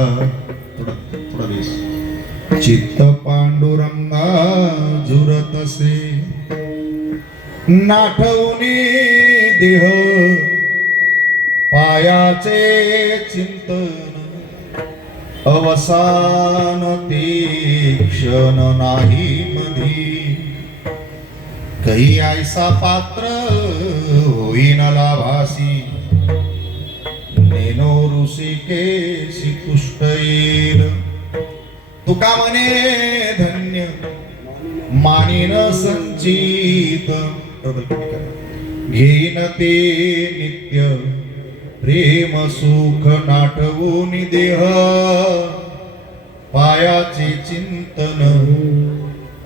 थोडा बेस. चित्त पांडुरंगा झुरतसे नाठवणी देह पायाचे चिंतन अवसान तीक्षण नाही मधी काही ऐसा पात्र होईन लाभासी नेनो ऋषिकेशी तुष्ट येईल तुका म्हणे धन्य मानिन संचित घेईन ते नित्य प्रेम सुख नाटवून देह पायाचे चिंतन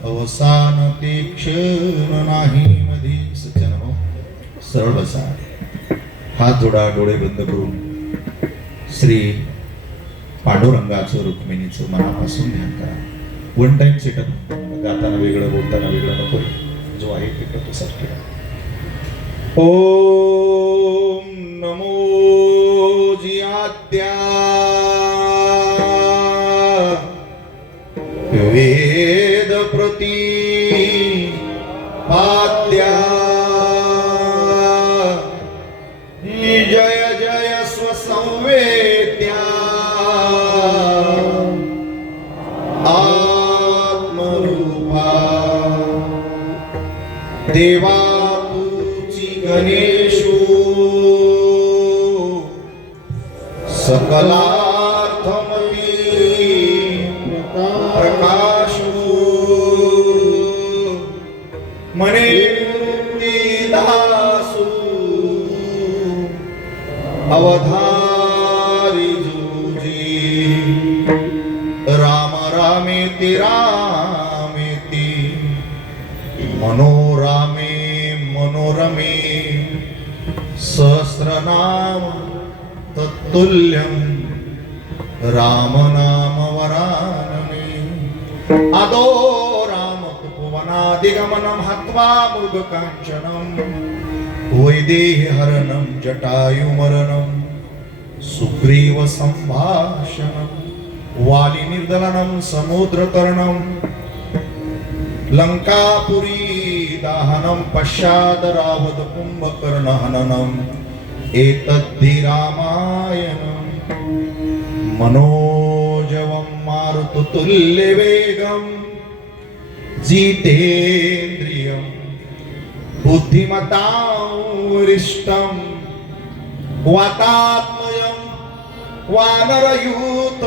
अवसान ते क्षण नाही मध्ये. सज्जन हो, सरळ बसा, हात जोडा, डोळे बंद करून श्री पांडुरंगाचं रुक्मिणीचं मनापासून ध्यान करा. वन टाइम सेटअप, गाताना वेगळं बोलताना वेगळं नको, जो आहे ते करतो सारखे. ओम नमो जी आद्या वेद प्रती पाद्या जय जय स्वसंवेद्या आत्मरूपा देवा तुची गणेशू सकलार्थमती प्रकाशू मने दासू अवधारी जुजी राम रामेति रामेति मनोरामे मनोरमे सहस्रनाम तत्तुल्यं राम नाम वरानने अदो राम उपवनादिगमनं हत्वा मृगकाञ्चनं वैदेहरणं जटायुमरणं सुग्रीव संभाषणं वालिनिर्दलनं समुद्रतरणं लंकापुरी दाहनं पश्चात् रावत कुम्भकर्णहननम् एतद्धि रामायणं मनोजवं मारुततुल्यवेगं जितेन्द्रियं बुद्धिमतां वरिष्ठं वातात्मयं वानरयूथमुख्यं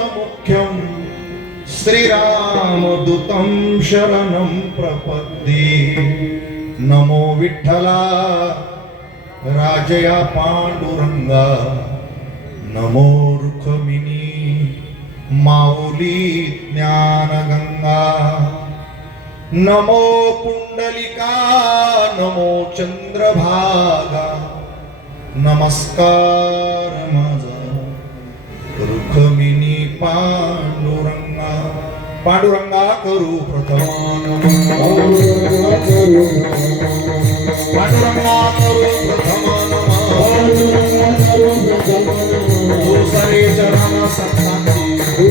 श्रीरामदूतं शरणं प्रपद्ये. नमो विठ्ठला राजया पांडुरंगा नमो रुक्मिणी माऊली ज्ञानगंगा नमो पुंडलिका नमो चंद्रभागा नमस्कार माझा रुक्मिणी पांडुरंगा. पांडुरंगा करू प्रथम पांडुरंगा करू प्रथम दुसरे चरण सत्तांची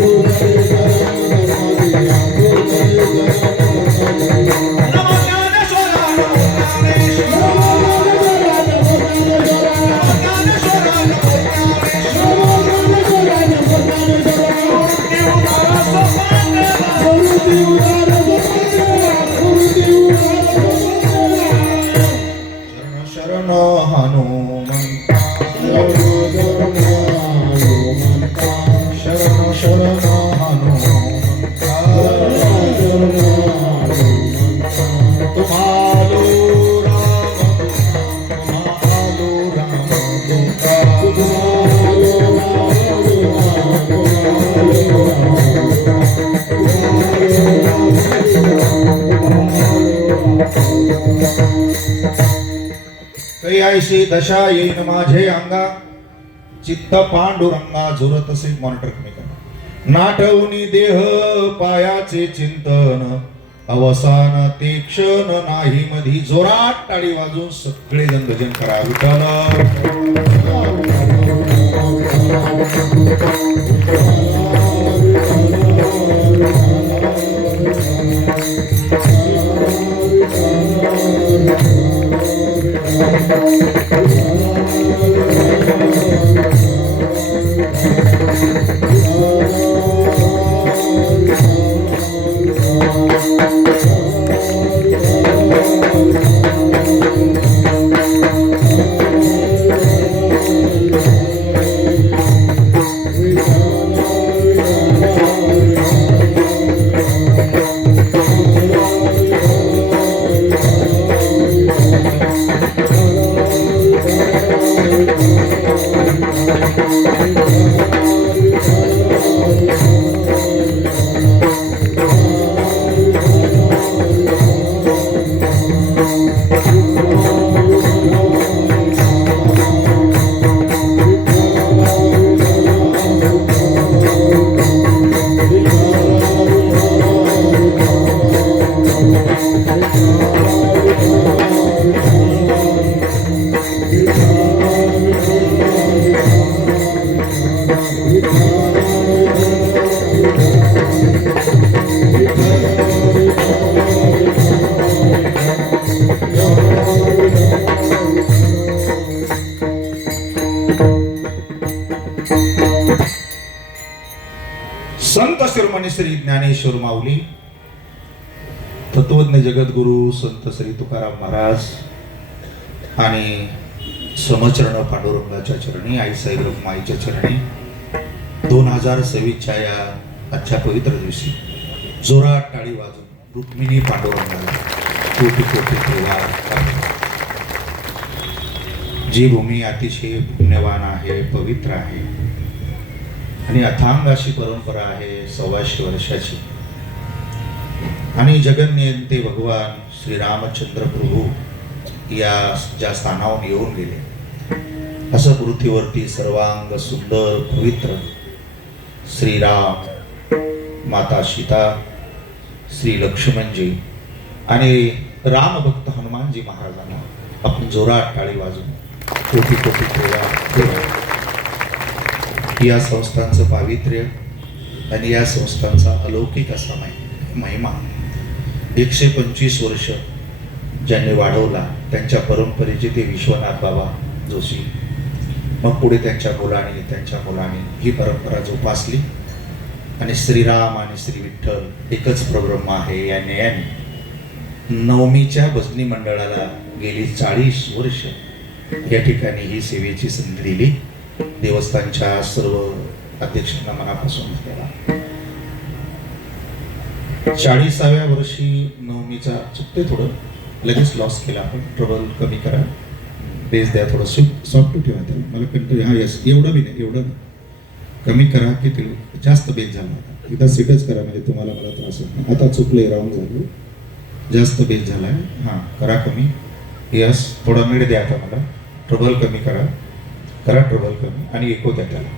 शरण हनुमंता शरण शरण हनुमंता तुम्हारो राम काही ऐशी दशा येईन माझे अंगा चित्त पांडुरंगा झुरतसे. मॉनिटर कमी करा. नाठवणी देह पायाचे चिंतन अवसान ते क्षण नाही मधी. जोरात टाळी वाजून सगळे जण भजन करा. विठ्ठल संत शिरोमणी श्री ज्ञानेश्वर माऊली, तत्वज्ञ जगद्गुरु संत श्री तुकाराम महाराज आणि समचरण पांडुरंगाच्या चरणी, आई साई ब्रह्माईच्या चरणी 2026च्या या आजच्या पवित्र दिवशी जोरात टाळी वाजून रुक्मिणी पांडुरंगाला कोटी कोटी प्रवाह. जी भूमी अतिशय पुण्यवान आहे, पवित्र आहे आणि अथांग अशी परंपरा आहे 125 वर्षाची. आणि जगन्नियंते भगवान श्री रामचंद्र प्रभू या ज्या स्थानावर येऊन गेले, असं पृथ्वीवरती सर्वांग सुंदर पवित्र श्रीराम, माता सीता, श्री लक्ष्मणजी आणि रामभक्त हनुमानजी महाराजांना आपण जोरात टाळी वाजून कोटी कोटी प्रवाह. या संस्थांचं पावित्र्य आणि या संस्थांचा अलौकिक असा महिमा 125 वर्ष ज्यांनी वाढवला, त्यांच्या परंपरेचे ते विश्वनाथ बाबा जोशी, मग पुढे त्यांच्या मुलांनी ही परंपरा जोपासली. आणि श्रीराम आणि श्री विठ्ठल एकच परब्रह्म आहे या न्यायाने नवमीच्या भजनी मंडळाला गेली 40 वर्ष या ठिकाणी ही सेवेची संधी दिली. देवस्थानच्या सर्व अध्यक्षांना मनापासून धन्यवाद. 40व्या वर्षी नवमीचा चुकते, थोडं लगेच लॉस केला आपण. ट्रबल कमी करा, बेस द्या, थोडं सॉफ्ट ठेवा त्याला. मला कंटिन्यू हा यस एवढं बी नाही, एवढं कमी करा की ते जास्त बेस झाला होता. एकदा सेटच करा म्हणजे तुम्हाला मला त्रास होत नाही. आता चुकलंय, राऊंड झालं, जास्त बेस झालाय. हां करा कमी, यस थोडा मिड द्या. आता मला ट्रबल कमी करा ट्रबल कमी आणि इको द्या त्याला.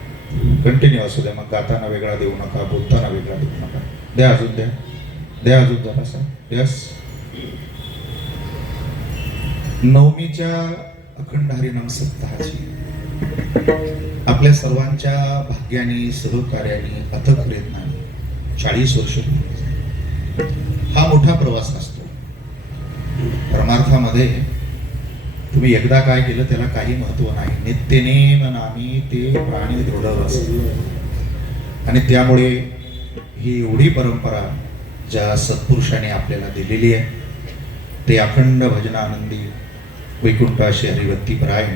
कंटिन्यू असू द्या. मग गाताना वेगळा देऊ नका, बोलताना वेगळा देऊ नका. द्या अजून, द्या अजून जरासा. यस. नवमीच्या अखंड हरिनाम सप्ताहाची आपल्या सर्वांच्या भाग्याने, सहकार्याने, अथक प्रयत्नाने 40 वर्ष हा मोठा प्रवास असतो. परमार्थामध्ये तुम्ही एकदा काय केलं त्याला काही महत्व नाही. नित्यनेम नामी ते प्राणी दृढ असतं. आणि त्यामुळे ही एवढी परंपरा ज्या सत्पुरुषांनी आपल्याला दिलेली आहे, ते अखंड भजनानंदी वैकुंठाशी हरिभक्ती परायण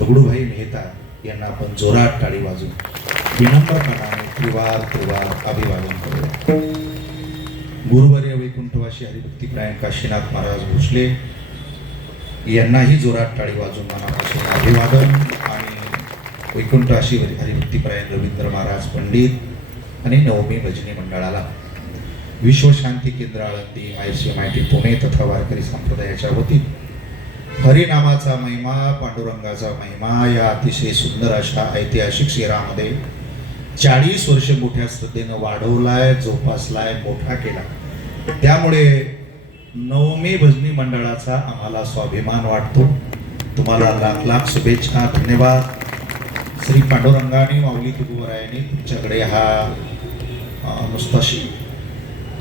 दगडूभाई मेहता यांना आपण जोरात टाळी वाजून विनम्रपणाने त्रिवार अभिवादन करूया. गुरुवर्य वैकुंठवाशी हरिभक्ती परायण काशीनाथ महाराज भोसले यांनाही जोरात टाळी वाजून मनापासून अभिवादन. आणि वैकुंठाशी हरिभक्ती परायण रवींद्र महाराज पंडित आणि नवमी भजनी मंडळाला विश्वशांती केंद्र आळंदी, ICMIT पुणे तथा वारकरी संप्रदायाच्या वतीने हरिनामाचा महिमा, पांडुरंगाचा महिमा या अतिशय सुंदर अशा ऐतिहासिक शहरामध्ये 40 वर्ष मोठ्या श्रद्धेनं वाढवलाय, जोपासलाय, मोठा केला. त्यामुळे नवमी भजनी मंडळाचा आम्हाला स्वाभिमान वाटतो. तुम्हाला लाख लाख शुभेच्छा, धन्यवाद. श्री पांडुरंगाने, माऊली तुकोबरायांनी तुमच्याकडे हा नुसता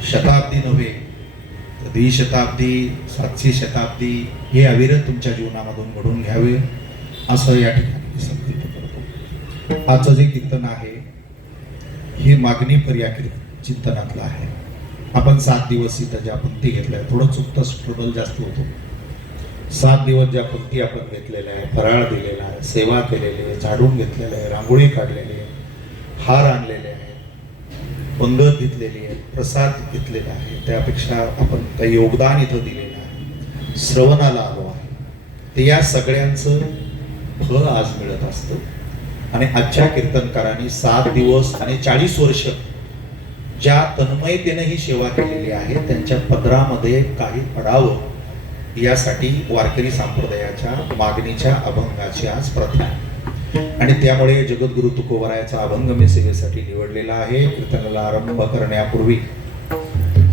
शताब्दी नव्हे, 20 शताब्दी, 700 शताब्दी हे अविरत तुमच्या जीवनामधून घडून घ्यावे असं या ठिकाणी संकल्प करतो. आजचं जे कीर्तन आहे हे मागणी पर्या चिंतनातलं आहे. आपण 7 दिवस इथं ज्या पंक्ती घेतल्या, थोडं चुकतं, स्ट्रगल जास्त होतो. 7 दिवस ज्या पंक्ती आपण घेतलेल्या आहे, फराळ दिलेला आहे, सेवा केलेली आहे, झाडून घेतलेलं आहे, रांगोळी काढलेली आहे, हार आणलेले आहे, पंगत घेतलेली आहे, प्रसाद घेतलेला आहे, त्यापेक्षा आपण काही योगदान इथं दिलेलं आहे, श्रवणाला आलो आहे, ते या सगळ्यांचं फळ आज मिळत असतं. आणि आजच्या कीर्तनकारांनी 7 दिवस आणि 40 वर्ष ज्या तन्मयतेने ही सेवा केलेली आहे, त्यांच्या पदरामध्ये काही पडावं यासाठी वारकरी संप्रदायाच्या मागणीच्या अभंगाची आज प्रथा आहे. आणि त्यामुळे जगद्गुरु तुकोबरायाचा अभंग मी सेवेसाठी निवडलेला आहे. कीर्तनाला आरंभ करण्यापूर्वी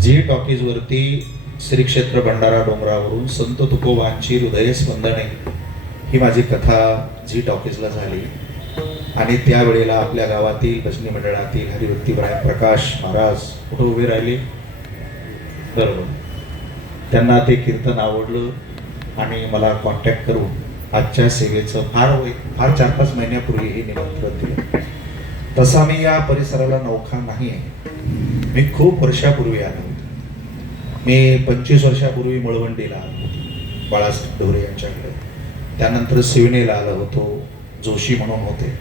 जी टॉकीज वरती श्री क्षेत्र भंडारा डोंगरावरून संत तुकोबांची हृदय स्पंदने ही माझी कथा जी टॉकीजला झाली. आणि त्यावेळेला आपल्या गावातील भजनी मंडळातील हरिभक्ती परायण प्रकाश महाराज कुठे उभे राहिले, बरोबर, त्यांना ते कीर्तन आवडलं आणि मला कॉन्टॅक्ट करून आजच्या सेवेचं फार 4-5 महिन्यापूर्वी हे निमंत्रण दिलं. तसा मी या परिसराला नौखा नाही आहे. मी खूप वर्षापूर्वी आलो होतो. मी 25 वर्षापूर्वी मळवंडीला आलो होतो बाळासाहेब ढोरे यांच्याकडे. त्यानंतर शिवनेला आलो होतो, जोशी म्हणून होते.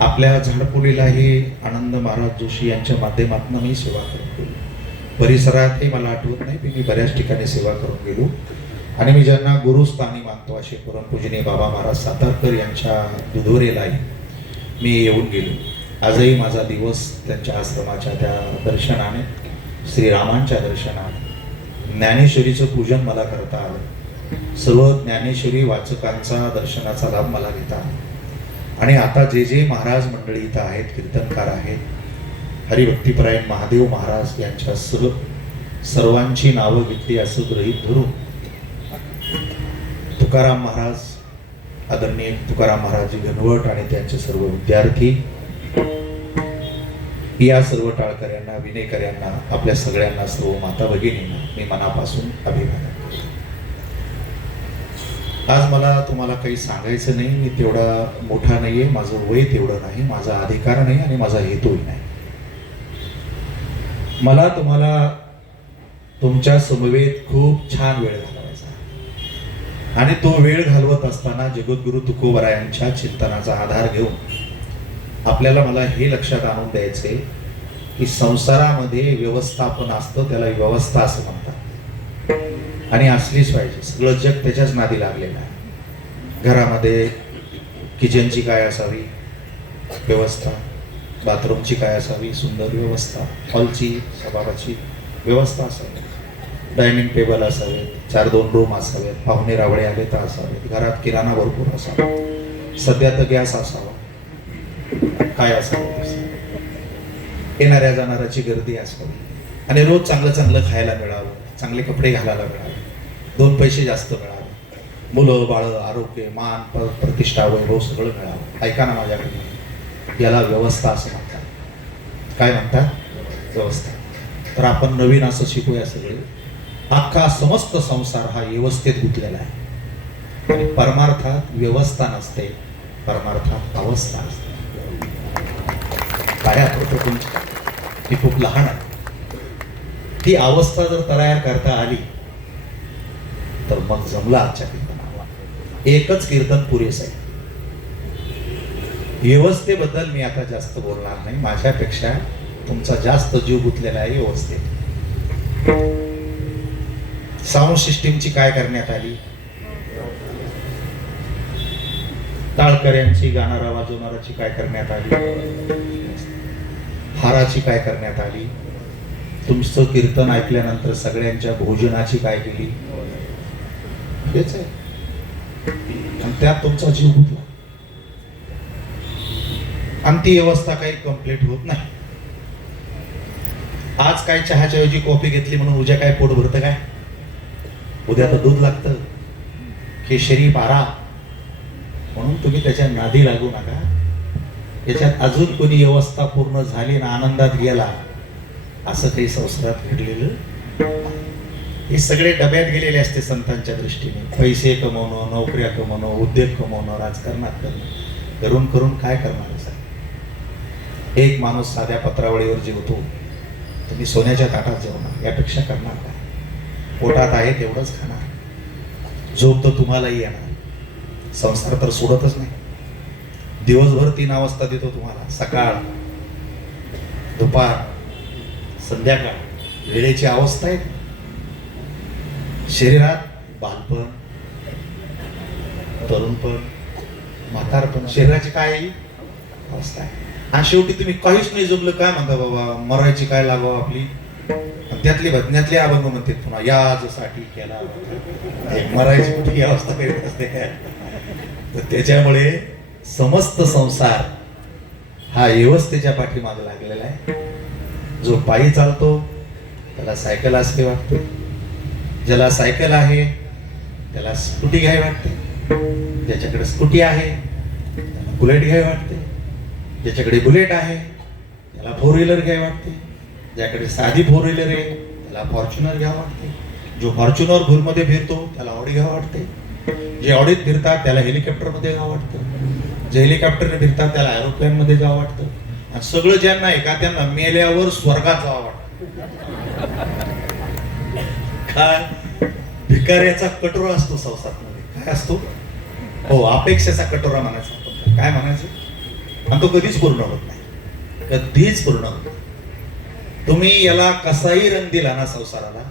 आपल्या झाडपुरीलाही आनंद महाराज जोशी यांच्या माध्यमातून मी सेवा करून गेलो. परिसरातही मला आठवत नाही, मी बऱ्याच ठिकाणी सेवा करून गेलो. आणि मी ज्यांना गुरुस्थानी मानतो असे परमपूजनीय बाबा महाराज सातारकर यांच्या दुधोरेलाही मी येऊन गेलो. आजही माझा दिवस त्यांच्या आश्रमाच्या त्या दर्शनाने, श्रीरामांच्या दर्शनाने, ज्ञानेश्वरीचं पूजन मला करता आलं. सर्व ज्ञानेश्वरी वाचकांचा दर्शनाचा लाभ मला घेता आला. आणि आता जे जे महाराज मंडळी इथं आहेत, कीर्तनकार आहेत, हरिभक्तीपरायण महादेव महाराज यांच्या सर्वांची नावं घेतली असं गृहीत धरून तुकाराम महाराज, आदरणीय तुकाराम महाराज घनवट आणि त्यांचे सर्व विद्यार्थी, या सर्व टाळकऱ्यांना, विनेकऱ्यांना, आपल्या सगळ्यांना, सर्व माता भगिनींना मी मनापासून अभिवादन करतो. आज मला तुम्हाला काही सांगायचं नाही. मी तेवढा मोठा नाहीये, माझं वय तेवढं नाही, माझा अधिकार नाही आणि माझा हेतूही नाही. मला तुम्हाला तुमच्या समवेत खूप छान वेळ घालवायचा आणि तो वेळ घालवत असताना जगद्गुरु तुकोबरायांच्या चिंतनाचा आधार घेऊन आपल्याला मला हे लक्षात आणून द्यायचे की संसारामध्ये व्यवस्थापन असतं, त्याला व्यवस्था असं म्हणतात आणि असलीच पाहिजे. सगळं जग त्याच्याच नादी लागलेलं आहे. घरामध्ये किचनची काय असावी व्यवस्था, बाथरूमची काय असावी सुंदर व्यवस्था, हॉलची सभागाची व्यवस्था असावी, डायनिंग टेबल असावे, 4-2 रूम असावेत, पाहुणे रावळे आले तर असावेत, घरात किराणा भरपूर असावा, सध्या तर गॅस असावा, काय असावं, येणाऱ्या जाणाऱ्याची गर्दी असावी आणि रोज चांगलं चांगलं खायला मिळावं, चांगले कपडे घालायला मिळावे, 2 पैसे जास्त मिळावे, मुलं बाळं, आरोग्य, मान, प्रतिष्ठा, वैभव सगळं मिळावं. ऐका ना माझ्याकडे, याला व्यवस्था असं म्हणतात. काय म्हणतात? व्यवस्था. तर आपण नवीन असं शिकूया सगळे. अख्खा समस्त संसार हा व्यवस्थेत गुंतलेला आहे आणि परमार्थात व्यवस्था नसते, परमार्थात अवस्था असते. काय अर्थ तुमची? ती खूप लहान आहे. ती अवस्था जर तयार करता आली तर मग जमला आजच्या कीर्तनाला. एकच कीर्तन पुरेस आहे. व्यवस्थेबद्दल मी आता जास्त बोलणार नाही. माझ्यापेक्षा तुमचा जास्त जीव गुंतलेला आहे व्यवस्थेत. साऊंड सिस्टीमची काय करण्यात आली, टाळकऱ्यांची, गाणारा वाजवणाराची काय करण्यात आली, हाराची काय करण्यात आली, तुमचं कीर्तन ऐकल्यानंतर सगळ्यांच्या भोजनाची काय केली, हेच आहे. आणि त्यात तुमचा जीव गुंतला आणि ती व्यवस्था काही कम्प्लीट होत नाही. आज काय चहाच्या ऐवजी कॉफी घेतली म्हणून उद्या काय पोट भरतं काय? उद्या तर दूध लागतं, केशरी पारा, म्हणून तुम्ही त्याच्या नादी लागू नका. याच्यात अजून कोणी व्यवस्था पूर्ण झाली ना आनंदात गेला असं काही संस्कारात घडलेलं. हे सगळे डब्यात गेलेले असते संतांच्या दृष्टीने. पैसे कमवणं, नोकऱ्या कमवणं, उद्योग कमवणं, राजकारणात करणं, करून करून काय करणार आहे? एक माणूस साध्या पत्रावळीवर जेवतो, तुम्ही सोन्याच्या ताटात जेवणार, यापेक्षा करणार काय? पोटात आहे तेवढंच खाणार. झोप तर तुम्हालाही येणार, संसार तर सोडतच नाही. दिवसभर 3 अवस्था देतो तुम्हाला, सकाळ, दुपार, संध्याकाळ. वेळेची अवस्था आहे. शरीरात बालपण, तरुणपण, म्हातारपण, शरीराची काय अवस्था आहे. आणि शेवटी तुम्ही काहीच नाही जमलं काय म्हणता, बाबा मरायची काय लागावं आपली. त्यातली भजनातले अभंग म्हणते पुन्हा, याजसाठी केला मरायची कुठे अवस्था करीत असते काय. तर त्याच्यामुळे समस्त संसार हा व्यवस्थेच्या पाठीमागे लागलेला आहे. जो पायी चालतो त्याला सायकल असते वाटते, ज्याला सायकल आहे त्याला स्कूटी घ्यावी वाटते, ज्याच्याकडे स्कूटी आहे त्याला बुलेट घ्यावी वाटते, ज्याच्याकडे बुलेट आहे त्याला 4 व्हीलर घ्यावी वाटते, ज्याकडे साधी 4 व्हीलर आहे त्याला फॉर्च्युनर घ्यावं वाटते, जो फॉर्च्युनर भूलमध्ये फिरतो त्याला ऑडी घ्यावं वाटते, जे ऑडीत फिरतात त्याला हेलिकॉप्टरमध्ये जावं वाटतं, जे हेलिकॉप्टरने फिरतात त्याला एरोप्लेनमध्ये जावं वाटतं, आणि सगळं ज्यांना आहे का त्यांना मेल्यावर स्वर्गात जावं वाटतं. काय भिकाऱ्याचा कटोरा असतो संसारामध्ये. काय असतो? हो, अपेक्षेचा कटोरा म्हणायचा आपण. काय म्हणायचं? आणि तो कधीच पूर्ण होत नाही, कधीच पूर्ण होत नाही. तुम्ही याला कसाही रंग दिला ना संसाराला,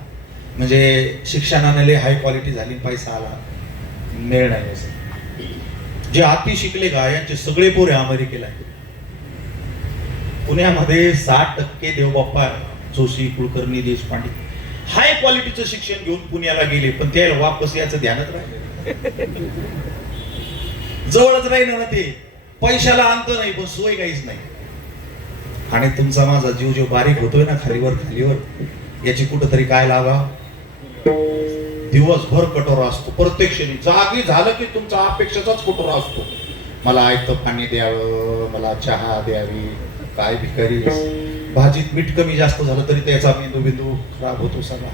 म्हणजे शिक्षणाने लय हाय क्वालिटी झाली, पैसा आला, मेळ नाही असं. जे अति शिकले गायांचे सगळे पोरे अमेरिकेला आहेत. पुण्यामध्ये 60% देवबाप्पा जोशी, कुलकर्णी, देशपांडे हाय क्वालिटीचं शिक्षण घेऊन पुण्याला गेले, पण त्याला वापस याचं ध्यानच राहिलं. जवळच राहिलं ना ते, पैशाला अंत नाही पण सोय काहीच नाही. आणि तुमचा माझा जीव जो बारीक होतोय ना खालीवर खालीवर, याची कुठंतरी काय लागा. दिवसभर कटोरा असतो, प्रत्येक क्षणी जागी झालं की तुमचा अपेक्षेचाच कटोरा असतो. मला आयतं पाणी द्यावं, मला चहा द्यावी. काय भिकारी, भाजीत मीठ कमी जास्त झालं तरी त्याचा मेंदू बिंदू खराब होतो सगळा.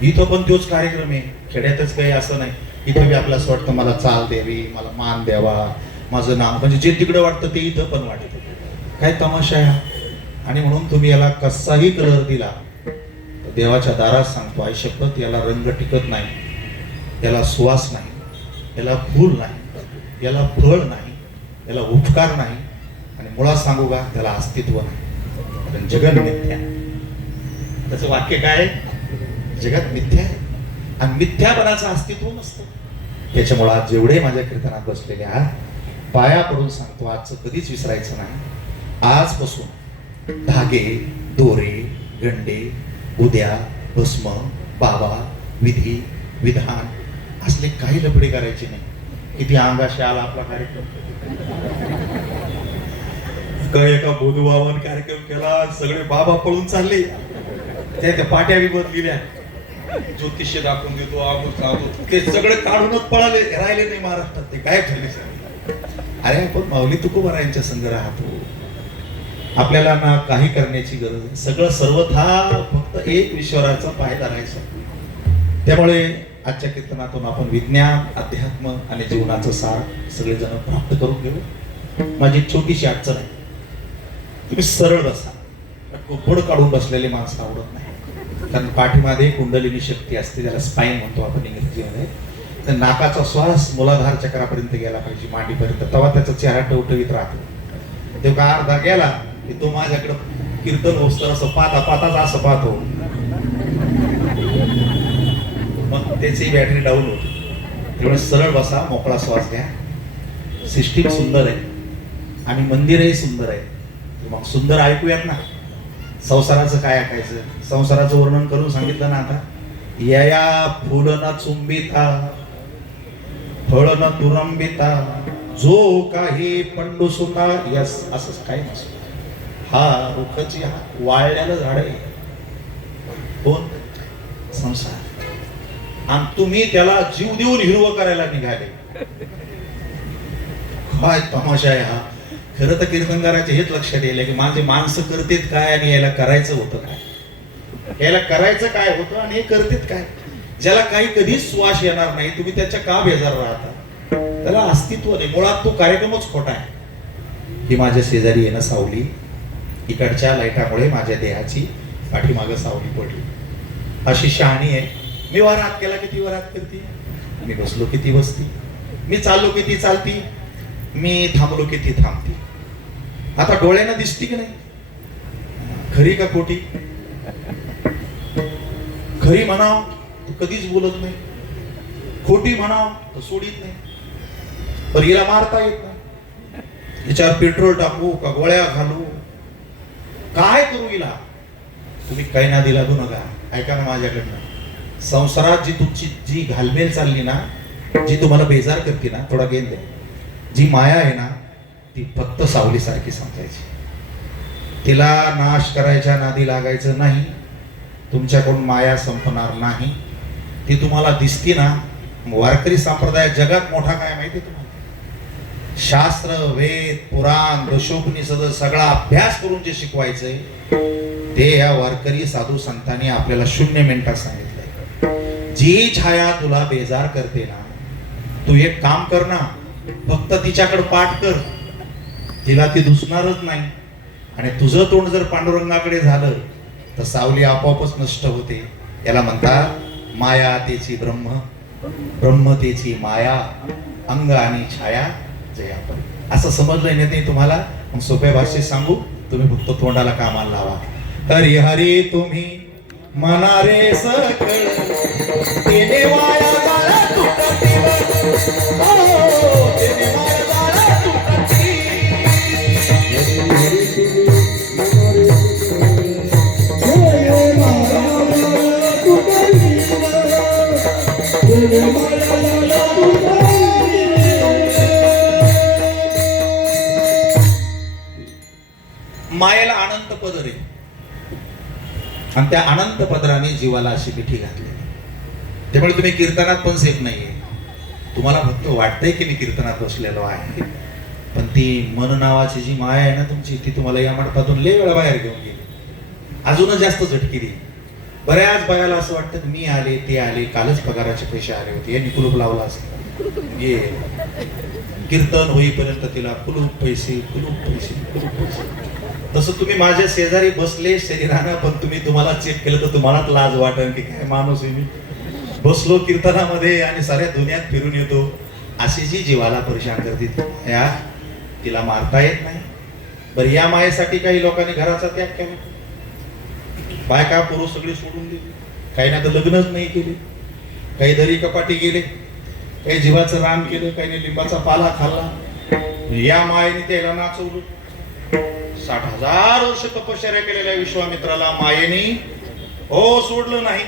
इथं पण तोच कार्यक्रम आहे. खेड्यातच काही असं नाही, इथं बी आपलं असं वाटतं मला चाल द्यावी, मला मान द्यावा, माझं नाव, म्हणजे जे तिकडे वाटतं ते इथं पण वाटतं. काय तमाशा आहे. आणि म्हणून तुम्ही याला कसाही कलर दिला, देवाच्या दारात सांगतो आई शपथ, याला रंग टिकत नाही, याला सुवास नाही, याला फूल नाही, याला फळ नाही, याला उपकार नाही, आणि मुळात सांगू का, त्याला अस्तित्व नाही. कारण जगत मिथ्या. त्याचं वाक्य काय? जगत मिथ्या आहे आणि मिथ्यापणाचं अस्तित्व नसतं. त्याच्यामुळे आज जेवढे माझ्या कीर्तनात बसलेले आहात, पाया पडून सांगतो, आजचं कधीच विसरायचं नाही. आजपासून धागे, दोरे, गंडे, उद्या, भस्म, बाबा, विधी, विधान असले काही लफडे करायचे नाही. किती अंगाशी आला आपला कार्यक्रम. काय एका बोधू बाबांनी कार्यक्रम केला, सगळे बाबा पळून चालले, त्या पाट्या बी बदलिल्या, ज्योतिष्य दाखवून देतो, आगून सांगतो, ते सगळे काढूनच पळाले, राहिले नाही महाराष्ट्रात. ते काय ठरले? अरे आपण माऊली तुकोबारायांच्या संग राहतो, आपल्याला ना काही करण्याची गरज नाही. सगळं सर्वथा फक्त एक ईश्वराचा पाय धरायचा. त्यामुळे आजच्या कीर्तनातून आपण विज्ञान, अध्यात्म आणि जीवनाचं सार सगळेजण प्राप्त करून घेऊ. माझी छोटीशी अडचण आहे, तुम्ही सरळ बसा. पुढं काढून बसलेले माणसं आवडत नाही, कारण पाठीमागे कुंडलिनी शक्ती असते, त्याला स्पाईन म्हणतो आपण इंग्रजीमध्ये. तर नाकाचा श्वास मूलाधार चक्रापर्यंत गेला पाहिजे, मांडीपर्यंत, तेव्हा त्याचा चेहरा टवटवीत राहतो. तेव्हा का अर्धा गेला की तो माझ्याकडं कीर्तन होस्तर असं पाहता पाहताच असं पाहतो, मग त्याची बॅटरी डाऊन होती. त्यामुळे सरळ बसा, मोकळा श्वास घ्या. सिस्टीम सुंदर आहे आणि मंदिरही सुंदर आहे. मग सुंदर ऐकूयात ना. संसाराचं काय ऐकायचं? संसाराचं वर्णन करून सांगितलं ना आता. यया फुल न चुंबिता, फळ न दुरंबिता, जो काही पंडू सुता यस, असंच काही नसतं. हा रुखाची हा वाळलेलं झाड आहे. कोण? संसार. आणि तुम्ही त्याला जीव देऊन हिरवं करायला निघाले. काय तमाशा आहे हा. खरं तर कीर्तनकाराचे हेच लक्षात येईल की माझे माणसं करतेत काय आणि याला करायचं होतं काय, याला करायचं काय होतं आणि हे करतेत काय. ज्याला काही कधीच श्वास येणार नाही, तुम्ही त्याच्या का बेजार राहता? त्याला अस्तित्व नाही. मुळात तो कार्यक्रमच खोटा आहे. ही माझ्या शेजारी येणं सावली, इकडच्या लाईटामुळे माझ्या देहाची पाठीमागं सावली पडली. अशी शहाणी आहे. मी वरात केला किती वरात करते, मी बसलो किती बसती, मी चाललो किती चालती, मी थांबलो किती थांबती. आता डोळ्यानं दिसती की नाही? खरी का खोटी? खरी म्हणाव तर कधीच बोलत नाही, खोटी म्हणाव तर सोडित नाही. पण हिला मारता येत नाही. हिच्यावर पेट्रोल टाकू का गोळ्या घालू, काय करू हिला? तुम्ही काही नादी लागू नका. ऐका ना माझ्याकडनं. संसारात जी तुमची जी घालमेल चालली ना, जी तुम्हाला बेजार करते ना, थोडा गेन द्या. जी माया आहे ना, ती फक्त सावलीसारखी समजायची. तिला नाश करायच्या नादी लागायचं नाही. तुमच्याकडून माया संपणार नाही. ती तुम्हाला दिसती ना. वारकरी संप्रदाय जगात मोठा काय माहिती तुम्हाला? शास्त्र, वेद, पुराण, दशोपनिषद सगळा अभ्यास करून जे शिकवायचंय ते या वारकरी साधू संतांनी आपल्याला 0 मिनिटात सांगितलंय. जी छाया तुला बेजार करते ना, तू एक काम कर ना, फक्त तिच्याकडे पाठ कर, तिला ती दुसणारच नाही. आणि तुझं तोंड जर पांडुरंगाकडे झालं तर सावली आपोआपच नष्ट होते. याला म्हणतात माया तेची ब्रह्म, ब्रह्म तेची माया, अंग आणि छाया जया पण. असं समजलं नाही तुम्हाला? मग सोप्या भाषेत सांगू, तुम्ही फक्त तोंडाला कामाला लावा. हरी हरी तुम्ही मनारे सकळ तेने वाया गाळा तुटती, तेने वाया गाळा तुटती. मायेला अनंत पदर आहे आणि त्या अनंत पदराने जीवाला अशी मिठी घातली. त्यामुळे तुम्ही कीर्तनात पण सेफ नाहीये. तुम्हाला फक्त वाटतंय की मी कीर्तनात बसलेलो आहे, पण ती मन नावाची जी माया आहे ना तुमची, ती तुम्हाला या मंडपातून लय वेळा बाहेर घेऊन गेली, अजूनच जास्त झटकी दिली. बऱ्याच बायाला असं वाटतं की मी आले ते आले, कालच पगाराचे पैसे आले होते, यांनी कुलूप लावला असं ये कीर्तन होईपर्यंत तिला कुलूप पैसे कुलूप पैसे कुलूप पैसे. तसं तुम्ही माझ्या शेजारी बसले शरीरानं, पण तुम्ही तुम्हाला चेक केलं तर तुम्हालाच लाज वाटेल की काय माणूस आहे मी, बसलो कीर्तनामध्ये आणि साऱ्या दुनियात फिरून येतो. अशी जी जीवाला परेशान करते या तिला मारता येत नाही. बरं, या मायेसाठी काही लोकांनी घराचा त्याग केला, बायका पुरुष सगळे सोडून दिले, काही ना तर लग्नच नाही केले, काही दरी कपाटी गेले, काही जीवाचं रान केलं, काही लिंबाचा पाला खाल्ला. या मायेने त्याला नाचवलं. 60,000 वर्ष तपश्चर्या केलेल्या विश्वामित्राला मायेने हो सोडलं नाही.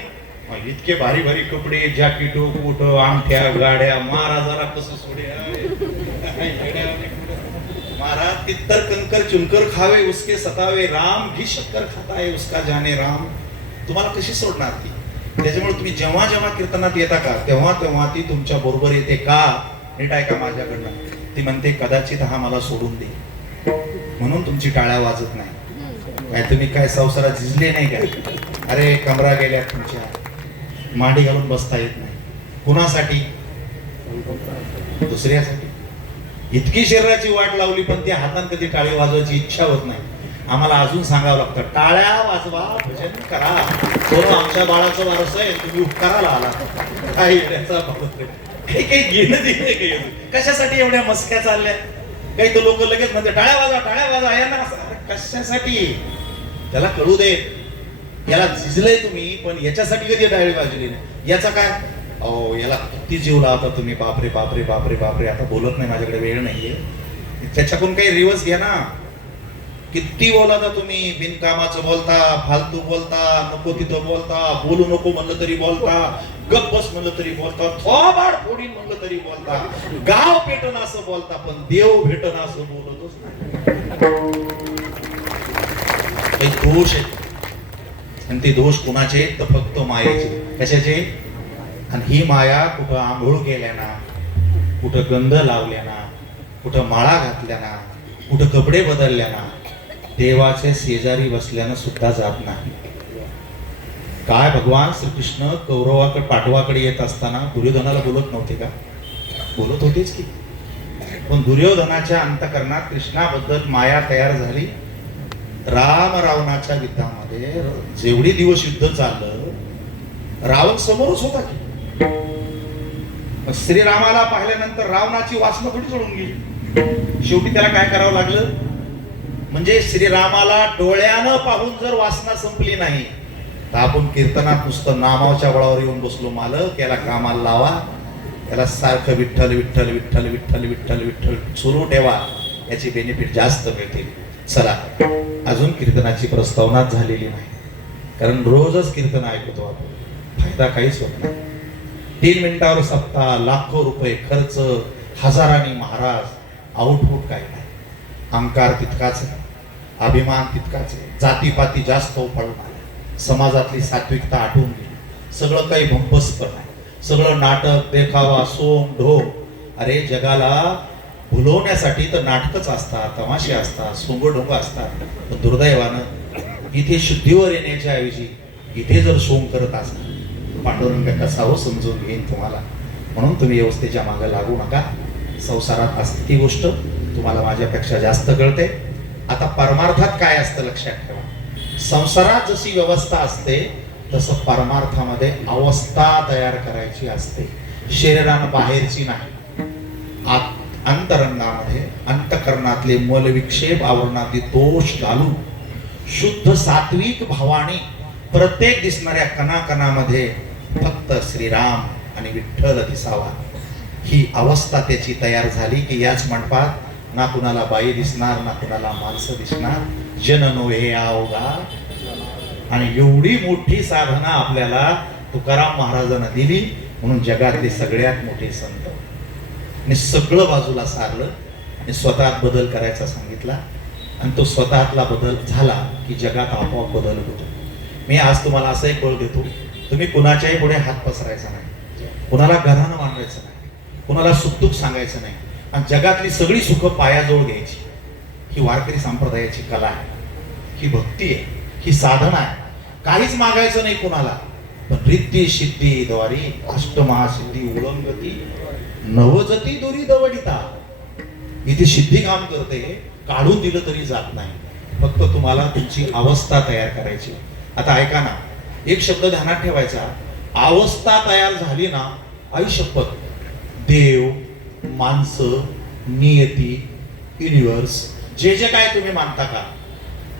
इतके भारी भारी कपडे, जॅकेट, कोट, अंगठ्या, गाड्या, महाराजाला कसं सोडे महाराज तित्तर कंकर चुनकर खावे उसके सतावे राम, घी शक्कर खाता है उसका जाने राम. तुम्हाला कशी सोडणार ती? त्याच्यामुळे तुम्ही जेव्हा जेव्हा कीर्तनात येता का तेव्हा तेव्हा ती तुमच्या बरोबर येते का? नीट ऐका माझ्याकडनं. ती म्हणते कदाचित हा मला सोडून दे, म्हणून तुमची टाळ्या वाजत नाही. काय तुम्ही काय संसारात झिजले नाही का? अरे कमरा गेल्या तुमच्या, मांडी घालून बसता येत नाही. कुणासाठी? दुसऱ्यासाठी. इतकी शरीराची वाट लावली पण त्या हातान कधी टाळी वाजवायची इच्छा होत नाही. आम्हाला अजून सांगावं लागतं टाळ्या वाजवा, भजन करा, सोनं आमच्या बाळाचं वारस आहे, तुम्ही उपकाराला आला. काही काही घेणं दिले काही. कशासाठी एवढ्या मस्क्या चालल्या? काही तर लोक लगेच म्हणते टाळ्या वाजा यांना. कशासाठी? त्याला कळू दे, याला झिजलंय तुम्ही, पण याच्यासाठी कधी टाळी वाजली नाही. याचा काय अहो, याला किती जीव लावता तुम्ही, बापरे बापरे बापरे बापरे. आता बोलत नाही, माझ्याकडे वेळ नाहीये. त्याच्याकडून काही रिवर्स घ्या ना. किती बोलाता तुम्ही, बिनकामाचं बोलता, फालतू बोलता, नको तिथं बोलता, बोलू नको म्हणलं तरी बोलता, गप्प बस म्हणलं तरी बोलता, थोबाड फोडीन म्हणलं तरी बोलता, गाव पेटन असं बोलता, पण देव भेटन असं बोलतच नाही. दोष आहेत आणि ते दोष कुणाचे? तर फक्त मायेचे. कशाचे? आणि ही माया कुठं आंघोळ केल्याना, कुठं गंध लावल्याना, कुठं माळा घातल्याना, कुठं कपडे बदलल्याना, देवाच्या शेजारी बसल्यानं सुद्धा जात नाही. काय भगवान श्रीकृष्ण कौरवाकडे पांडवाकडे येत असताना दुर्योधनाला बोलत नव्हते का? बोलत होतेच की. पण दुर्योधनाच्या अंतःकरणात कृष्णाबद्दल माया तयार झाली. राम रावणाच्या युद्धामध्ये जेवढे दिवस युद्ध चाललं, रावण समोरच होता की. श्रीरामाला पाहिल्यानंतर रावणाची वासना थोडी सोडून गेली. शेवटी त्याला काय करावं लागलं? म्हणजे श्रीरामाला डोळ्यानं पाहून जर वासना संपली नाही तर आपण कीर्तनात नुसतं नामाच्या बळावर येऊन बसलो, मालक याला कामाला लावा, याला सारखं विठ्ठल विठ्ठल विठ्ठल विठ्ठल विठ्ठल विठ्ठल सुरू ठेवा, याची बेनिफिट जास्त मिळतील. चला, अजून कीर्तनाची प्रस्तावनाच झालेली नाही, कारण रोजच कीर्तन ऐकतो आपण, फायदा काहीच होत नाही. 3 मिनिटावर सप्ताह, लाखो रुपये खर्च, हजारांनी महाराज, आउटपुट काय नाही. अहंकार तितकाच आहे, अभिमान तितकाच आहे, जातीपाती जास्त उफाळून आले, समाजातली सात्विकता आटून गेली, सगळं काही भंपस नाही, सगळं नाटक, देखावा, सोंग ढोंग. अरे जगाला भुलवण्यासाठी तर नाटकच असतात, तमाशे असतात, सोंग ढोंग असतात. पण दुर्दैवानं इथे शुद्धीवर येण्याच्या ऐवजी इथे जर सोंग करत असतात, पांडुरंग कसावं समजून घेईन तुम्हाला. म्हणून तुम्ही व्यवस्थेच्या मागे लागू नका. संसारात असते ती गोष्ट तुम्हाला माझ्यापेक्षा जास्त कळते. आता परमार्थात काय असतं लक्षात ठेवा. संसारात जशी व्यवस्था असते तसं परमार्थामध्ये अवस्था तयार करायची असते, शरीरानं बाहेरची नाही. अंतरंगामध्ये अंतकरणातले मलविक्षेप आवरणातले दोष घालून शुद्ध सात्विक भावाने प्रत्येक दिसणाऱ्या कणाकणामध्ये फक्त श्रीराम आणि विठ्ठल दिसावा, ही अवस्था त्याची तयार झाली की याच मंडपात ना कुणाला बाई दिसणार ना कुणाला माणसं दिसणार. जननो हे अवघा. आणि एवढी मोठी साधना आपल्याला तुकाराम महाराजांना दिली, म्हणून जगातले सगळ्यात मोठे संत. आणि सगळं बाजूला सारलं आणि स्वतःत बदल करायचा सांगितला, आणि तो स्वतःतला बदल झाला की जगात आपोआप बदल होतो. मी आज तुम्हाला असंही कळ देतो, तुम्ही कुणाच्याही पुढे हात पसरायचा नाही, कुणाला घरानं मांडायचं नाही, कुणाला सुखदुःख सांगायचं नाही, आणि जगातली सगळी सुख पायाजवळ घ्यायची. ही वारकरी संप्रदायाची कला आहे, ही भक्ती आहे, ही साधना आहे. काहीच मागायचं नाही कुणाला, पण रिद्धी सिद्धी द्वारी अष्टमहासिद्धी उल्लंघती नवजती दोरी दवडिता. इथे सिद्धी काम करते, काढून दिलं तरी जात नाही. फक्त तुम्हाला तुमची अवस्था तयार करायची. आता ऐका ना, एक शब्द ध्यानात ठेवायचा, अवस्था तयार झाली ना, आई शपथ, देव, माणसं, नियती, युनिवर्स, जे जे काय तुम्ही मानता का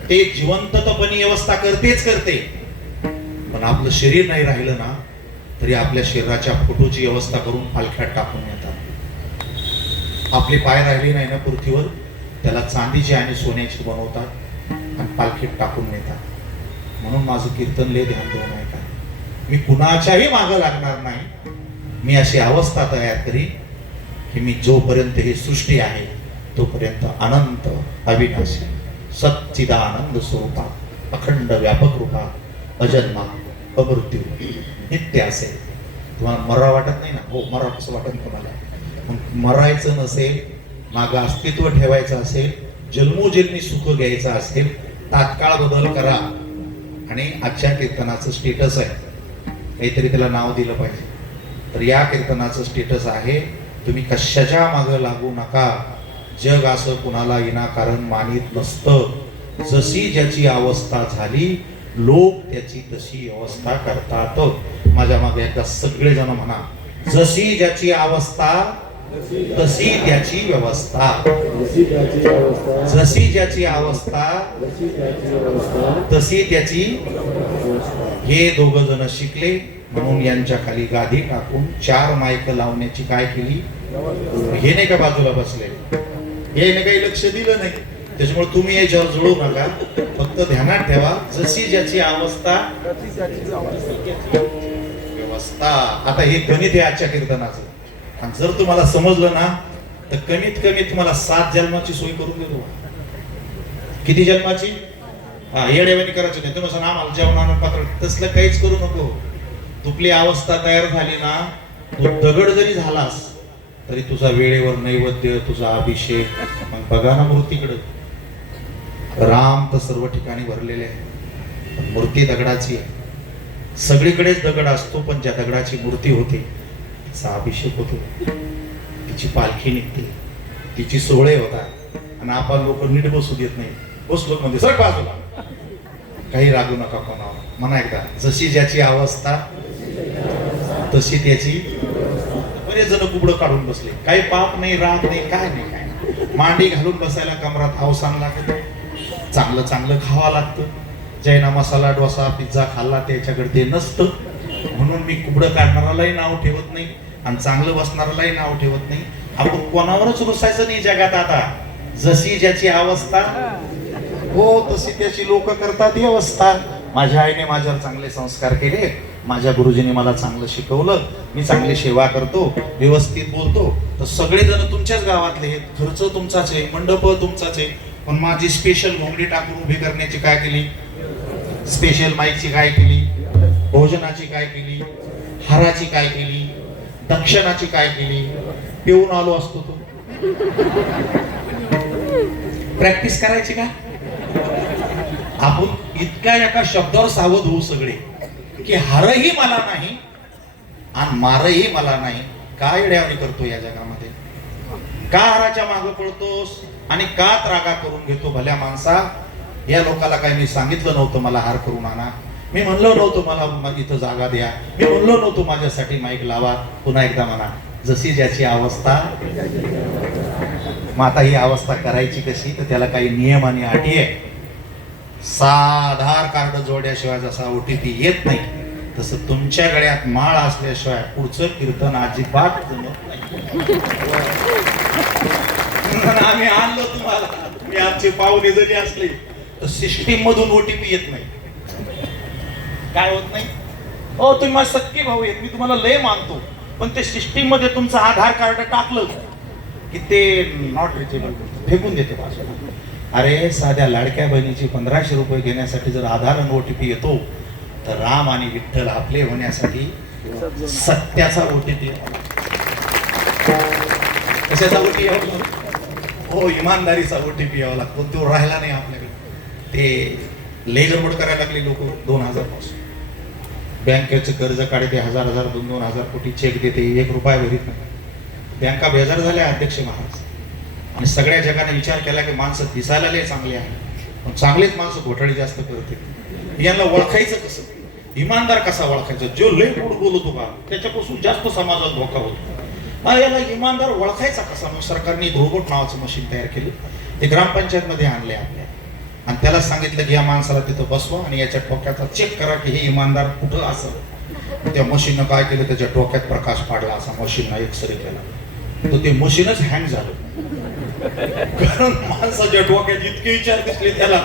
ते जिवंतपणी व्यवस्था करतेच करते. पण आपलं शरीर नाही राहिलं ना तरी आपल्या शरीराच्या फोटोची व्यवस्था करून पालख्यात टाकून येतात. आपले पाय राहिले नाही ना पृथ्वीवर, त्याला चांदीचे आणि सोन्याचे बनवतात आणि पालखीत टाकून नेतात. म्हणून माझं कीर्तन लय ध्यान देऊ नये का, मी कुणाच्याही मागं लागणार नाही. मी अशी अवस्था तयार करी की मी जोपर्यंत ही सृष्टी आहे तोपर्यंत अनंत अविनाशी सच्चिदानंद स्वरूपा अखंड व्यापक रूपा अजन्मा अमृत्यू नित्य असेल. तुम्हाला मरा वाटत नाही ना? हो, मरा कसं वाटत तुम्हाला? मग मरायचं नसेल, मागं अस्तित्व ठेवायचं असेल, जन्मोजन्मी सुख घ्यायचं असेल, तात्काळ बदल करा. आणि आजच्या कीर्तनाचं स्टेटस आहे, काहीतरी त्याला नाव दिलं पाहिजे. तर या कीर्तनाचं स्टेटस आहे, तुम्ही कशाच्या मागं लागू नका. जग असं कुणाला विनाकारण मानित नसतं. जशी ज्याची अवस्था झाली लोक त्याची तशी अवस्था करतात. माझ्या मागे एकदा सगळेजण म्हणा, जशी ज्याची अवस्था तशी त्याची व्यवस्था. जशी ज्याची अवस्था तशी त्याची. हे दोघं जण शिकले म्हणून यांच्या खाली गादी टाकून 4 माईक लावण्याची काय केली. हे नाही का बाजूला बसले, हे नाही काही लक्ष दिलं नाही. त्याच्यामुळे तुम्ही याच्यावर जुळू नका, फक्त ध्यानात ठेवा, जशी ज्याची अवस्था व्यवस्था. आता हे गणित आहे आजच्या कीर्तनाचं, आणि जर तुम्हाला समजलं ना तर कमीत कमी तुम्हाला 7 जन्माची सोय करून देतो. किती जन्माची? हा, येडेवानी करायची नाही. तुम्ही असं आम्हाला जेवणानं पात्र तसलं काहीच करू नको. तुपली अवस्था तयार झाली ना, तू दगड जरी झालास तरी तुझा वेळेवर नैवेद्य, तुझा अभिषेक. मग बघा ना मूर्तीकडे, राम तर सर्व ठिकाणी भरलेले आहे, मूर्ती दगडाची आहे. सगळीकडेच दगड असतो, पण ज्या दगडाची मूर्ती होते तिचा अभिषेक होतो, तिची पालखी निघते, तिची सोहळे होतात. आणि आपण लोक नीट बसू देत नाही. बसलो म्हणजे सर बाजूला, काही रागू नका कोणावर. म्हणा एकदा, जशी ज्याची अवस्था तशी त्याची. बरेच जण कुबडं काढून बसले, काही पाप नाही, राग नाही, काय नाही, काय नाही. मांडी घालून बसायला कमरात हावसान लागतं, चांगलं चांगलं खावं लागतं. जैना मसाला डोसा पिझ्झा खाल्ला त्याच्याकडे ते नसतं. म्हणून मी कुबडं काढणारालाही नाव ठेवत नाही आणि चांगलं बसणारालाही नाव ठेवत नाही. आपण कोणावरच रुसायचं नाही जगात. आता जशी ज्याची अवस्था हो तशी त्याची लोक करतात ही अवस्था. माझ्या आईने माझ्यावर चांगले संस्कार केले, माझ्या गुरुजीने मला चांगलं शिकवलं, मी चांगली सेवा करतो, व्यवस्थित बोलतो, तर सगळे जण तुमच्याच गावातले आहेत, खर्च तुमचाच आहे, मंडप तुमचाच आहे. पण माझी स्पेशल घोंगडी टाकून उभी करण्याची काय केली, स्पेशल माईकची काय केली, भोजनाची काय केली, हाराची काय केली, दक्षिणाची काय केली. पिऊन आलो असतो तो. प्रॅक्टिस करायची का? आपण इतक्या एका शब्दावर सावध होऊ सगळे की हारही मला नाही आणि मारही मला नाही. काय येड्यावानी करतो या जगामध्ये? का हाराच्या मागे पळतोस आणि का त्रागा करून घेतो भल्या माणसा? या लोकाला काही मी सांगितलं नव्हतं मला हार करून आणा, मी म्हणलो नव्हतो मला इथं जागा द्या, मी म्हणलो नव्हतो माझ्यासाठी माईक लावा. पुन्हा एकदा म्हणा, जशी ज्याची अवस्था. मग आता ही अवस्था करायची कशी? तर त्याला काही नियम आणि अटी आहे. आधार कार्ड जोडल्याशिवाय जसा OTP येत नाही, तसं तुमच्या गळ्यात माळ असल्याशिवाय पुढचं कीर्तन अजिबात जमत नाही. आम्ही आणलो तुम्हाला, तुम्ही आमचे पाहुणे जरी असले तर सिस्टीम मधून OTP येत नाही. काय होत नाही? हो, तुम्ही माझे सख्खे भाऊ आहेत, मी तुम्हाला लय मानतो, पण ते सिस्टीम मध्ये तुमचं आधार कार्ड टाकलं की ते नॉट रिचेबल फेकून देते बाजूला. अरे साध्या लाडक्या बहिणीची 1500 रुपये घेण्यासाठी जर आधार आणि OTP येतो, तर राम आणि विठ्ठल आपले होण्यासाठी सत्याचा OTP. कशाचा OTP यावा? हो, इमानदारीचा OTP यावा लागतो. तो राहिला नाही आपल्याकडे. ते लय गडबड करायला लागले लोक. 2000 पासून बँकेचं कर्ज काढते, 1000 2,000 कोटी चेक देते, 1 रुपया भरीत नाही. बँका बेजार झाल्या अध्यक्ष महाराज. आणि सगळ्या जगाने विचार केला की माणसं दिसायला लय चांगले आहे, पण चांगलेच माणसं घोटाळे जास्त करते. यांना ओळखायचं कसं? इमानदार कसा ओळखायचा? जो लय गोड बोलतो का त्याच्यापासून जास्त समाजात धोका होतो. याला इमानदार ओळखायचा कसा? मग सरकारने रोबोट नावाचं मशीन तयार केलं, ते ग्रामपंचायत मध्ये आणले आपल्या, आणि त्याला सांगितलं की या माणसाला तिथं बसवा आणि याच्या डोक्याचा चेक करा की हे इमानदार कुठं असं. त्या मशीननं काय केलं? त्याच्या डोक्यात प्रकाश पाडला, असा मशीनला एक्सरे केला. तर ते मशीनच हँग झालं, कारण माणसाच्या डोक्यात इतके विचार दिसले त्याला.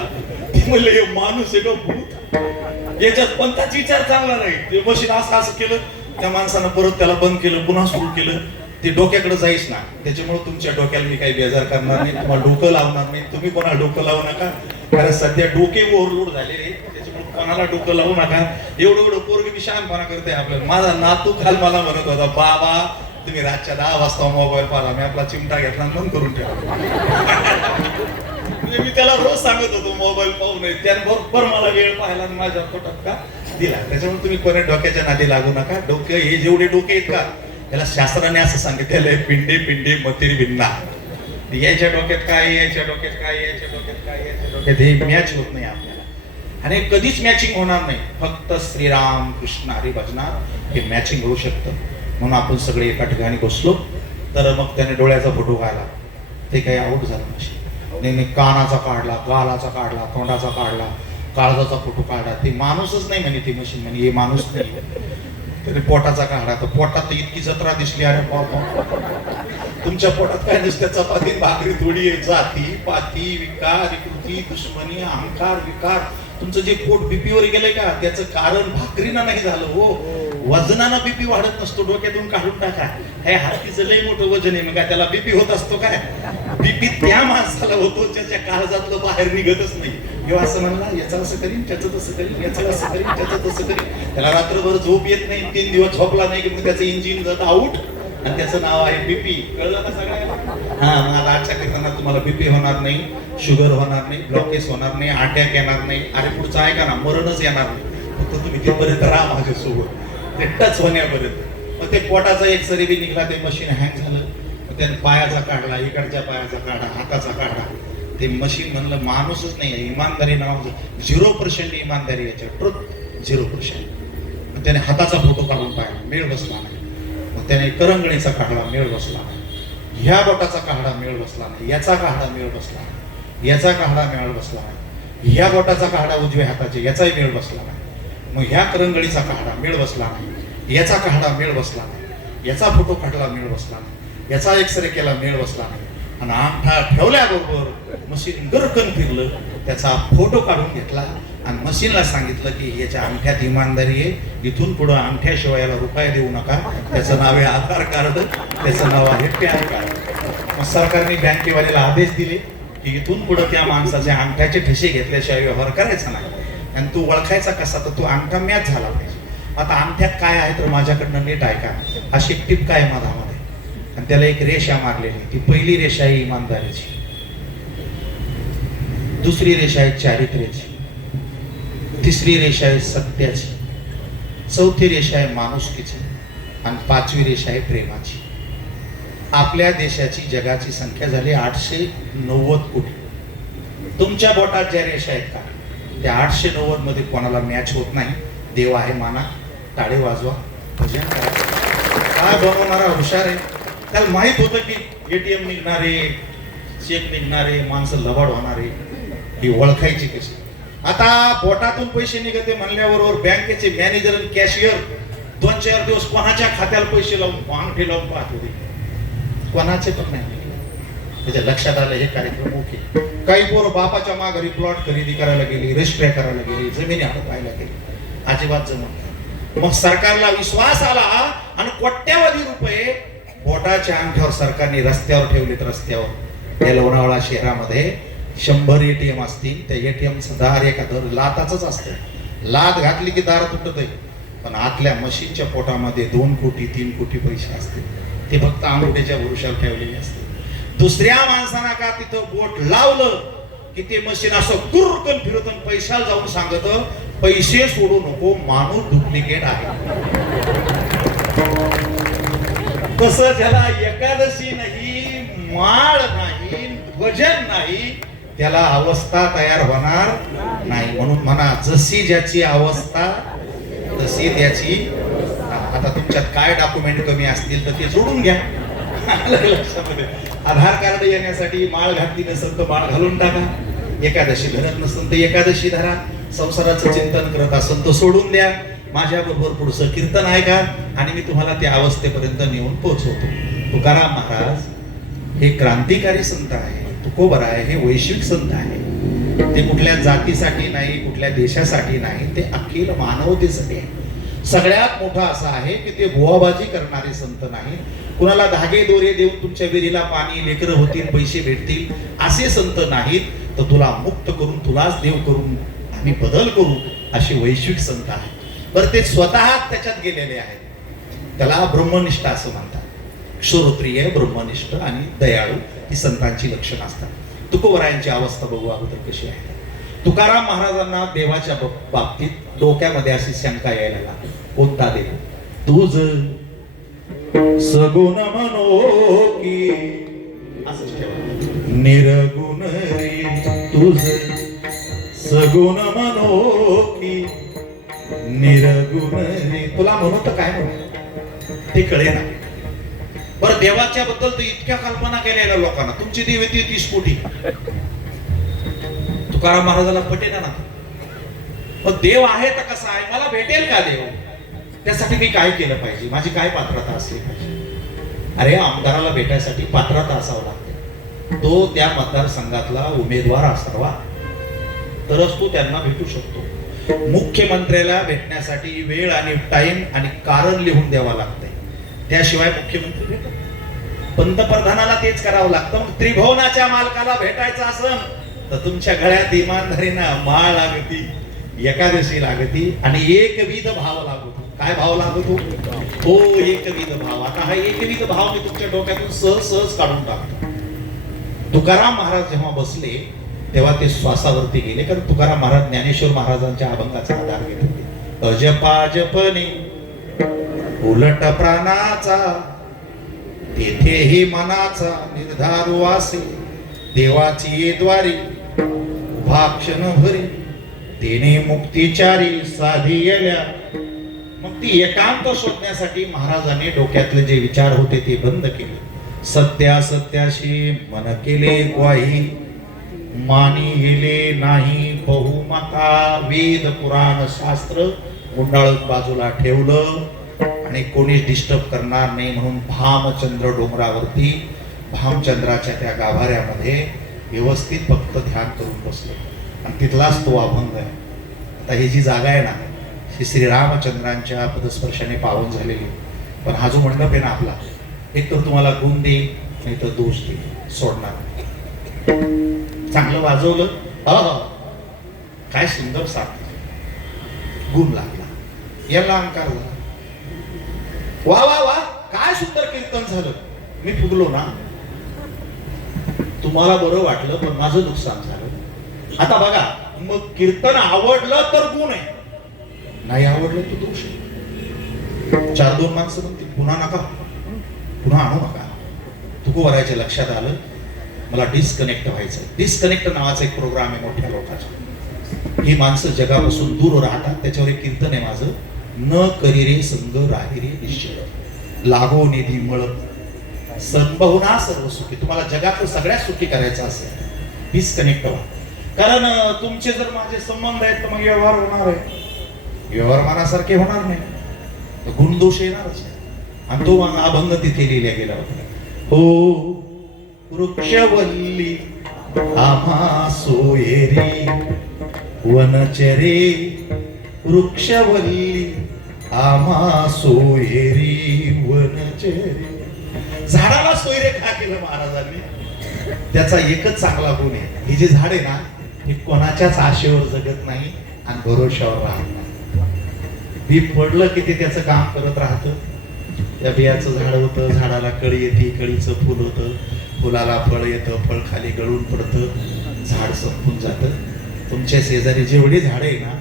म्हणले हे माणूस आहे का भूत? याच्यात पंथाच विचार चांगला नाही. ते मशीन असं केलं, त्या माणसानं परत त्याला बंद केलं, पुन्हा सुरू केलं. ते डोक्याकडे जाईच ना. त्याच्यामुळे तुमच्या डोक्याला मी काही बेजार करणार नाही, तुम्हाला डोकं लावणार नाही. तुम्ही कोणाला डोकं लावू नका, कारण सध्या डोके ओव्हरलोड झालेले, त्याच्यामुळे कोणाला डोकं लावू नका. एवढं पोरगी बी शहाणपणा करते आपल्याला. माझा नातू काल मला म्हणत होता, बाबा तुम्ही रातच्या 10 वाजता मोबाईल पाहिला, मी आपला चिमटा घेतला बंद करून ठेवला. मी त्याला रोज सांगत होतो मोबाईल पाहू नये. त्याने बरोबर मला वेळ पाहिला आणि माझ्या पोटात का दिला. त्याच्यामुळे तुम्ही कोणा डोक्याच्या नादी लागू नका. डोके हे जेवढे डोके आहेत का, त्याला शास्त्राने असं सांगितलेलं, पिंडे पिंडे मतिरी भिन्ना. याच्या डोक्यात काय, याच्या डोक्यात काय, याच्या डोक्यात काय, याच्या डोक्यात हे मॅच होत नाही आपल्याला, आणि कधीच मॅचिंग होणार नाही. फक्त श्रीराम कृष्ण हरी भजनात हे मॅचिंग होऊ शकतं. म्हणून आपण सगळे एका ठिकाणी बसलो, तर मग त्याने डोळ्याचा फोटो काढला, ते काही आऊट झालं नाही. कानाचा काढला, गालाचा काढला, तोंडाचा काढला, काळजाचा फोटो काढला. ते माणूसच नाही म्हणे, ती मशीन म्हणे हे माणूस नाही. तरी पोटाचा काढला, तर पोटात इतकी जत्रा दिसली. अरे तुमच्या पोटात काय दिसतं? चपाती भाकरी थोडी, जाती पाती विकार विकृती दुश्मनी अहंकार विकार. तुमचं जे पोट BP वर गेलंय का, त्याचं कारण भाकरीनं नाही झालं हो, वजनानं BP वाढत नसतो. डोक्यातून काढून टाका. हे हातीचं लय मोठं वजन आहे, मग त्याला BP होत असतो काय? BP त्या माणसाला होतो ज्याच्या काळजातलं बाहेर निघतच नाही. किंवा असं म्हणला, याचं असं करीन, त्याचं तसं करीन, याचं असं करीन, त्याचं तसं करीन. त्याला रात्रभर झोप येत नाही, 3 दिवस झोपला नाही की मग त्याचं इंजिन जात आऊट, आणि त्याचं नाव आहे BP. कळलं का सगळ्याला? हा, मग आजच्या कीर्तनात तुम्हाला BP होणार नाही, शुगर होणार नाही, ब्लॉकेज होणार नाही, अटॅक येणार नाही. अरे पुढचं ऐका ना, मरणच येणार नाही. फक्त तुम्ही तिथपर्यंत राहा माझ्यासोबत, ते टच होण्यापर्यंत. मग ते पोटाचा एक्सरे बी निघाला, ते मशीन हँग झालं. मग त्याने पायाचा काढला, इकडच्या पायाचा काढला, हाताचा काढला. ते मशीन म्हणलं माणूसच नाही, इमानदारी नाव 0% इमानदारी याच्या, ट्रुथ 0%. मग त्याने हाताचा फोटो काढून पाहिला, मेळ बसला नाही. मग त्याने करंगणीचा काढला, मेळ बसला नाही. ह्या बोटाचा काढा, मेळ बसला नाही. याचा काढा, मेळ बसला नाही. याचा काढा, मेळ बसला नाही. ह्या बोटाचा काढा उजव्या हाताचे, याचाही मेळ बसला नाही. मग ह्या करंगळीचा काढा, मेळ बसला नाही. याचा काढा, मेळ बसला नाही. याचा फोटो काढला, मेळ बसला नाही. याचा एक्सरे केला, मेळ बसला नाही. आणि अंगठा ठेवल्याबरोबर मशीन गरकन फिरलं, त्याचा फोटो काढून घेतला आणि मशीनला सांगितलं की याच्या अंगठ्यात इमानदारी आहे, इथून पुढं अंगठ्याशिवाय याला रुपये देऊ नका. त्याचं नाव आहे आधार कार्ड, त्याचं नाव आहे पॅन कार्ड. मग सरकारने बँकेवाल्याला आदेश दिले की इथून पुढं त्या माणसाचे अंगठ्याचे ठसे घेतल्याशिवाय व्यवहार करायचा नाही. आणि तू ओळखायचा कसा, तर तो अंगठा मॅच झाला पाहिजे. आता अंगठ्यात काय आहे तर माझ्याकडनं नीट ऐका. अशी एक टिपका आहे मधामध्ये, आणि त्याला एक रेषा मारलेली. ती पहिली रेषा आहे इमानदारीची, दुसरी रेषा आहे चारित्र्याची, तिसरी रेषा आहे सत्याची, चौथी रेषा आहे माणुसकीची, आणि 5वी रेषा आहे प्रेमाची. आपल्या देशाची जगाची संख्या झाली 890 कोटी. तुमच्या बोटात ज्या रेषा आहेत का त्या 890 मध्ये कोणाला मॅच होत नाही. देव आहे माना, टाळे वाजवा, भजन करा. काय बनवणारा हुशार आहे. त्याला माहित होतं की एटीएम निघणारे, चेक निघणारे, माणसं लबाड होणारे, ही ओळखायची कशी. आता बोटातून पैसे निघते म्हणल्याबरोबर बँकेचे मॅनेजर आणि कॅशियर 2-4 दिवस कोणाच्या खात्याला पैसे लावून अंगठी लावून पाहत होते. कोणाचे पण नाही. त्याच्या लक्षात आलं हे कार्यक्रम ओके. काही पोरं बापाच्या माघारी प्लॉट खरेदी करायला गेली, रजिस्ट्र्या करायला गेली, जमिनी हडपायला गेली. अजिबात जमत. मग सरकारला विश्वास आला आणि कोट्यावधी रुपये बोटाच्या अंगठ्यावर सरकारने रस्त्यावर ठेवलेत. रस्त्यावर या लोणावळा शहरामध्ये 100 एटीएम असतील. त्या एटीएमचं दार एका दर लाताच असतं. लात घातली की दार तुटत आहे. पण आतल्या मशीनच्या पोटामध्ये 2 कोटी 3 कोटी पैसे असते. ते फक्त अंगठ्याच्या भरोशावर ठेवलेले असते. दुसऱ्या माणसाना का तिथं बोट लावलं की ते मशीन असं गुरकन फिरतन पैशाला जाऊन सांगत पैसे सोडू नको, माणूस डुप्लिकेट आहे. तसं ज्याला एकादशी नाही, माळ नाही, भजन नाही, त्याला अवस्था तयार होणार नाही. म्हणून म्हणा जशी ज्याची अवस्था तशी त्याची. आता तुमच्यात काय डॉक्युमेंट कमी असतील तर ते जोडून घ्या. आधार कार्ड येण्यासाठी माळ घातली नसेल तर माळ घालून टाका. एकादशी धरत नसेल तर एकादशी धरा. संसाराचं चिंतन करत असेल तर सोडून द्या. माझ्या बरोबर पुढचं कीर्तन ऐका आणि मी तुम्हाला त्या अवस्थेपर्यंत नेऊन पोहोचवतो. तुकाराम महाराज हे क्रांतिकारी संत आहे. तुकोबरा आहे हे वैश्विक संत आहे. ते कुठल्या जातीसाठी नाही, कुठल्या देशासाठी नाही, ते अखिल मानवतेसाठी आहे. सगळ्यात मोठा असा आहे की ते भुवाबाजी करणारे संत नाही. कुणाला धागे दोरे देऊन तुमच्या विहिरीला पाणी, लेकरं होतील, पैसे भेटतील असे संत नाहीत. तर तुला मुक्त करून, तुलाच देव करून आम्ही बदल करू असे वैश्विक संत आहेत. बरं ते स्वतः त्याच्यात गेलेले आहेत. त्याला ब्रह्मनिष्ठ असं म्हणतात. श्रोत्रिय, ब्रह्मनिष्ठ आणि दयाळू ही संतांची लक्षणं असतात. तुकोबरायांची अवस्था बघू अगोदर कशी आहे. तुकाराम महाराजांना देवाच्या बाबतीत डोक्यामध्ये अशी शंका यायला लागली. कोणता देव? तुझ सगुण म्हणो की असंच ठेवा. निर्गुण रे तुझ सगुण म्हणो की निर्गुण रे. तुला म्हणू तर काय म्हणू ते कळे ना. बरं देवाच्या बद्दल तर इतक्या कल्पना केलेल्या लोकांना. तुमची देव येते 30 कोटी. तुकाराम महाराजाला पटेना ना. मग देव आहे तर कसा आहे, मला भेटेल का देव, त्यासाठी मी काय केलं पाहिजे, माझी काय पात्रता असली पाहिजे. अरे आमदाराला भेटायसाठी पात्रता असावं लागते. तो त्या मतदारसंघातला उमेदवार असावा तरच तो त्यांना भेटू शकतो. मुख्यमंत्र्याला भेटण्यासाठी वेळ आणि टाइम आणि कारण लिहून द्यावं लागतंय. त्याशिवाय मुख्यमंत्री भेटत. पंतप्रधानाला तेच करावं लागतं. मग त्रिभुवनाच्या मालकाला भेटायचं असेल तर तुमच्या गळ्यात इमानदारीनं माळ लागती, एकादशी लागती आणि एकविध भाव लागतो. काय भाव लागतो? हो एकविध भाव. आता हा एकविध भाव मी तुमच्या डोक्यातून सहज काढून टाकतो. तुकाराम महाराज जेव्हा बसले तेव्हा ते श्वासावरती गेले. कारण तुकाराम महाराज ज्ञानेश्वर महाराजांच्या अभंगाचा आधार घेत होते. अजपा जपनी उलट प्राणाचा, तेथेही मनाचा निर्धार वासे, देवाची ये द्वारी उभा क्षण भरी, तेने मुक्तिचारी साधी गेल्या. मग ती एकांत शोधण्यासाठी महाराजांनी डोक्यातले जे विचार होते ते बंद केले. सत्याशी मन केले ग्वाही, मानी गेले नाही बहुमता. वेद पुराण शास्त्र गुंडाळत बाजूला ठेवलं आणि कोणीच डिस्टर्ब करणार नाही म्हणून भामचंद्र डोंगरावरती भामचंद्राच्या त्या गाभाऱ्यामध्ये व्यवस्थित फक्त ध्यान करून बसले. आणि तिथलाच तो अभंग आहे. आता ही जी जागा आहे ना ही श्रीरामचंद्रांच्या पदस्पर्शाने पावन झालेली. पण हा जो मंडप आहे ना आपला, एक तर तुम्हाला गुण देईल नाही तर दोष देईल, सोडणार. चांगलं वाजवलं, काय सुंदर साथ, गुण लागला, याला अंकार झाला. वा वा वा काय सुंदर कीर्तन झालं. मी फुगलो ना, तुम्हाला बरं वाटलं पण माझं नुकसान झालं. आता बघा मग कीर्तन आवडलं तर गुण आहे, नाही आवडलं तर दोष आहे. 4-2 माणसं म्हणतील पुन्हा नका, पुन्हा आणू नका. तुकोबाराच्या लक्षात आलं मला डिस्कनेक्ट व्हायचं. डिस्कनेक्ट नावाचा एक प्रोग्राम आहे मोठ्या लोकांचा. ही माणसं जगापासून दूर राहतात. त्याच्यावर एक कीर्तन आहे माझं, न करी रे संग राही रे निश्चय लागो निधी मळ संभवना सर्व सुखी. तुम्हाला जगातलं सगळ्यात सुखी करायचं असेल डिस्कनेक्ट व्हा. कारण तुमचे जर माझे संबंध आहेत तर मग व्यवहार होणार आहे, व्यवहार मनासारखे होणार नाही, गुणदोष येणारच नाही. आणि तो अभंग तिथे लिहिला गेला होता, हो वृक्षवल्ली आम्हा सोयरी वनचरे वृक्षवल्ली आम्हा सोयरी वनचरे. झाडाला सोयरे का केलं महाराजांनी? त्याचा एकच चांगला गुण आहे, ही जी झाड आहे ना ही कोणाच्याच आशेवर जगत नाही आणि भरोशावर राहत नाही. बी पडलं की ते त्याचं काम करत राहतं. त्या बियाचं झाड होतं, झाडाला कळी येते, कळीचं फुल होतं, फुलाला फळ येतं, फळ खाली गळून पडतं, झाड संपून जातं. तुमच्या शेजारी जेवढी झाडे आहे ना,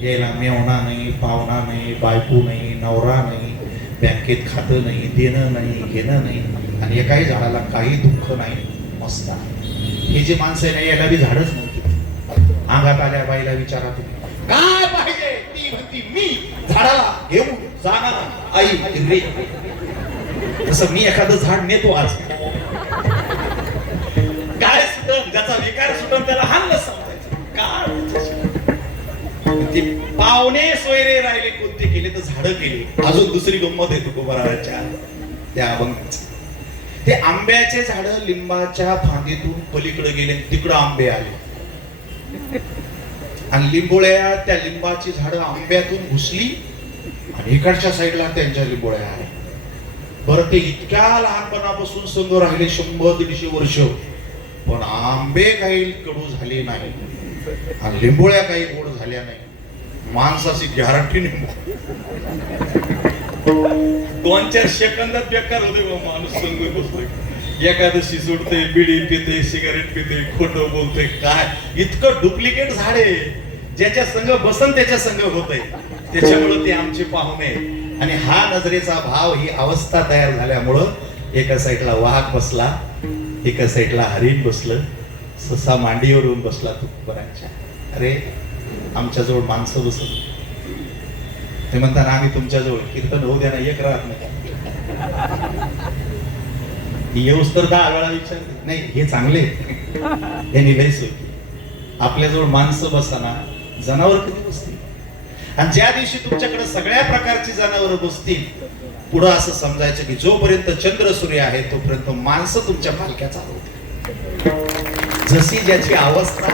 यायला मेवणा नाही, पावणा नाही, बायको नाही, नवरा नाही, बँकेत खातं नाही, देणं नाही, घेणं नाही, आणि एकाही झाडाला काही दुःख नाही, मस्त आहे. हे जे माणसं आहे ना याला बी झाडच नव्हती. अंगात आल्या बाईला विचारा तुम्ही काय पाहिजे, ती म्हणती मी झाडाला घेऊन जाणार आई रे. तसं मी एखादं झाड नेतो आज. काय सुटन ज्याचा विकार सुटन त्याला हानलं समजायचं. काय ते पावणे सोयरे राहिले कोणते केले तर झाडं केली. अजून दुसरी गंमत आहे तुकोबाराच्या त्या अभंगाची. ते आंब्याचे झाड लिंबाच्या फांदीतून पलीकडे गेले, तिकडं आंबे आले आणि लिंबोळ्या त्या लिंबाची झाडं आंब्यातून घुसली आणि इकडच्या साईडला त्यांच्या लिंबोळ्या आल्या. बरं ते इतक्या लहानपणापासून संग राहिले 100-150 वर्ष, पण आंबे काही कडू झाले नाही आणि लिंबोळ्या काही गोड झाल्या नाही. माणसाची गॅरंटी नाही. 2-4 सेकंदात बेकार होते माणूस संग बसतोय, एकादशी सोडते, बिडी पिते, सिगारेट पिते, खोटं बोलते. काय इतकं डुप्लिकेट झाड आहे, ज्याच्या संग बसन त्याच्या संग होतंय. त्याच्यामुळे ते आमचे पाहुणे. आणि हा नजरेचा भाव, ही अवस्था तयार झाल्यामुळं एका साईडला वाघ बसला, एका साईडला हरिण बसलं, ससा मांडीवर येऊन बसला तुकोबाराच्या. अरे आमच्याजवळ माणसं बसत. ते म्हणतात आम्ही तुमच्याजवळ कीर्तन होऊ द्या ना, एक राहत नाही. येऊस तर 10 वेळा विचार नाही, हे चांगले हे निघायच होती. आपल्याजवळ माणसं बसताना जनावर कधी बसतील? आणि ज्या दिवशी तुमच्याकडे सगळ्या प्रकारची जनावर बसतील, पुढं असं समजायचं की जोपर्यंत चंद्र सूर्य आहे तोपर्यंत माणसं तुमच्या पालख्या चालवतील. जशी ज्याची अवस्था,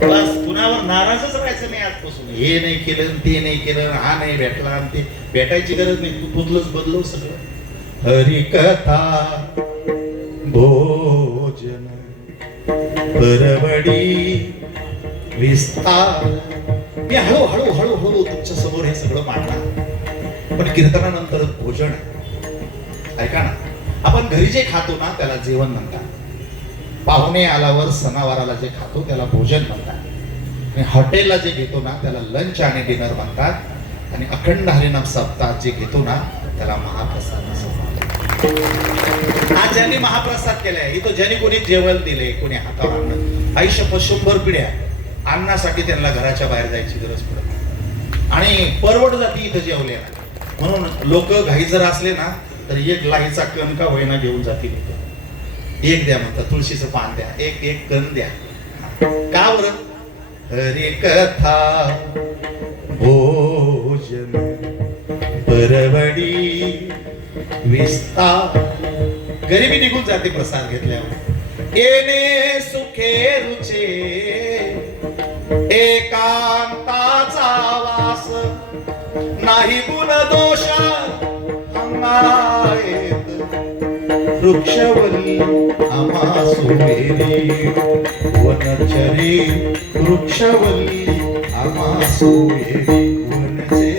बस कुणावर नाराजच राहायचं नाही आजपासून. हे नाही केलं, ते नाही केलं, हा नाही भेटला, आणि ते भेटायची गरज नाही. तू बदलच बदलव सगळं. हरिकथा भोजन परवडी विस्तार. मी हळूहळू हळूहळू तुमच्या समोर हे सगळं मांडणार, पण कीर्तनानंतर भोजन. ऐका ना, आपण घरी जे खातो ना त्याला जेवण म्हणतात. पाहुणे आल्यावर सणावाराला जे खातो त्याला भोजन म्हणतात. आणि हॉटेलला जे घेतो ना त्याला लंच आणि डिनर म्हणतात. आणि अखंड हरिनाम सप्ताह जे घेतो ना त्याला महाप्रसाद असं म्हणतात. आज ज्यांनी महाप्रसाद केलाय, इथं ज्यांनी कोणी जेवण दिले, कोणी हातावर आणलं, आयुष्य 100 पिढ्या अन्नासाठी त्यांना घराच्या बाहेर जायची गरज पडत नाही. आणि परवड जाती इथं जेवल्या. म्हणून लोक घाई जर असले ना तर एक लाहीचा कण का होईना घेऊन जातील. एक द्या म्हणतात, तुळशीचं पान द्या, एक कण द्या. का बरं? हरे कथा भोजन परवडी विस्तार. गरिबी निघून जाते प्रसाद घेतल्यावर. येणे सुखे रुचे एकांताचा वास, नाही गुण दोष अंगायत. वृक्षवल्ली आम्हा सोयरी वनचरी वृक्षवल्ली आम्हा सोयरी वनचरी.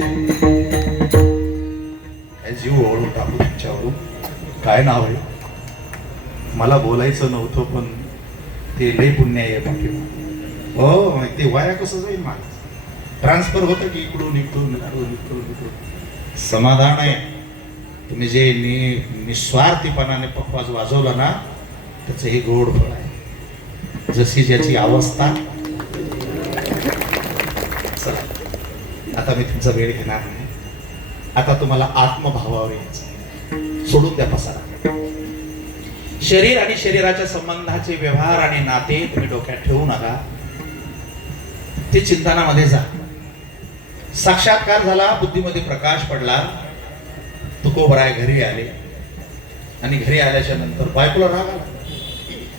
जीव ओळून टाकू तुमच्यावरून. काय नाव आहे? मला बोलायचं नव्हतं पण ते लय पुण्य आहे बाकी. हो ते वाया कसं जाईल माझं. ट्रान्सफर होतं की इकडून इकडून इकडून इकडून इकडून. समाधान आहे तुम्ही जे निस्वार्थीपणाने पखवाज वाजवला ना, त्याचं हे गोड फळ आहे. जशी ज्याची अवस्था. चला, आता मी तुमचा वेळ घेणार नाही. आता तुम्हाला आत्मभावावर यायचं. सोडून द्या पसारा. शरीर आणि शरीराच्या संबंधाचे व्यवहार आणि नाते तुम्ही डोक्यात ठेवू नका. ते चिंतनामध्ये जा. साक्षात्कार झाला, बुद्धीमध्ये प्रकाश पडला. तुकोबराय घरी आले आणि घरी आल्याच्या नंतर बायकोला राग आला.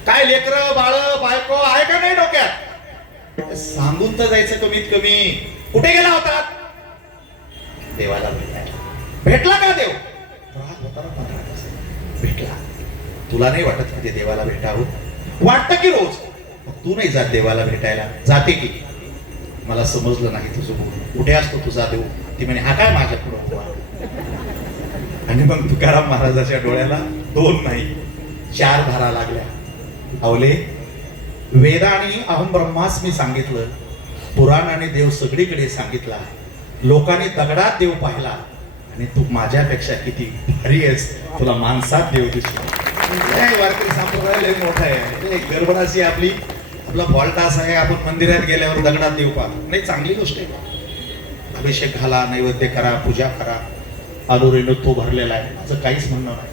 काय लेकरं बाळ बायको आहे का नाही डोक्यात? सांगून तर जायचं कमीत कमी. कुठे गेला होता? देवाला भेटायला. भेटला का देव? राग होता ना 15 दिवस. भेटला. तुला नाही वाटत की ते देवाला भेटावं? वाटतं की रोज. तू नाही जात देवाला भेटायला? जाते की. मला समजलं नाही तुझं बोल. कुठे असतो तुझा देव? ती म्हणे हा काय माझ्या पुढं उभा. आणि मग तुकाराम महाराजाच्या डोळ्याला 2 नाही 4 धारा लागल्या. अवले, वेदाने अहम ब्रह्मास्मी सांगितलं, पुराणाने देव सगळीकडे सांगितला, लोकांनी दगडात देव पाहिला, आणि तू माझ्यापेक्षा किती भारी आहेस, तुला माणसात देव दिसला. वारकरी संप्रदाय लय मोठा आहे. गडबडाची आपला फॉल्ट असा आहे, आपण मंदिरात गेल्यावर दगडात देव पाहतो. नाही, चांगली गोष्ट आहे. अभिषेक घाला, नैवेद्य करा, पूजा करा, आदोरीनं तो भरलेला आहे, असं काहीच म्हणणं नाही.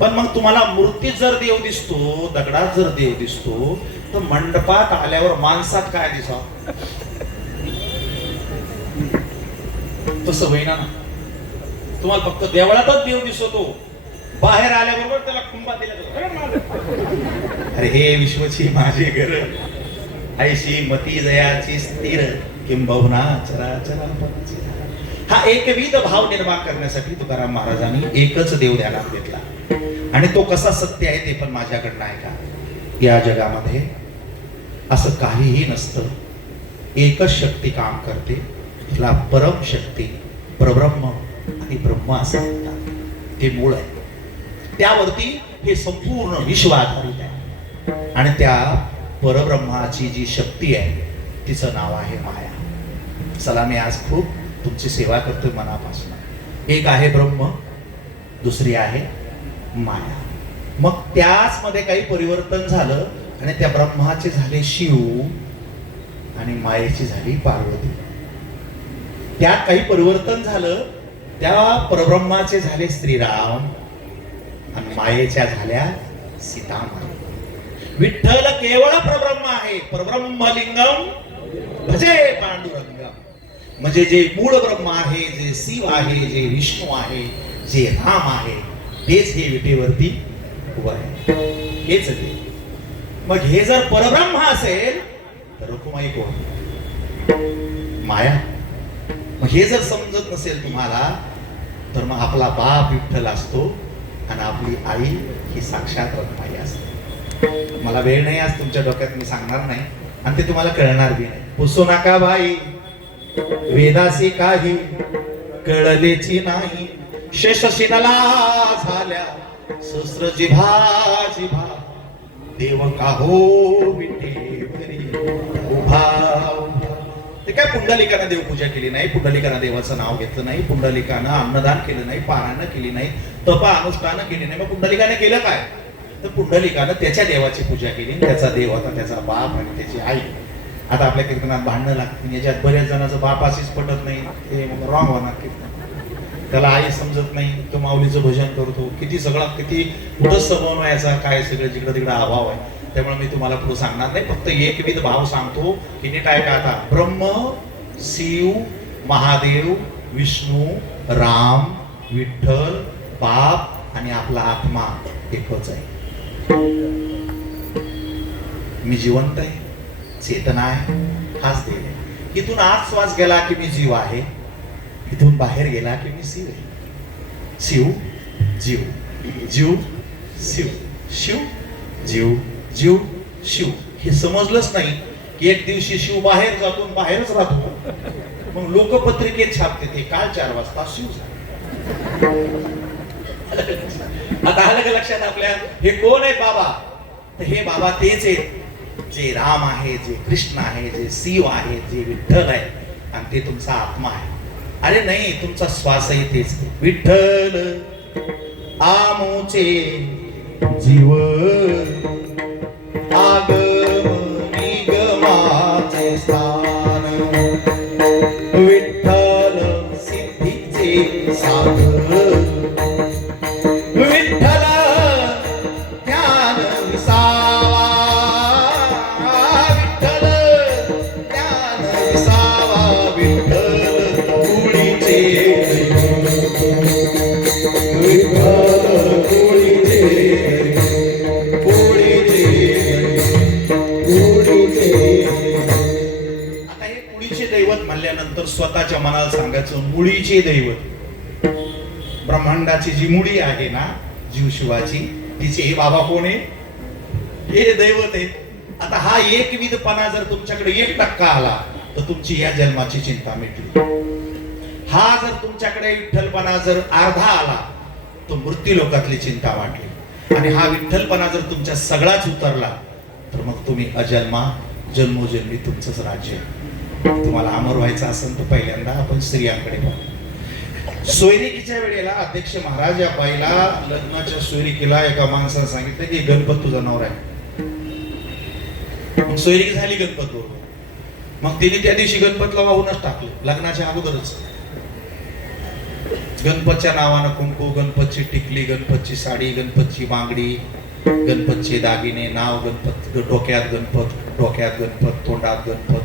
पण मग तुम्हाला मूर्तीत जर देव दिसतो, दगडात जर देव दिसतो, तर मंडपात आल्यावर माणसात काय दिसावं? तसं होईना ना. तुम्हाला फक्त देवळातच देव दिसतो, बाहेर आल्याबरोबर त्याला खुंबा दिला. अरे हे विश्वची माझे घर, ऐशी मती जयाची स्थिर, किंबहुना चराचरापणाची. हा एकविध भाव निर्माण करण्यासाठी तुकाराम महाराजांनी एकच देव ध्यानात घेतला. आणि तो कसा सत्य आहे ते पण माझ्याकडनं ऐका. या जगामध्ये असं काहीही नसतं. एकच शक्ती काम करते. तिला परम शक्ती, परब्रह्म आणि ब्रह्म असं म्हणतात. ते मूळ आहे. त्यावरती हे संपूर्ण विश्व आधारित आहे. आणि त्या परब्रह्माची जी शक्ती आहे तिचं नाव आहे माया. चला, मी आज खूप तुमची सेवा करतोय मनापासून. एक आहे ब्रह्म, दुसरी आहे माया. मग त्याच मध्ये काही परिवर्तन झालं आणि त्या ब्रह्माचे झाले शिव आणि मायेची झाली पार्वती. त्यात काही परिवर्तन झालं, त्या परब्रह्माचे झाले श्रीराम आणि मायेच्या झाल्या सीतामाई. विठ्ठल केवळ परब्रह्म आहे. परब्रह्मलिंगम भजे पांडुरंगम. म्हणजे जे मूळ ब्रह्म आहे, जे शिव आहे, जे विष्णू आहे, जे राम आहे, तेच हे विटेवरती उभं आहे. हेच ते. मग हे जर परब्रह्म असेल तर रुक्माई कोण? माया. मग हे जर समजत नसेल तुम्हाला, तर मग आपला बाप विठ्ठल असतो आणि आपली आई ही साक्षात रुक्माई असते. मला वेळ नाही आज तुमच्या डोक्यात मी सांगणार नाही आणि ते तुम्हाला कळणार बी नाही. पुसू नका बाई, वेदासी काही कळलेची नाही. शेषशिनला झाल्या सहस्र जिभा जिभा, देव का हो विठेवरी उभा. ते काय पुंडलिकानं देवपूजा केली नाही, पुंडलिकानं देवाचं नाव घेतलं नाही, पुंडलिकानं अन्नदान केलं नाही, पारायण केली नाही, तप अनुष्ठान केली नाही. मग पुंडलिकाने केलं काय? तर पुंडलिकानं त्याच्या देवाची पूजा केली. त्याचा देव होता त्याचा बाप आणि त्याची आई. आता आपल्या कीर्तनात भांडणं लागतील. याच्यात बऱ्याच जणांचं बापाशीच पटत नाही, ते मग रॉंग होणार कीर्तन. त्याला आई समजत नाही, तो माऊलीचं भजन करतो. किती कुठं समन्वयाचा काय सगळं जिकडं तिकडं अभाव आहे. त्यामुळे मी तुम्हाला पुढे सांगणार नाही, फक्त एकविध भाव सांगतो की नीट ऐका. आता ब्रह्म, शिव, महादेव, विष्णू, राम, विठ्ठल, बाप आणि आपला आत्मा एकच आहे. मी जिवंत आहे, चेतना आहे, हाच देव आहे. इथून आत श्वास गेला की मी जीव आहे, इथून बाहेर गेला की मी शिव आहे. शिव जीव, जीव शिव, शिव जीव, जीव शिव. हे समजलंच नाही की एक दिवशी शिव बाहेर जातो, बाहेरच राहतो. मग लोकपत्रिकेत छापते ते काल 4 वाजता शिव झाला. आता आलं का लक्षात आपल्या? हे कोण आहे बाबा? तर हे बाबा तेच आहेत जे राम आहे, जे कृष्ण आहे, जे शिव आहे, जे विठ्ठल आहे, आणि ते तुमचा आत्मा आहे. अरे नाही, तुमचा श्वासही तेच. विठ्ठल आमुचे जीव आगम निगमाचे स्थान विठ्ठल सिद्धीचे सागर विठ्ठल ज्ञान विसावा विठ्ठल ज्ञान विसावा विठ्ठल कुळीचे विठ्ठल कुळीचे आता हे कुळीचे दैवत म्हणल्यानंतर स्वतःच्या मनाला सांगायचं मुळीचे दैवत ब्रह्मांडाची जी मुळी आहे ना जीव शिवाची तिचे हे बाबा कोण आहे हे दैवत आहे. आता हा एकविधपणा जर तुमच्याकडे 1% आला तर तुमची या जन्माची चिंता मिटली. हा जर तुमच्याकडे विठ्ठलपणा जर अर्धा आला तर मृत्यू लोकातली चिंता वाटली. आणि हा विठ्ठलपणा जर तुमच्या सगळाच उतरला तर मग तुम्ही अजन्मा जन्मोजन्मी तुमचंच राज्य. तुम्हाला अमर व्हायचं असेल तर पहिल्यांदा आपण स्त्रियांकडे पाहू. सोयरिकीच्या वेळेला अध्यक्ष महाराज या बाईला लग्नाच्या सोयरिकीला एका माणसाने सांगितलं की गणपत तुझा नवरा आहे. मग सोयरिकी झाली गणपत बरोबर. मग तिने त्या दिवशी गणपतला वाहूनच टाकलं लग्नाच्या अगोदरच. गणपतच्या नावानं कुंकू, गणपतची टिकली, गणपतची साडी, गणपतची बांगडी, गणपतचे दागिने, नाव गणपत, डोक्यात गणपत, डोक्यात गणपत, तोंडात गणपत,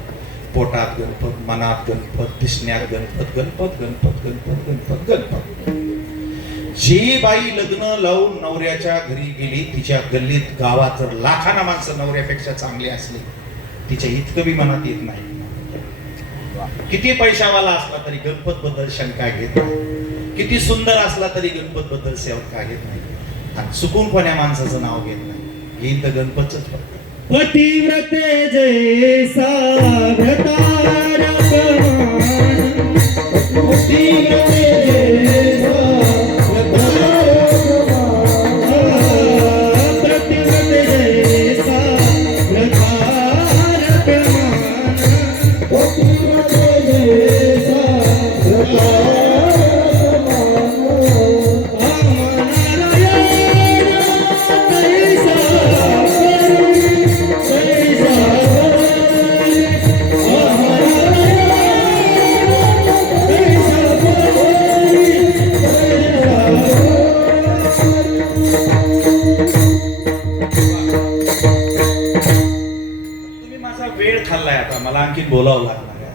पोटात गणपत, मनात गणपत, दिसण्यात गणपत, गणपत गणपत गणपत गणपत गणपत. जी बाई लग्न लावून नवऱ्याच्या घरी गेली तिच्या गल्लीत गावात जर लाखाना माणसं नवऱ्यापेक्षा चांगली असली तिच्या इतकं बी मनात येत नाही. किती पैशावाला असला तरी गणपत बद्दल शंका घेत नाही. किती सुंदर असला तरी गणपत बद्दल सेवका घेत नाही. आणि चुकून कोण्या माणसाचं नाव घेत नाही. येईन तर गणपतच फक्त. पतिव्रते जैसा व्रतार प्रमाण पतिव्रते जैसा व्रतार प्रमाण पतिव्रते जैसा व्रतार प्रमाण पतिव्रते जैसा व्रतार मला आणखी बोलावं लागणार आहे.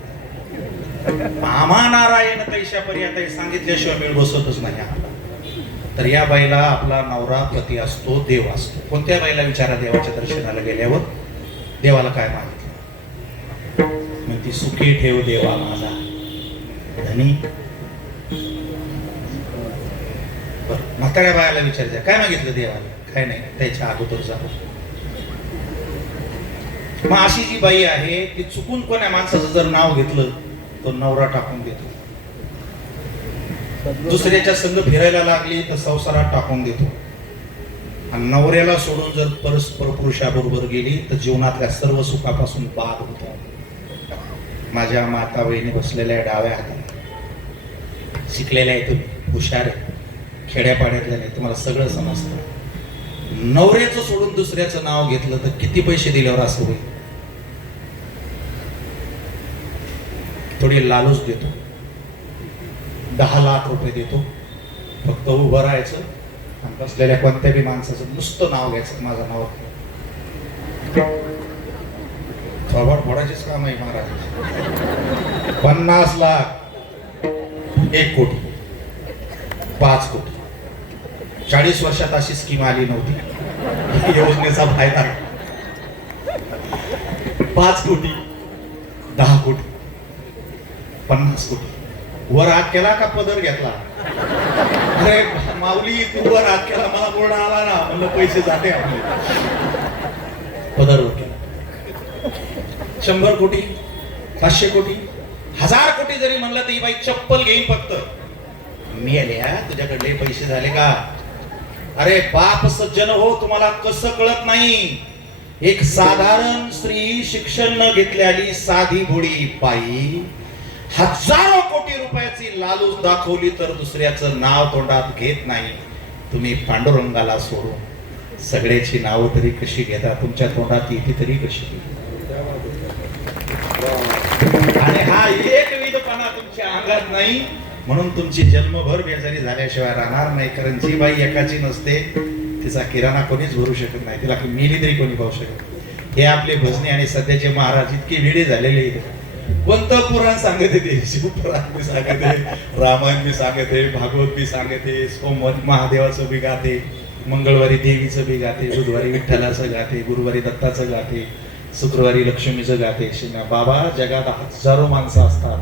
आम्हा नारायण तैशा पर्यंत सांगितल्याशिवाय वेळ बसतच नाही आम्हाला. तर या बाईला आपला नवरा पती असतो, देव असतो. कोणत्या बाईला विचारा देवाच्या दर्शनाला गेल्यावर देवाला काय मागितलं? मग ती सुखी ठेव देवा माझा धनी. म्हाताऱ्या बायाला विचारायचं काय मागितलं देवाला? काय नाही, त्याच्या अगोदर जाऊ. मग अशी जी बाई आहे ती चुकून कोण्या माणसाचं जर नाव घेतलं तर नवरा टाकून देतो. दुसऱ्याच्या संग फिरायला लागली तर संसारात टाकून देतो. आणि नवऱ्याला सोडून जर परस्पर पुरुषाबरोबर गेली तर जीवनातल्या सर्व सुखापासून बाद होतो. माझ्या माता बहिणी बसलेल्या डाव्या हाताला शिकलेल्या आहे, तुम्ही हुशार आहे, खेड्यापाड्यातल्या नाही, तुम्हाला सगळं समजतं. नवऱ्याचं सोडून दुसऱ्याचं नाव घेतलं तर किती पैसे दिल्यावर असं होईल? थोडी लालूच देतो, 10 लाख रुपये देतो, फक्त उभं राहायचं आणि बसलेल्या कोणत्या बी माणसाचं नुसतं नाव घ्यायचं, माझं नाव. थोबाड फोडाचेच काम आहे महाराज. 50 लाख, 1 कोटी, 5 कोटी. 40 वर्षात अशी स्कीम आली नव्हती. योजनेचा फायदा 5 कोटी, 10 कोटी, 50 कोटी. वर हात केला का पदर घेतला? अरे माऊली तू वर हात केला, मला बोर्ड आला ना, म्हणलं पैसे जाते आपले. पदर वर केला. 100 कोटी, 500 कोटी, 1000 कोटी जरी म्हणलं तर ही बाई चप्पल घेईन फक्त. मी आल्या तुझ्याकडले पैसे झाले का? अरे बाप सज्जन हो, तुम्हाला कसं कळत नाही? एक साधारण स्त्री, शिक्षण न घेतलेली साधी भोळी बाई हजारो कोटी रुपयाची लालूच दाखवली तर दुसऱ्याचं नाव तोंडात घेत नाही. तुम्ही पांडुरंगाला सोडून सगळ्याची नावं तरी कशी घेता, तुमच्या तोंडात येते तरी कशी. आणि हा एक विधपणा तुमच्या अंगात नाही म्हणून तुमची जन्मभर बेजारी झाल्याशिवाय राहणार नाही. कारण जी बाई एकाची नसते तिचा किराणा कोणीच भरू शकत नाही, तिला मेली तरी कोणी पाहू शकत. हे आपले भजने आणि सध्याचे महाराज इतके वेडे झालेले आहेत. कोणतं पुराण सांगते ते, शिवपुराण बी सांगते, रामायण बी सांगते, भागवत बी सांगते, सोमवारी महादेवाचं बी गाते, मंगळवारी देवीचं बी गाते, बुधवारी विठ्ठलाचं गाते, गुरुवारी दत्ताचं गाते, शुक्रवारी लक्ष्मीचं गाते. बाबा जगात हजारो माणसं असतात,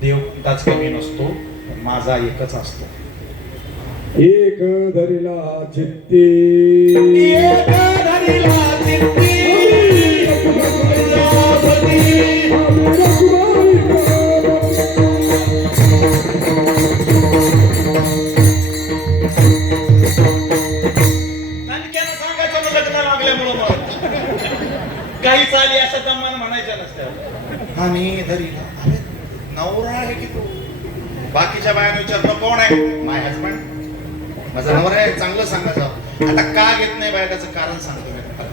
देव कोणताच कमी नसतो, पण माझा एकच असतो. एक धरिला चित्ती, एक धरिला चित्ती, नानक्यानं सांगायचं ना लग्न लागल्यामुळं मग काही चाली अशा दमान म्हणायच्या नसत्या. आम्ही धरिला, अरे नवरा आहे की तू. बाकीच्या बायांना विचारलं कोण आहे, माय हजबंड, माझा नवरा आहे, चांगलं सांगायचं. आता का घेत नाही बाया त्याचं कारण सांगतो मी तुम्हाला.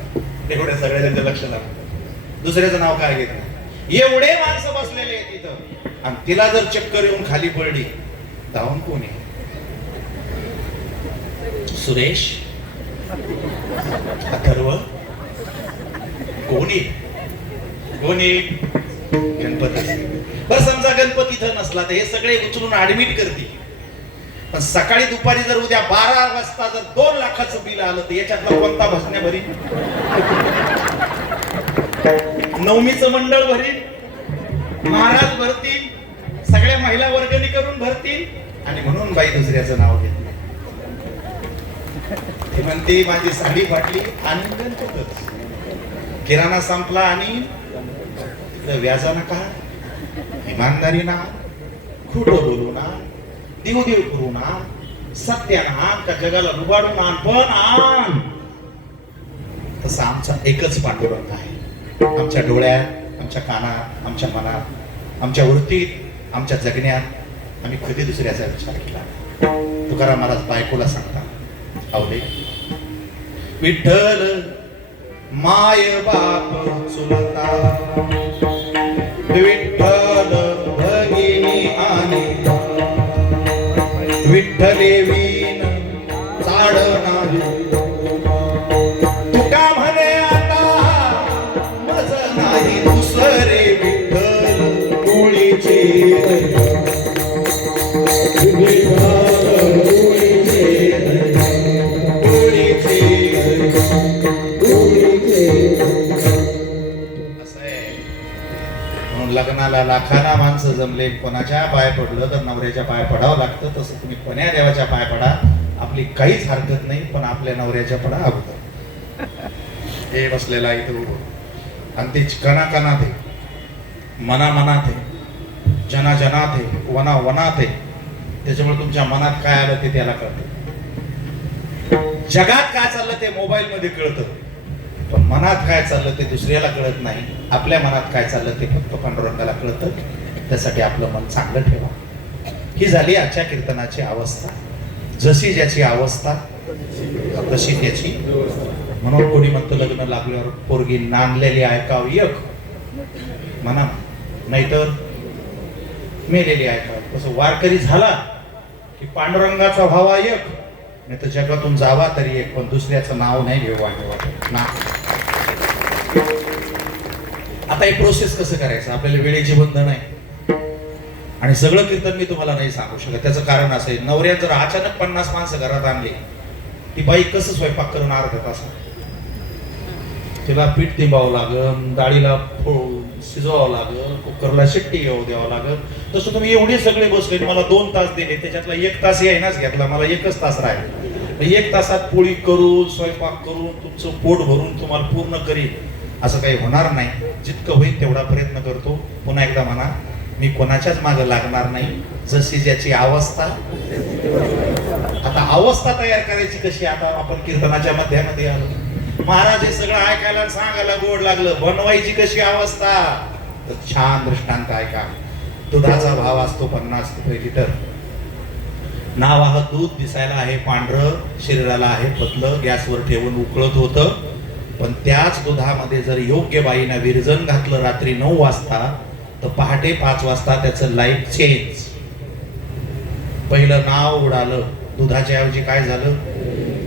एवढ्या सगळ्यांचं लक्ष लागतं, दुसऱ्याचं नाव काय घेत नाही. एवढे माणसं बसलेले आहेत तिथं आणि तिला जर चक्कर येऊन खाली पडली धावून कोण आहे? सुरेश, अथर्व, कोणी कोणी गणपती. बरं समजा गणपती इथं नसला तर हे सगळे उचलून ऍडमिट करतील. पण सकाळी दुपारी जर उद्या 12 वाजता जर 2 लाखाचं बिल आलं तर याच्यातला कोणता भजण्या भरी? नवमीचं मंडळ भरील, महाराज भरतील, सगळ्या महिला वर्गणी करून भरतील. आणि म्हणून बाई दुसऱ्याचं नाव घेतलं. ती म्हणते माझी साडी फाटली आणि गणपतच, किराणा संपला आणि व्याजानं का, इमानदारी ना, खोटं बोलू ना, देव देव करू ना, सत्यानं आण का जगाला लुबाडून आण, पण आण. तसा आमचा एकच पांडुरंग आहे. आमच्या डोळ्यात, आमच्या कानात, आमच्या मनात, आमच्या वृत्तीत, आमच्या जगण्यात आम्ही कधी दुसऱ्याचा विचार केला. तुकाराम महाराज बायकोला सांगता, आवले विठ्ठल माय बाप चुलता, विठ्ठल भगिनी आणि विठ्ठले वीण चाड नाही. तुका म्हणे आता मज नाही दुसरे विठ्ठल कोळीचे. लग्नाला लाखाना माणसं जमले, कोणाच्या पाय पडलं तर नवऱ्याच्या पाय पडावं लागतं. तसं तुम्ही कोण्या देवाच्या पाय पडा, आपली काहीच हरकत नाही, पण आपल्या नवऱ्याच्या पडा अगोदर. हे बसलेला इथं उभं आणि ते कणाकणात आहे, मनामनात आहे, जनाजनात आहे, वनावनात आहे. त्याच्यामुळे तुमच्या मनात काय आलं ते त्याला कळतं. जगात काय चाललं ते मोबाईल मध्ये कळतं, पण मनात काय चाललं ते दुसऱ्याला कळत नाही. आपल्या मनात काय चाललं ते फक्त पांडुरंगाला कळतं. त्यासाठी आपलं मन चांगलं ठेवा. ही झाली आजच्या कीर्तनाची अवस्था. जशी ज्याची अवस्था तशी त्याची. म्हणून कोणी म्हणतं लग्न लागल्यावर पोरगी नांदलेली ऐकावी एक म्हणा, नाहीतर मेलेली ऐकावी. तसं वारकरी झाला की पांडुरंगाचा व्हावा एक, नाही तर जगातून जावा तरी एक, पण दुसऱ्याचं नाव नाही घेवा ना. आता हे प्रोसेस कसं करायचं, आपल्याला वेळेची बंधन आहे आणि सगळं कीर्तन मी तुम्हाला नाही सांगू शकत. त्याचं कारण असं आहे, नवऱ्यात जर अचानक 50 माणसं घरात आणली, ती बाई कसं स्वयंपाक करून अर्ध्या तासात, तिला पीठ तिंबावं लागल, डाळीला शिजवावं लागल, कुकरला शिट्टी येऊ द्यावं लागल. तसं तुम्ही एवढे सगळे बसले, मला 2 तास दिले, त्याच्यातला 1 तास यायनाच घेतला, मला 1च तास राहिला. 1 तासात पोळी करून स्वयंपाक करून तुमचं पोट भरून तुम्हाला पूर्ण करीन असं काही होणार नाही. जितकं होईल तेवढा प्रयत्न करतो. पुन्हा एकदा म्हणा, मी कोणाच्याच मागं लागणार नाही. जशी ज्याची अवस्था. आता अवस्था तयार करायची कशी, आता आपण कीर्तनाच्या मध्यामध्ये आलो. महाराज हे सगळं ऐकायला सांगायला गोड लागलं, बनवायची कशी अवस्था, तर छान दृष्टांत ऐका. दुधाचा भाव असतो 50 रुपये लिटर. नावाह दूध दिसायला आहे पांढरं, शरीराला आहे पतलं, गॅसवर ठेवून उकळत होतं. पण त्याच दुधामध्ये जर योग्य बाईनं विरजण घातलं रात्री 9 वाजता तर पहाटे 5 वाजता त्याचं लाईफ चेंज. पहिलं नाव उडालं, दुधाच्या ऐवजी काय झालं?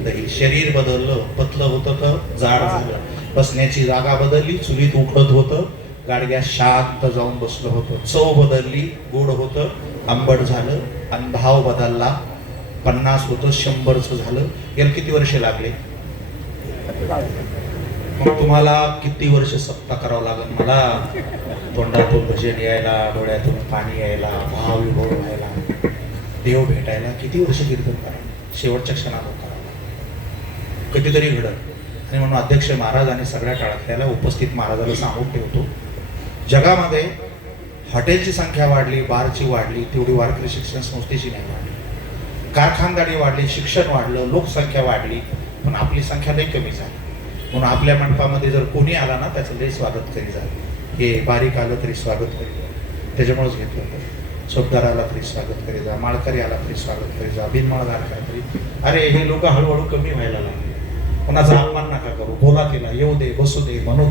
दही. शरीर बदललं, पतलं होतं तर जाड झालं. बसण्याची जागा बदलली, चुलीत उकळत होतं, गाडग्यात शांत जाऊन बसलं होतं. चव बदलली, गोड होतं, आंबट झालं. आणि भाव बदलला, 50 होतं 100चं झालं. याला किती वर्ष लागले? मग तुम्हाला किती वर्ष सत्ता करावं लागेल? मला तोंडातून भजन यायला, डोळ्यातून पाणी यायला, भाव विभोर व्हायला, देव भेटायला किती वर्ष कीर्तन करायला? शेवटच्या क्षणाला करावं, कधीतरी घडत. आणि म्हणून अध्यक्ष महाराज आणि सगळ्या काळातल्याला उपस्थित महाराजाला सांगून ठेवतो, जगामध्ये हॉटेलची संख्या वाढली, बारची वाढली, तेवढी वारकरी शिक्षण संस्थेची नाही वाढली. कारखानदारी वाढली, शिक्षण वाढलं, लोकसंख्या वाढली, पण आपली संख्या लई कमी झाली. म्हणून आपल्या मंडपामध्ये जर कोणी आला ना त्याचं लई स्वागत करी जा. हे बारीक आलं तरी स्वागत करी जा, त्याच्यामुळेच घेतलं होतं. सोबदार आला तरी स्वागत करी जा, माळकरी आला तरी स्वागत करी जा, बिनमाळदार काय तरी. अरे हे लोक हळूहळू कमी व्हायला लागले. कोणाचा अपमान नका करू, बोला तिला, येऊ दे, बसू दे, म्हणू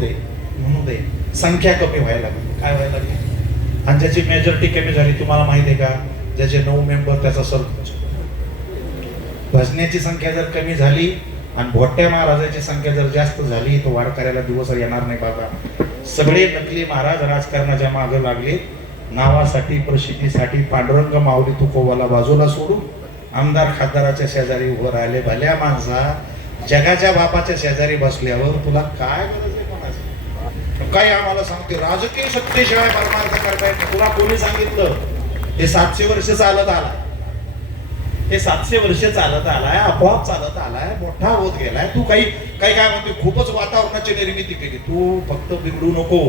दे. संख्या कमी व्हायला लागली. काय व्हायला लागली? आणि ज्याची मेजॉरिटी कमी झाली, तुम्हाला माहिती आहे का? ज्याचे 9 मेंबर त्याचा सरपंच. भजण्याची संख्या जर कमी झाली आणि भोट्या महाराजाची संख्या जर जास्त झाली तर वारकऱ्याला दिवस येणार नाही बाबा. सगळे नकली महाराज राजकारणाच्या मागे लागले. नावासाठी, प्रसिद्धीसाठी पांडुरंग माऊली तुकोबाला बाजूला सोडून आमदार खासदाराच्या शेजारी उभं राहिले. भल्या माणसा, जगाच्या बापाच्या शेजारी बसल्यावर तुला काय गरज आहे कोणाची? काय आम्हाला सांगते राजकीय सत्तेशिवाय परमार्थ करता येत नाही. तुला कोणी सांगितलं? हे 700 वर्ष चालत आला, हे 700 वर्ष चालत आलाय, आपोआप चालत आलाय, मोठा होत गेलाय. तू काही काय म्हणते, खूपच वातावरणाची निर्मिती केली. तू फक्त बिघडू नको,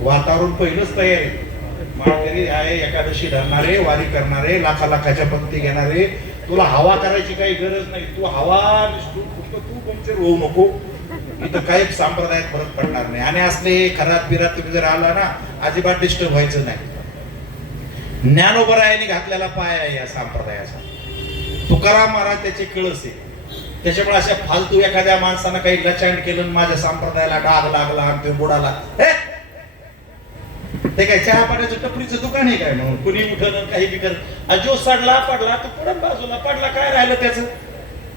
वातावरण पहिलंच तयार आहे. माळकरी आहे, एकादशी धरणारे, वारी करणारे, लाखाच्या पंक्ती घेणारे. तुला हवा करायची काही गरज नाही. तू हवा फक्त तू पंक्चर होऊ नको. इथं काही संप्रदायात फरक पडणार नाही. आणि असले खरात बिरात तुम्ही जर आला ना, अजिबात डिस्टर्ब व्हायचं नाही. ज्ञानोबरायांनी घातलेला पाय आहे या संप्रदायाचा. तुकाराम महाराज त्याचे कळस आहे. त्याच्यामुळे अशा फालतू एखाद्या माणसानं काही लचांड केलं, माझ्या संप्रदायाला डाग लागला आणि ते बुडाला, ते काय चहा पाण्याचं टपरीचं दुकान आहे काय? म्हणून कुणी उठलं काही बी कर, जो सडला पडला तो पुढे बाजूला पडला, काय राहिलं त्याचं?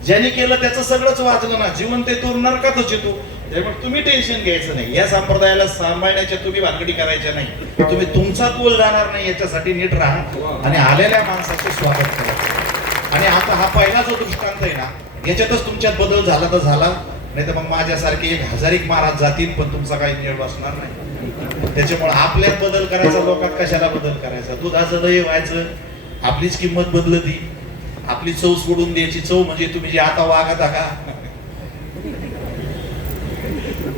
ज्यांनी केलं त्याचं सगळंच वाचलं ना. जीवन ते तो नरकातच येतो. त्यामुळे तुम्ही टेन्शन घ्यायचं नाही. या संप्रदायाला सांभाळण्याच्या तुम्ही भानगडी करायच्या नाही. तुम्ही तुमचा तोल जाणार नाही याच्यासाठी नीट राहा आणि आलेल्या माणसाचे स्वागत करा. आणि आता हा पहिला जो दृष्टांत आहे ना, याच्यातच तुमच्यात बदल झाला तर झाला, नाही तर मग माझ्यासारखे 1000 महाराज जातील पण तुमचा काही निळ बसणार नाही. त्याच्यामुळे आपल्यात बदल करायचा, लोकात कशाला बदल करायचा? दुधाचं दही व्हायचं, आपलीच किंमत बदलती, आपली चव सोडून द्यायची. चव म्हणजे तुम्ही जे आता वागत आहा,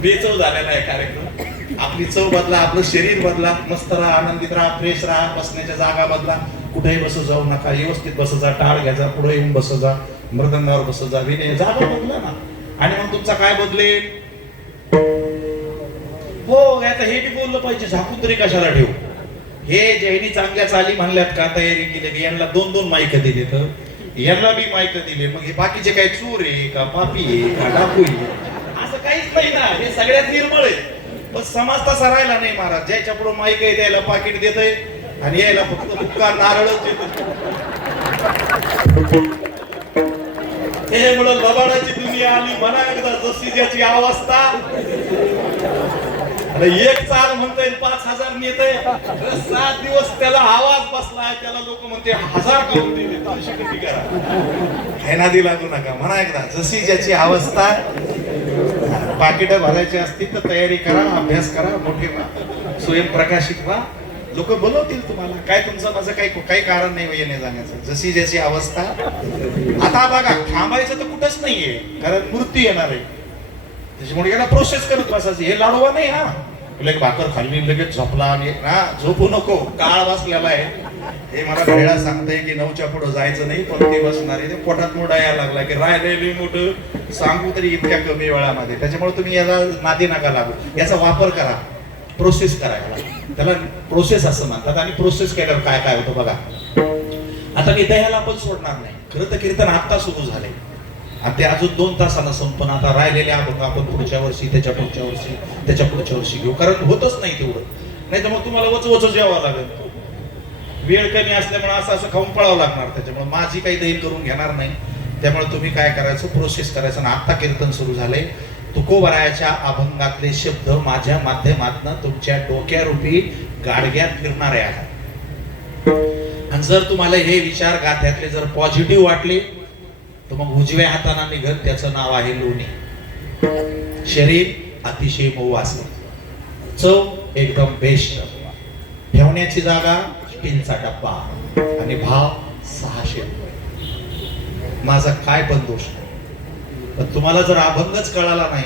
बेचव झालेला आहे कार्यक्रम. आपली चव बदला, आपलं शरीर बदला, मस्त राहा, आनंदित राहा, फ्रेश राहा, बसण्याच्या जागा बदला. कुठेही बसत जाऊ नका, व्यवस्थित बसत जा, टाळ घ्यायचा, पुढे येऊन बसत जा, मृदंगावर बसत जा, विनय जागा बदला ना. आणि मग तुमचा काय बदलेल? हो, आता हे बी बोललं पाहिजे, झाकून तरी कशाला ठेवू? हे ज्यांनी चांगल्या चाली म्हणल्यात का, तयारी केली की यांना 2-2 माईक दिले, तर यांना बी माईक दिले. मग हे बाकीचे काय चोर आहे का, पापी आहे का, डाकू आहे? असं काहीच नाही ना. हे सगळ्यात निर्मळ आहे. पण समाज तसा राहिला नाही महाराज. ज्याच्या पुढे माईक आहे त्याला पाकिट देत आहे आणि यायला फक्त बुक्का नारळच देत. त्यामुळे लबाडाची दुनिया आली. म्हणा एकदा जशी ज्याची अवस्था. एक चाल म्हणतोय 5000 नेतय, 7 दिवस त्याला आवाज बसलाय, त्याला लोक म्हणते 1000 करून दिले. हैनादी लागू नका. म्हणा एकदा जशी ज्याची अवस्था. पाकिट भरायची असतील तर तयारी करा, अभ्यास करा, मोठे व्हा, स्वयंप्रकाशित व्हा. लोक बोलवतील तुम्हाला. काय तुमचं माझं काही कारण नाही येणे जाण्याचं. जशी ज्याची अवस्था. आता बघा, थांबायचं तर कुठंच नाहीये, कारण मूर्ती येणार आहे. त्याच्यामुळे याला प्रोसेस करत बसायची. हे लाडवा नाही हा. तुला एक भाकर खाल्ली लगेच झोपला आणि हा झोपू नको, काळ बसलेला आहे. हे मला भेळा सांगते की 9च्या पुढे जायचं नाही, पण ते बसणार आहे. पोटात मोठा यायला लागला की राहिलेली मोठं सांगू तरी इतक्या कमी वेळामध्ये. त्याच्यामुळे तुम्ही याला नादी नका लागू. याचा वापर करा, प्रोसेस करा याला. त्याला प्रोसेस असं म्हणतात. आणि प्रोसेस केल्यावर काय काय होतं बघा. आता मी दह्याला पण सोडणार नाही. खरं तर कीर्तन आत्ता सुरू झाले आणि ते अजून 2 तासाला संपन. आता राहिलेले अभंग आपण पुढच्या वर्षी, त्याच्या पुढच्या वर्षी, त्याच्या पुढच्या वर्षी घेऊ, कारण होतच नाही तेवढं. नाही तर मग तुम्हाला वच जेवावं लागेल. वेळ कमी असल्यामुळे असं खाऊन पळावं लागणार. त्याच्यामुळे माझी काही दही करून घेणार नाही. त्यामुळे तुम्ही काय करायचं, प्रोसेस करायचं. आणि आता कीर्तन सुरू झाले. तुकोबरायाच्या अभंगातले शब्द माझ्या माध्यमातून तुमच्या डोक्यारूपी गाडग्यात फिरणारे आहेत. आणि जर तुम्हाला हे विचार गाथ्यातले जर पॉझिटिव्ह वाटले तर मग उजव्या हाताना निघत त्याचं नाव आहे लोणी. शरीर अतिशय मऊ असते, चव एकदम बेस्ट, ठेवण्याची जागा स्टीलचा डब्बा आणि भाव 600 रुपये. माझा काय पण दोष नाही. पण तुम्हाला जर अभंगच कळाला नाही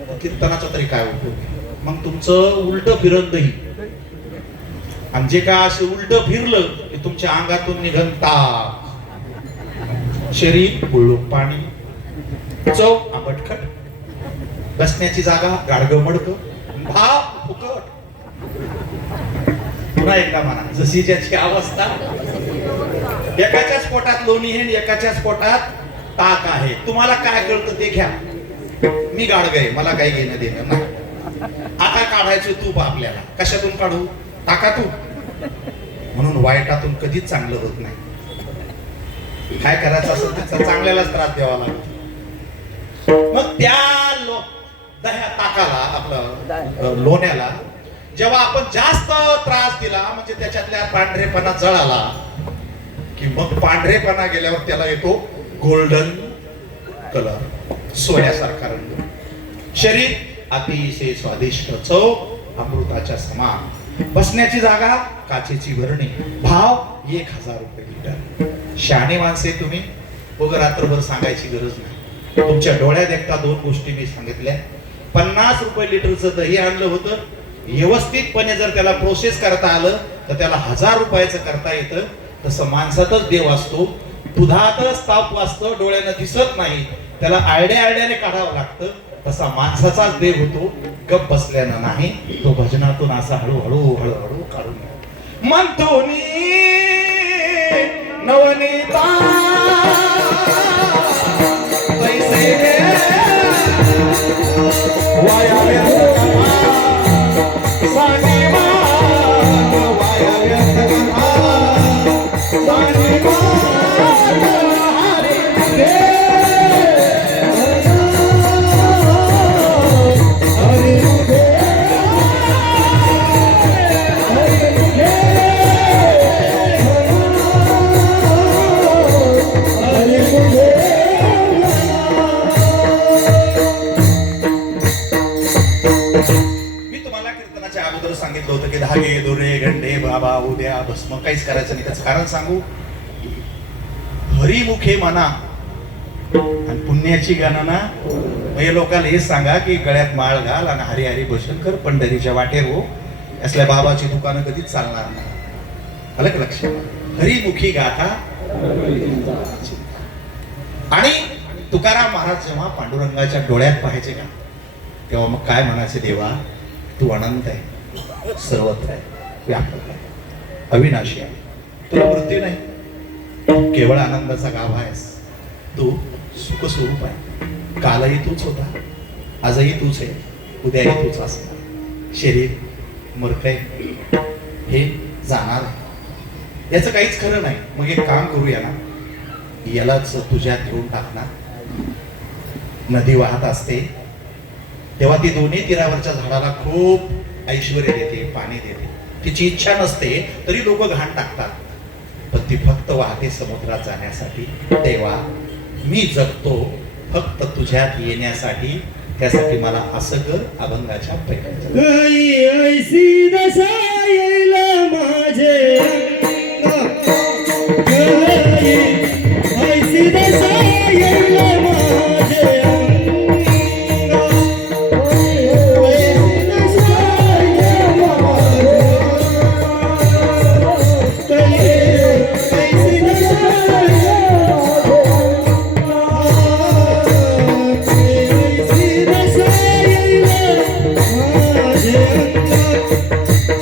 तर कीर्तनाचा तरी काय उपयोग आहे. मग तुमचं उलट फिरत दही. आणि जे काय असं उलट फिरलं की तुमच्या अंगातून निघन ताक, शरीर गुळूक पाणी, चव आंबटखट, बसण्याची जागा गाडगं मडकं, भाव फुकट. पुन्हा एकदा म्हणा, जशी ज्याची अवस्था. एकाच्याच पोटात लोणी आहे, एकाच्याच पोटात ताक आहे. तुम्हाला काय कळतं ते घ्या. मी गाडगं, मला काही घेणं देणं नाही. आता काढायचं तूप आपल्याला. कशातून काढू? ताकातून. म्हणून वाईटातून कधीच चांगलं होत नाही. काय करायचं असं त्याचा चांगल्यालाच त्रास द्यावा लागतो. मग त्या दह्या ताकाला, आपलं लोण्याला जेव्हा आपण जास्त त्रास दिला, म्हणजे त्याच्यातल्या पांढरेपणा जळाला की मग पांढरेपणा गेल्यावर त्याला येतो गोल्डन कलर, सोन्यासारखा रंग. शरीर अतिशय स्वादिष्ट, चव अमृताच्या समान, बसण्याची जागा काचेची भरणी, भाव 1000 रुपये लिटर. शहाणे माणसे तुम्ही, बघ रात्रभर सांगायची गरज नाही. तुमच्या डोळ्यात एकदा 2 गोष्टी मी सांगितल्या. 50 रुपये लिटरचं दही आणलं होतं. व्यवस्थितपणे जर त्याला प्रोसेस करता आलं तर त्याला 1000 रुपयाचं करता येतं. तसं माणसातच देव असतो, दुधातच ताप असतं, डोळ्यानं दिसत नाही, त्याला आयड्याने काढावं लागतं. तसा माणसाचाच देव होतो, गप बसल्यानं नाही. तो भजनातून असा हळूहळू काढून म्हणतो नवनीता पैसे वाया सांगितलं होतं की धागे दोरे गंडे बाबा उद्या भस्म काहीच करायचं नाही. त्याचं कारण सांगू. हरिमुखे म्हणा आणि पुण्याची गणना. म्हणजे लोकांना हे सांगा की गळ्यात माळ घाल आणि हरी हरी भजन कर, पंढरीच्या वाटेर हो. असल्या बाबाची दुकानं कधीच चालणार नाही. आलं का लक्षात? हरिमुखी गाथा. आणि तुकाराम महाराज जेव्हा पांडुरंगाच्या डोळ्यात पाहायचे का, तेव्हा मग काय म्हणायचे, देवा तू अनंत आहे, सर्वत्र आहे, व्यापक आहे, अविनाशी आहे, तुला मृत्यू नाही, केवळ आनंदाचा गाभा आहेस, तू सुख स्वरूप आहे. कालही तूच होता, आजही तूच आहे, उद्याही तूच असणार. शरीर मरकय, हे जाणार आहे, याचं काहीच खरं नाही. मग एक काम करूया ना, यालाच तुझ्यात घेऊन टाकणार. नदी वाहत असते तेव्हा ती दोन्ही तीरावरच्या झाडाला खूप ऐश्वर्य देते, पाणी देते. तिची इच्छा नसते तरी लोक घाण टाकतात, पण ती फक्त वाहते समुद्रात जाण्यासाठी. तेव्हा मी जगतो फक्त तुझ्यात येण्यासाठी. त्यासाठी मला असं कर, अभंगाच्या पैकी ऐसी दशा येईल माझे, ऐसी दशा येईल माझे.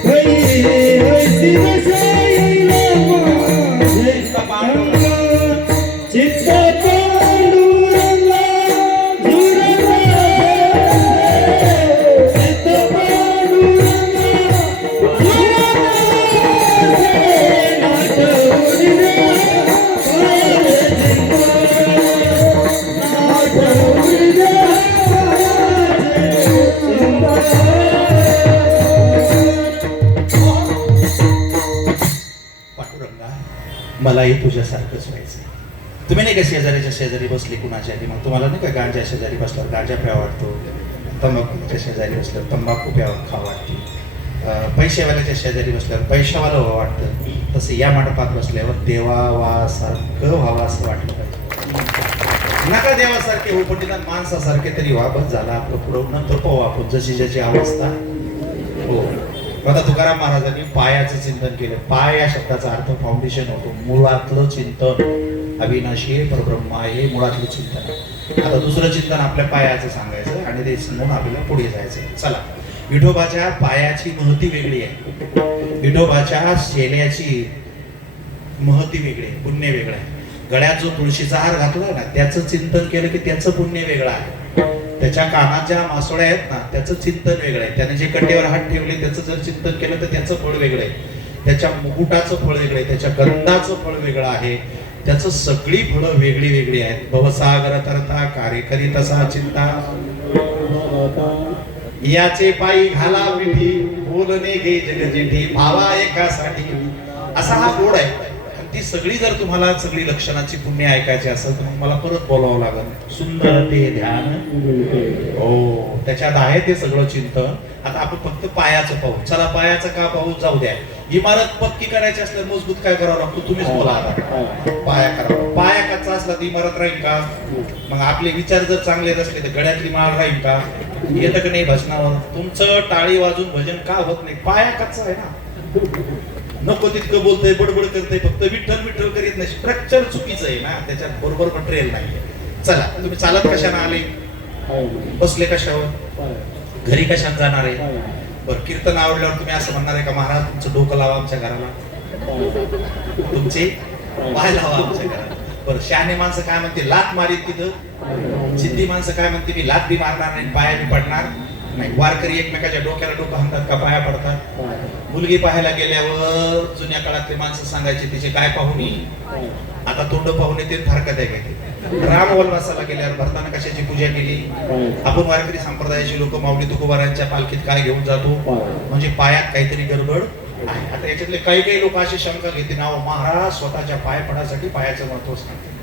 Hey मलाही तुझ्यासारखंच व्हायचं. तुम्ही नाही का शेजारीच्या शेजारी बसले कुणाच्या आधी, मग तुम्हाला नाही का गांजा शेजारी बसल्यावर गांजा प्यावा वाटतो, तंबाखूच्या शेजारी बसल्यावर तंबाखू खावा वाटते, पैशावाल्याच्या शेजारी बसल्यावर पैशावाला व्हावं वाटतं. तसं या मंडपात बसल्यावर देवावासारखं व्हावं असं वाटलं पाहिजे. नका देवासारखे हो, पण निदान माणसासारखे तरी व्हा. बस झाला आपलं पुढं, नंतर पाहू आपण जशी ज्याची अवस्था. हो, आता तुकाराम महाराजांनी पायाचं चिंतन केलं. पाय या शब्दाचा अर्थ फाउंडेशन होतो, मुळातलं चिंतन. अविनाशी आहे, परब्रह्म आहे, मुळातलं चिंतन. आता दुसरं चिंतन आपल्या पायाचं सांगायचं आणि ते समजून आपल्याला पुढे जायचं. चला, विठोबाच्या पायाची महती वेगळी आहे, विठोबाच्या शेल्याची महती वेगळी आहे, पुण्य वेगळं आहे. गळ्यात जो तुळशीचा हार घातला ना, त्याचं चिंतन केलं की त्याचं पुण्य वेगळं आहे. त्याच्या कानात ज्या मासोळ्या आहेत ना, त्याचं चिंतन वेगळं आहे. त्याने जे कटेवर हात ठेवले त्याचं जर चिंतन केलं तर त्याचं फळ वेगळं आहे, त्याच्या मुकुटाचं फळ वेगळं आहे, त्याच्या गंधाचं फळ वेगळं आहे, त्याचं सगळी फळं वेगळी वेगळी आहेत. भवसागर तरता कार्य करी तसा चिंता, याचे पायी घाला मिठी, बोलणे घे जगजेठी, भावा एकासाठी. असा हा गोड आहे. ती सगळी जर तुम्हाला सगळी लक्षणाची पुण्य ऐकायची असेल तर मला परत बोलावं लागेल. सुंदर ते ध्यान, हो त्याच्यात आहे ते सगळं चिंतन. आता आपण फक्त पायाचं पाहू. चला, पायाचं का पाहू, जाऊ द्या. इमारत पक्की करायची असल्यास मजबूत काय करावं लागतं, तुम्हीच बोला. आता पाया करावा. पाया कच्चा असला तर इमारत राहील का? मग आपले विचार जर चांगले नसले तर गळ्यातली माळ राहील का? येतं का नाही भजनावर? तुमचं टाळी वाजून भजन का होत नाही? पाया कच्चा आहे ना. नको तितकं बोलतोय, बडबड करतोय, फक्त विठ्ठल विठ्ठल करीत नाही. स्ट्रक्चर चुकीचं आहे ना, त्याच्यात बरोबर मटेरियल नाहीये. चला, तुम्ही चालत कशाने आले, बसले कशावर, घरी कशाने जाणार आहे? बरं, कीर्तन आवडल्यावर तुम्ही असं म्हणणार आहे का, महाराज तुमचं डोकं लावा आमच्या घराला, तुमचे पाय लावा आमच्या घराला. बरं, शहाणे माणसं काय म्हणते, लात मारीत तिथं. जिद्दी माणसं काय म्हणते, मी लात बी मारणार नाही, पाया बी पडणार नाही. वारकरी एकमेकाच्या डोक्याला डोकं हाणतात का पाया पडतात? मुलगी पाहायला गेल्यावर जुन्या काळातले माणसं सांगायचे तिचे काय पाहुणी, आता तोंड पाहुणे ते फारकत आहे का? राम वनवासाला गेल्यावर भरताना कशाची पूजा केली? आपण वारकरी संप्रदायाची लोक माऊली तुकोबारांच्या पालखीत काय घेऊन जातो, म्हणजे पायात काहीतरी गडबड आहे. आता याच्यातले काही काही लोक अशी शंका घेते ना, महाराज स्वतःच्या पाय पडासाठी पायाचं महत्व सांगते.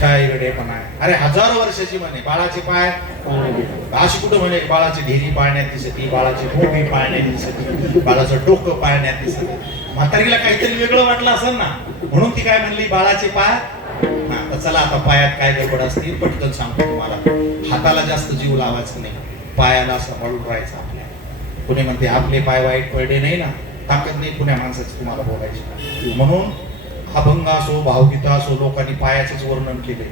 काय वेडेपणा आहे. अरे, हजारो वर्षाची म्हणे बाळाचे पाय, अशी कुठं म्हणे बाळाची ढेरी पाळण्यात दिसते, बाळाची भोगी पाळण्यात दिसते, बाळाचं डोकं पाळण्यात दिसते. म्हातारीला काहीतरी वेगळं वाटलं असेल ना, म्हणून ती काय म्हणली बाळाचे पाय. हा, तर चला आता पायात काय गडबड असते पटकन सांगतो तुम्हाला. हाताला जास्त जीव लावायचा नाही, पायाला सांभाळून राहायचं आपल्या. कुणी म्हणते आपले पाय वाईट पडले नाही ना, ताकद नाही पुण्या माणसाची तुम्हाला बोलायची. म्हणून अभंग असो, भावगीता असो, लोकांनी पायाचंच वर्णन केले.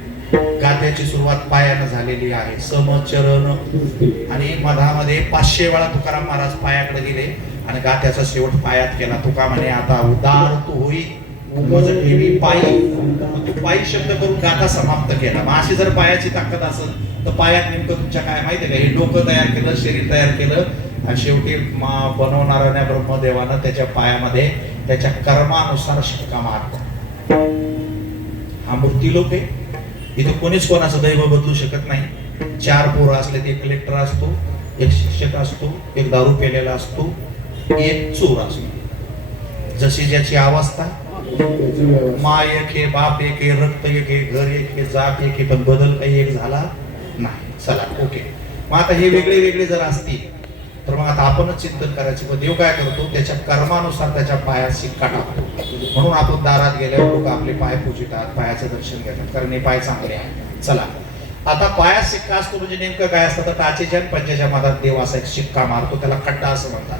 गात्याची सुरुवात पायानं झालेली आहे, समचरण. आणि मधामध्ये 500 वेळा तुकाराम महाराज पायाकडे गेले आणि गात्याचा शेवट पायात केला. तुका म्हणे आता उदार तू होई मज ठेवी पायी. तू पायी शब्द करून गाथा समाप्त केला. मग अशी जर पायाची ताकद असेल तर पायात नेमकं तुमच्या काय माहिती आहे का, हे डोकं तयार केलं, शरीर तयार केलं आणि शेवटी बनवणाऱ्या ब्रह्मदेवानं त्याच्या पायामध्ये त्याच्या कर्मानुसार शिक्का मारतो. हा मूर्तिलोक आहे. इथं कोणीच कोणाचं दैव बदलू शकत नाही. 4 पोरं असले ते, एक कलेक्टर असतो, एक शिक्षक असतो, एक दारू पेलेला असतो, एक चोर असतो. जशी ज्याची अवस्था, माय एक आहे, बाप एक आहे, रक्त एक आहे, घर एक आहे, जात एक आहे, पण बदल काही एक झाला नाही. चला, ओके. मग आता हे वेगळे वेगळे जर असतील तर मग आता आपणच चिंतन करायचं. पण देव काय करतो, त्याच्या कर्मानुसार त्याच्या पायात शिक्का टाकतो. म्हणून आपण दारात गेल्यावर लोक आपले पाय पूजितात, पायाचं दर्शन घेतात, कारण हे पाय चांगले आहे. चला, आता पायात शिक्का असतो म्हणजे नेमकं काय असतं, तर टाचेच्या आणि पंजाच्या मधात देव असा एक शिक्का मारतो, त्याला खड्डा असं म्हणतात.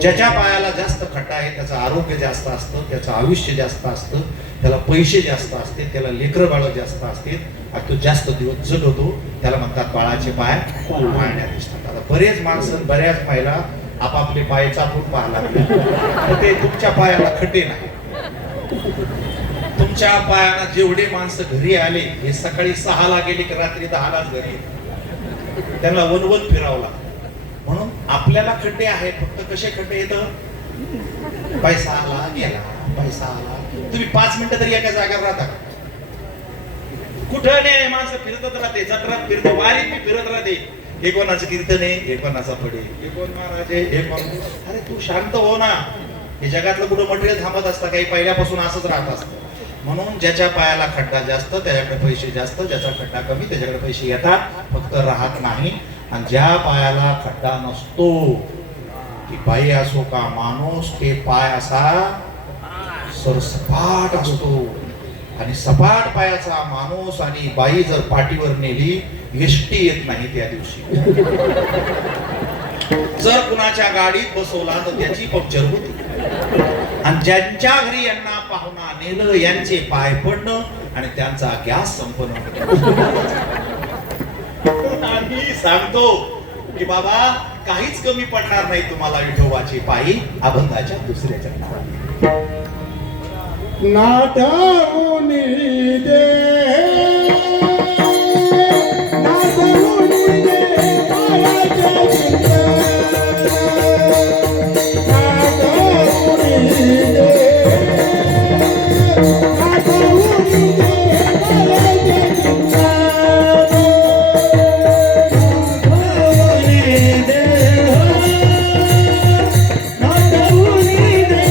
ज्याच्या पायाला जास्त खड्डा आहे त्याचं आरोग्य जास्त असतं, त्याचं आयुष्य जास्त असतं, त्याला पैसे जास्त असते, त्याला लेकरं बाळ जास्त असतील आणि तो जास्त दिवस जगतो. त्याला म्हणतात बाळाचे पाय पाळण्यात दिसतात. आता बरेच माणसं, बऱ्याच महिला आपापले पाय चापून पाहायला लागले, ते तुमच्या पायाला खटे नाही. तुमच्या पायाला जेवढे माणसं घरी आले, हे सकाळी 6ला गेले की रात्री 10लाच घरी, त्यांना वनवन फिरावं लागतं. म्हणून आपल्याला खड्डे आहेत, फक्त कसे खड्डे येतं, पैसा आला गेला, पैसा आला. तुम्ही 5 मिनिटं तरी एका जागेवर राहता का? कुठं नाही, माणसं फिरतच राहते, जत्रात फिरतो, वारीत मी फिरत राहते. हे कोणाचं कीर्तन आहे, हे कोणाचा पडे, हे कोण महाराज आहे, हे कोण. अरे तू शांत हो ना. हे जगातलं कुठं मटेरियल थांबत असतं, काही पहिल्यापासून असंच राहत असतं. म्हणून ज्याच्या पायाला खड्डा जास्त त्याच्याकडे पैसे जास्त, ज्याचा खड्डा कमी त्याच्याकडे पैसे येतात, फक्त राहत नाही. आणि ज्या पायाला खड्डा नसतो, ती बाई असो का माणूस, ते पाय असा सरसपाट असतो. आणि सपाट पायाचा माणूस आणि बाई जर पाठीवर नेली, एसटी येत नाही त्या दिवशी. जर कुणाच्या गाडीत बसवला तर त्याची पंक्चर होती. आणि ज्यांच्या घरी यांना पाहुणा नेलं, यांचे पाय पडणं आणि त्यांचा गॅस संपणं. आम्ही सांगतो की बाबा काहीच कमी पडणार नाही तुम्हाला विठोबाची पायी अभंगाच्या दुसऱ्या चरणावर. नाथमुनी दे नाथमुनी दे पायाचे चिंतन नाथमुनी दे नाथमुनी दे पायाचे चिंतन नाथमुनी दे नाथमुनी दे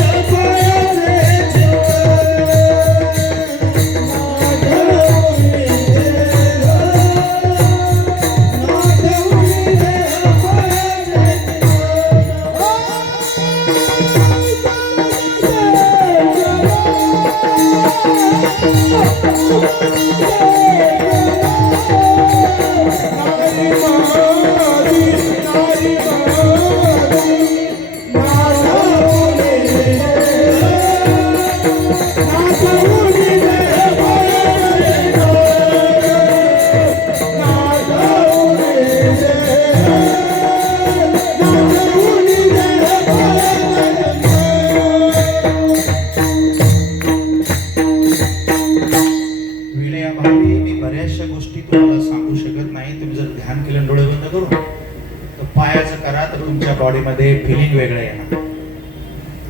पायाचे बऱ्याचशा गोष्टी तुम्हाला सांगू शकत नाही. तुम्ही जर ध्यान केलं डोळे बंद करून तर पायाचं करा, तर तुमच्या बॉडीमध्ये फिलिंग वेगळं येणार.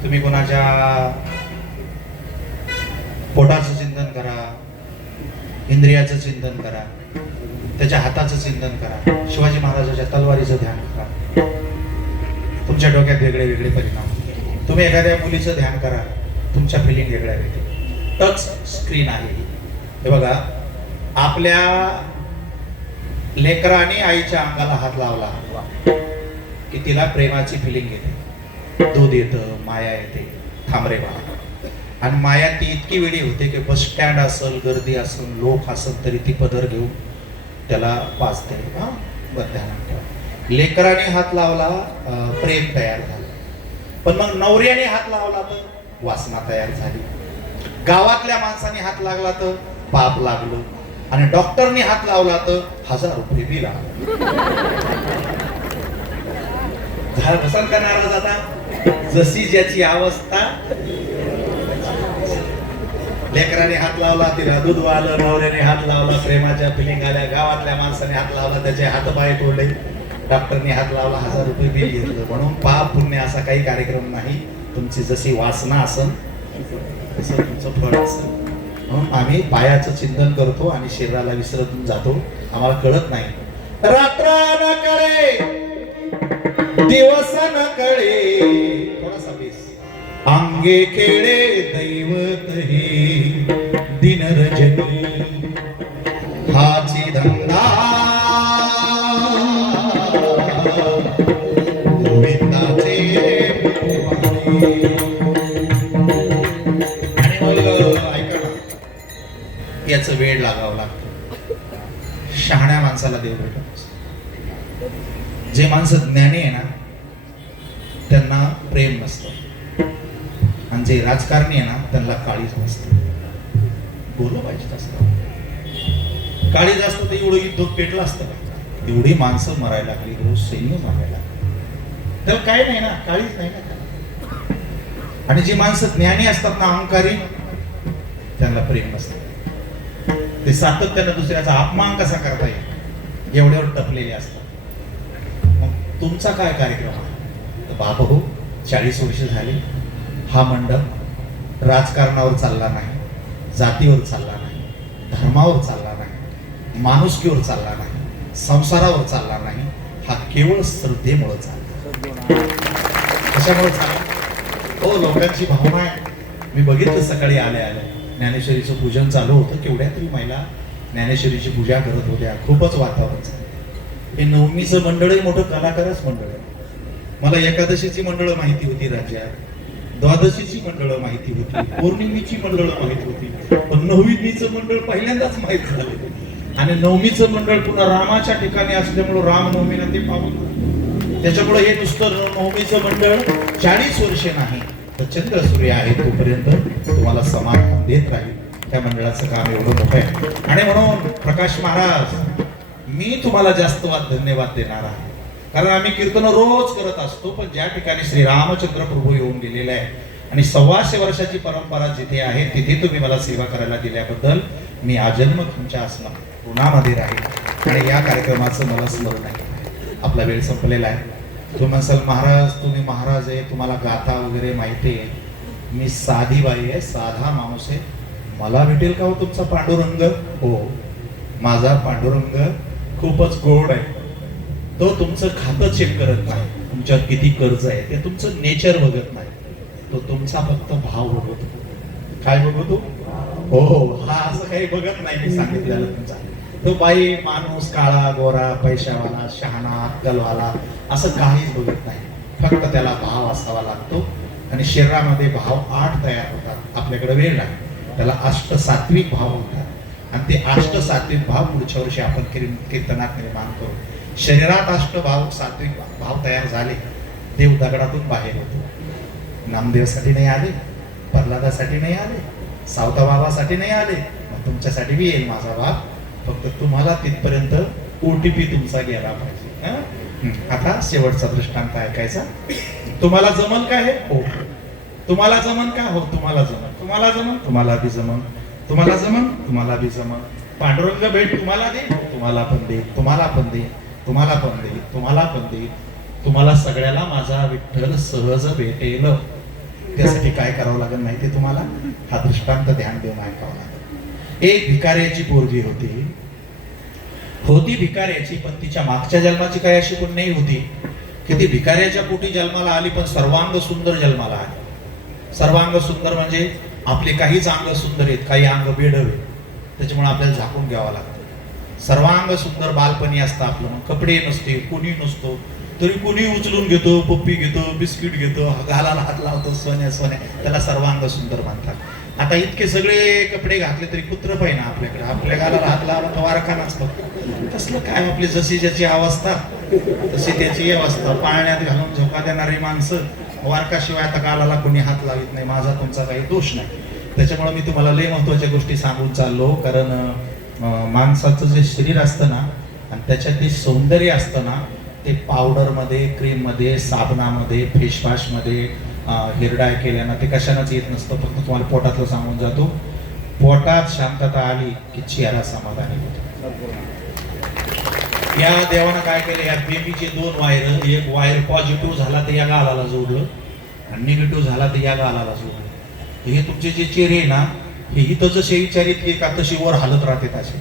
तुम्ही कोणाच्या पोटाचं चिंतन करा, इंद्रियाचं चिंतन करा, त्याच्या हाताचं चिंतन करा, शिवाजी महाराजाच्या तलवारीचं ध्यान करा, तुमच्या डोक्यात वेगळे वेगळे परिणाम. तुम्ही एखाद्या मुलीचं ध्यान करा, तुमच्या फिलिंग वेगळ्या येते. टच स्क्रीन आहे हे बघा. आपल्या लेकराने आईच्या अंगाला हात लावला की तिला प्रेमाची फिलिंग येते, दूध येतं, माया येते, थांबरे बाळा. आणि माया ती इतकी वेळी होते की बस स्टँड असेल, गर्दी असेल, लोक असेल तरी ती पदर घेऊन त्याला वाचते. ध्यानात ठेवा. लेकराने हात लावला, प्रेम तयार झालं. पण मग नवऱ्याने हात लावला तर वासना तयार झाली. गावातल्या माणसाने हात लागला तर पाप लागलं. आणि डॉक्टरने हात लावला तर 1000 रुपये बिल आलं. झालं बसन का नाराज आता? जशी ज्याची अवस्था. लेकराने हात लावला तिला दूध आलं, नवऱ्याने हात लावला प्रेमाच्या फिलिंग आल्या, गावातल्या माणसाने हात लावला त्याचे हात पाय तोडले, डॉक्टरने हात लावला 1000 रुपये बिल घेतलं. म्हणून पाप पुण्य असा काही कार्यक्रम नाही. तुमची जशी वासना असेल तसं तुमचं फळ असेल. म्हणून आम्ही पायाचं चिंतन करतो आणि शरीराला विसरत जातो. आम्हाला कळत नाही. रात्र न कळे, दिवस न कळे, थोडासा बेस. अंगे खेळे दैवत हे दिन रजनी, हाची धंदा गोविंदाचे याचं वेळ लागावं लागतं. शहाण्या माणसाला देव भेटत. जे माणसं ज्ञानी आहे ना त्यांना प्रेम नसतं, आणि जे राजकारणी आहे ना त्यांना काळीज नसतं. बोललं पाहिजे तसं. काळीज असतं तर एवढं युद्ध पेटलं असतं का? एवढी माणसं मरायला लागली, रोज सैन्य मारायला लागली, त्याला काय नाही ना, काळीज नाही ना. आणि जी माणसं ज्ञानी असतात ना, अहंकारी, त्यांना प्रेम नसतं. ते सातत्यानं दुसऱ्याचा अपमान कसा करता येईल एवढ्यावर टपलेले असतात. मग तुमचा काय कार्यक्रम आहे? तर बाबा हो, 40 वर्ष झाली हा मंडप राजकारणावर चालला नाही, जातीवर चालला नाही, धर्मावर चालला नाही, माणुसकीवर चालला नाही, संसारावर चालला नाही. हा केवळ श्रद्धेमुळे चालला. कशामुळे चालला? हो, लोकांची भावना आहे. मी बघितलं सकाळी आल्या आल्या ज्ञानेश्वरीचं पूजन चालू होतं. केवढ्या तरी महिला ज्ञानेश्वरीची पूजा करत होत्या. खूपच वातावरण झालं. हे नवमीचं मंडळही मोठं कलाकारच मंडळ आहे. मला एकादशीची मंडळं माहिती होती राज्यात, द्वादशीची मंडळं माहिती होती, पौर्णिमेची मंडळं माहिती होती, पण नवमीचं मंडळ पहिल्यांदाच माहित झालं. आणि नवमीचं मंडळ पुन्हा रामाच्या ठिकाणी असल्यामुळं रामनवमीला ते पावलं. त्याच्यामुळे हे नुसतं नवमीचं मंडळ 40 वर्षे नाही तर चंद्र सूर्य आहे तोपर्यंत तुम्हाला समाधान देत राहील. त्या मंडळाचं काम एवढं मोठं आहे. आणि म्हणून प्रकाश महाराज, मी तुम्हाला जास्त धन्यवाद देणार आहे, कारण आम्ही कीर्तन रोज करत असतो, पण ज्या ठिकाणी श्री रामचंद्र प्रभू येऊन गेलेले आहे आणि 125 वर्षाची परंपरा जिथे आहे तिथे तुम्ही मला सेवा करायला दिल्याबद्दल मी आजन्म तुमच्या असणार ऋणामध्ये राहील. आणि या कार्यक्रमाचं मला स्मरण आहे. आपला वेळ संपलेला आहे. तुम्ही म्हणसाल महाराज तुम्ही महाराज आहे, तुम्हाला गाथा वगैरे माहिती आहे. मी साधी बाई आहे, साधा माणूस आहे. मला भेटेल का हो तुमचा पांडुरंग? हो, माझा पांडुरंग खूपच गोड आहे. तो तुमचं खातं चेक करत नाही, तुमच्यावर किती कर्ज आहे ते तुमचं नेचर बघत नाही, तो तुमचा फक्त भाव बघतो. काय बघतो? हो, हा असं काही बघत नाही. मी सांगितलेलं तुमचा तो बाई माणूस काळा गोरा पैशावाला शहाणा अक्कलवाला असं काहीच बघत नाही. फक्त त्याला भाव असावा लागतो. आणि शरीरामध्ये भाव 8 तयार होतात. आपल्याकडे वेळ नाही. त्याला अष्ट सात्विक भाव होतात आणि ते अष्ट सात्विक भाव पुढच्या वर्षी आपण कीर्तनात निर्माण करू. शरीरात अष्ट भाव सात्विक भाव तयार झाले, देव दगडातून बाहेर होतो. नामदेवासाठी नाही आले, प्रल्हादासाठी नाही आले, सावता बाबासाठी नाही आले, मग तुमच्यासाठी बी येईल माझा बाप. फक्त तुम्हाला तिथपर्यंत OTP तुमचा गेला पाहिजे. आता शेवटचा दृष्टांत ऐकायचा. तुम्हाला जमन का हे? हो. तुम्हाला जमन का? हो, तुम्हाला जमन. तुम्हाला जमन? तुम्हाला बी जमन. तुम्हाला जमन? तुम्हाला बी जमन. पांडुरंग भेट तुम्हाला दे, तुम्हाला पण दे, तुम्हाला पण दे, तुम्हाला पण दे, तुम्हाला पण दे. तुम्हाला सगळ्याला माझा विठ्ठल सहज भेटेल. त्यासाठी काय करावं लागेल माहिती तुम्हाला? हा दृष्टांत ध्यान देऊन ऐकावं लागेल. एक भिकाऱ्याची पोरगी होती भिकाऱ्याची, पण तिच्या मागच्या जन्माची काय अशी पुण्य होती की ती भिकाऱ्याच्या पोटी जन्माला आली, पण सर्वांग सुंदर जन्माला आली. सर्वांग सुंदर म्हणजे आपले काहीच अंग सुंदर आहेत, काही अंग बेढवे, त्याच्यामुळे आपल्याला झाकून घ्यावं लागतं. सर्वांग सुंदर बालपणी असतं आपलं, कपडे नसते, कुणी नसतो, तरी कुणी उचलून घेतो, पप्पी घेतो, बिस्किट घेतो, घालाला हात लावतो, सोन्या त्याला सर्वांग सुंदर म्हणतात. आता इतके सगळे कपडे घातले तरी कुत्र पाहिजे ना आपल्याकडे, आपल्या गालाला हात लावला तर वारखानाच बघतो. तसलं काय, आपली जशी ज्याची अवस्था तशी त्याची अवस्था. पाळण्यात घालून झोका देणारी माणसं, वारकाशिवाय आता गालाला कोणी हात लावित नाही. माझा तुमचा काही दोष नाही. त्याच्यामुळे मी तुम्हाला लय महत्वाच्या गोष्टी सांगून चाललो, कारण माणसाचं जे शरीर असतं ना आणि त्याच्यात जे सौंदर्य असतं ना ते पावडरमध्ये, क्रीममध्ये, साबणामध्ये, फेसवॉशमध्ये, हेअर डाय केल्यानं ते कशानंच येत नसतं. फक्त तुम्हाला पोटातलं सांगून जातो, पोटात शांतता आली की चेहरा समाधानी होतो. या देवानं काय केलं, या बेबीचे 2 वायर, एक वायर पॉझिटिव्ह झाला तर या गालाला जोडलं आणि निगेटिव्ह झाला तर या गालाला जोडलं. हे तुमचे जे चेहरे आहे ना, हे इथं जसे विचारित की का तशी वर हालत राहते तसे.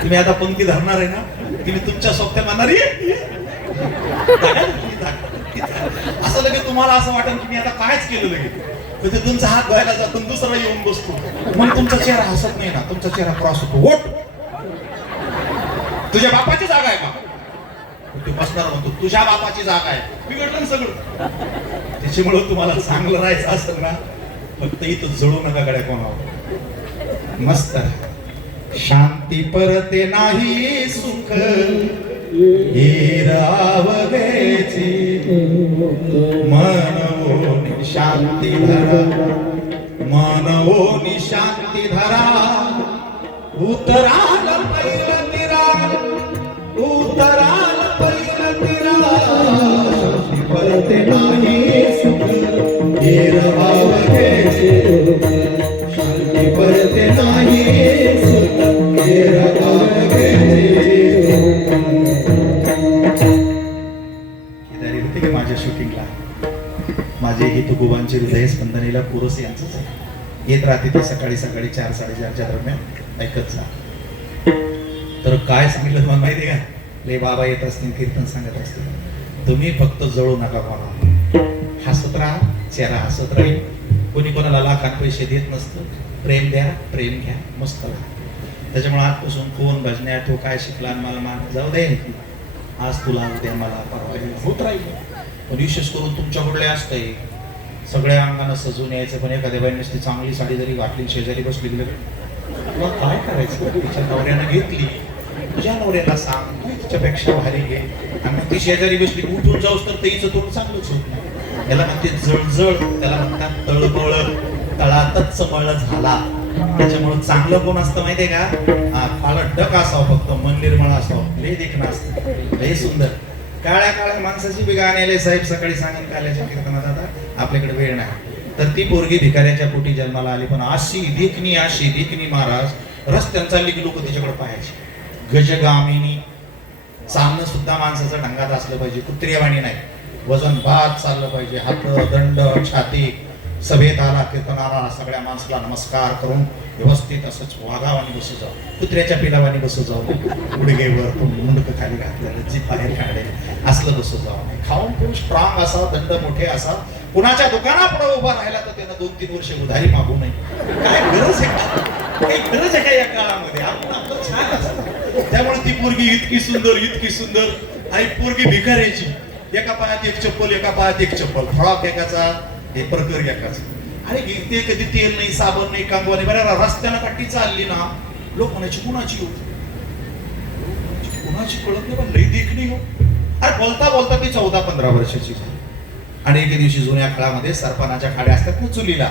तुम्ही आता पंक्ती धरणार आहे ना, तुम्ही तुमच्या सोबत्या म्हणणार असं लगेच तुम्हाला असं वाटेल की मी आता कायच केलं लगेच. तर ते तुमचा हात धुवायला जातो दुसरा येऊन बसतो, मग तुमचा चेहरा हसत नाही ना, तुमचा चेहरा क्रॉस होतो. वोट तुझ्या बापाची जागा आहे का? तू बसणार म्हणतो तुझ्या बापाची जागा आहे. बिघडलं ना सगळं. त्याच्यामुळं तुम्हाला चांगलं राहायचं असेल ना, फक्त इथं जळू नका गड्या कोणावर. मस्त शांती परते नाही सुख हिरावगेची, मनवोनी शांती धरा, मनवोनी शांती धरा. उतराल पैल तिरा, उतराल पैल तिरा, शांती परते नाही सुख हिरावगेची, शांती परते नाही सुख हिरावगेची. होते की माझ्या शूटिंगला माझे ही तुकोबांची हृदय स्पंदनेला पुरस यांचंच आहे. येत राहते ते सकाळी 4-4:30च्या दरम्यान ऐकत जा. तर काय सांगितलं तुम्हाला माहिती आहे का? लय बाबा येत असतील कीर्तन सांगत असतील, तुम्ही फक्त जळू नका कोणा. हसत राहा, चेहरा हसत राहील. कोणी कोणाला लाखात पैसे देत नसतं. प्रेम द्या, प्रेम घ्या, मस्त राहा. त्याच्यामुळे आजपासून कोण भजण्या तो काय शिकला आणि मला मान जाऊ दे, आज तुला उद्या मला परवा होत राहील. पण विशेष करून तुमच्या कुठले असतंय सगळ्या अंगानं सजून यायचं, पण एखाद्या बाईने ती चांगली साडी जरी घातली शेजारी बसली तुला काय करायचं? तिच्या नवऱ्यानं घेतली, तुझ्या नवऱ्याला सांग तू तिच्यापेक्षा भारी घे. आणि मग ती शेजारी बसली उठून जाऊस तर तिचं तोंड चांगलंच होत नाही. याला म्हणते जळजळ, त्याला म्हणतात तळमळ, तळातच मळ झाला. त्याच्यामुळे चांगलं कोण असतं माहितीये का? फाळ डक असावं, फक्त मन निर्मळ असावं, लय देखणं असतं, लय सुंदर. काळ्या काळ्या माणसाची बी गाणी आले साहेब सकाळी सांगेन काल्याच्या कीर्तनात, आता आपल्याकडे वेळ नाही. तर ती पोरगी भिकाऱ्याच्या पोटी जन्माला आली, पण अशी देखणी महाराज रस्त्यानं चालली की लोक तिच्याकडे पाहायचे. गजगामिनी. चालणं सुद्धा माणसाचं ढंगात असलं पाहिजे, कुत्र्यावाणी नाही. वजन भात चाललं पाहिजे, हात दंड छाती. सभेत आला कीर्तनाला सगळ्या माणसाला नमस्कार करून व्यवस्थित असंच वाघावानी बसू जाऊ, कुत्र्याच्या पिलावानी बसू जाऊ नये. गुडघेवर मुंडकं खाली घातलेलं, जी बाहेर काढेल असलं बसू जाऊ नये. खाऊन पिऊन स्ट्रॉंग असा, दंड मोठे असा. कुणाच्या दुकानापुढे उभा राहिला तर त्यानं 2-3 वर्ष उधारी मागू नये. काय गरज आहे का? काही गरज आहे का या काळामध्ये? आपण आपलं छान असतं. त्यामुळे ती पोरगी इतकी सुंदर आणि पोरगी भिकाऱ्याची. एका पायात एक चप्पल, एका पायात एक चप्पल, फ्रॉक एकाचा, हे प्रकर एकाच. अरे ते कधी तेल नाही, साबण नाही, कांगवा नाही. बरं रस्त्यानं काठी चालली ना, लोक म्हणायची कुणाची हो, कुणाची कळत नाही, पण लई देखणी हो. अरे बोलता बोलता ती 14-15 वर्षाची झाली. आणि एके दिवशी जुन्या काळामध्ये सरपणाच्या खाड्या असतात ना चुलीला,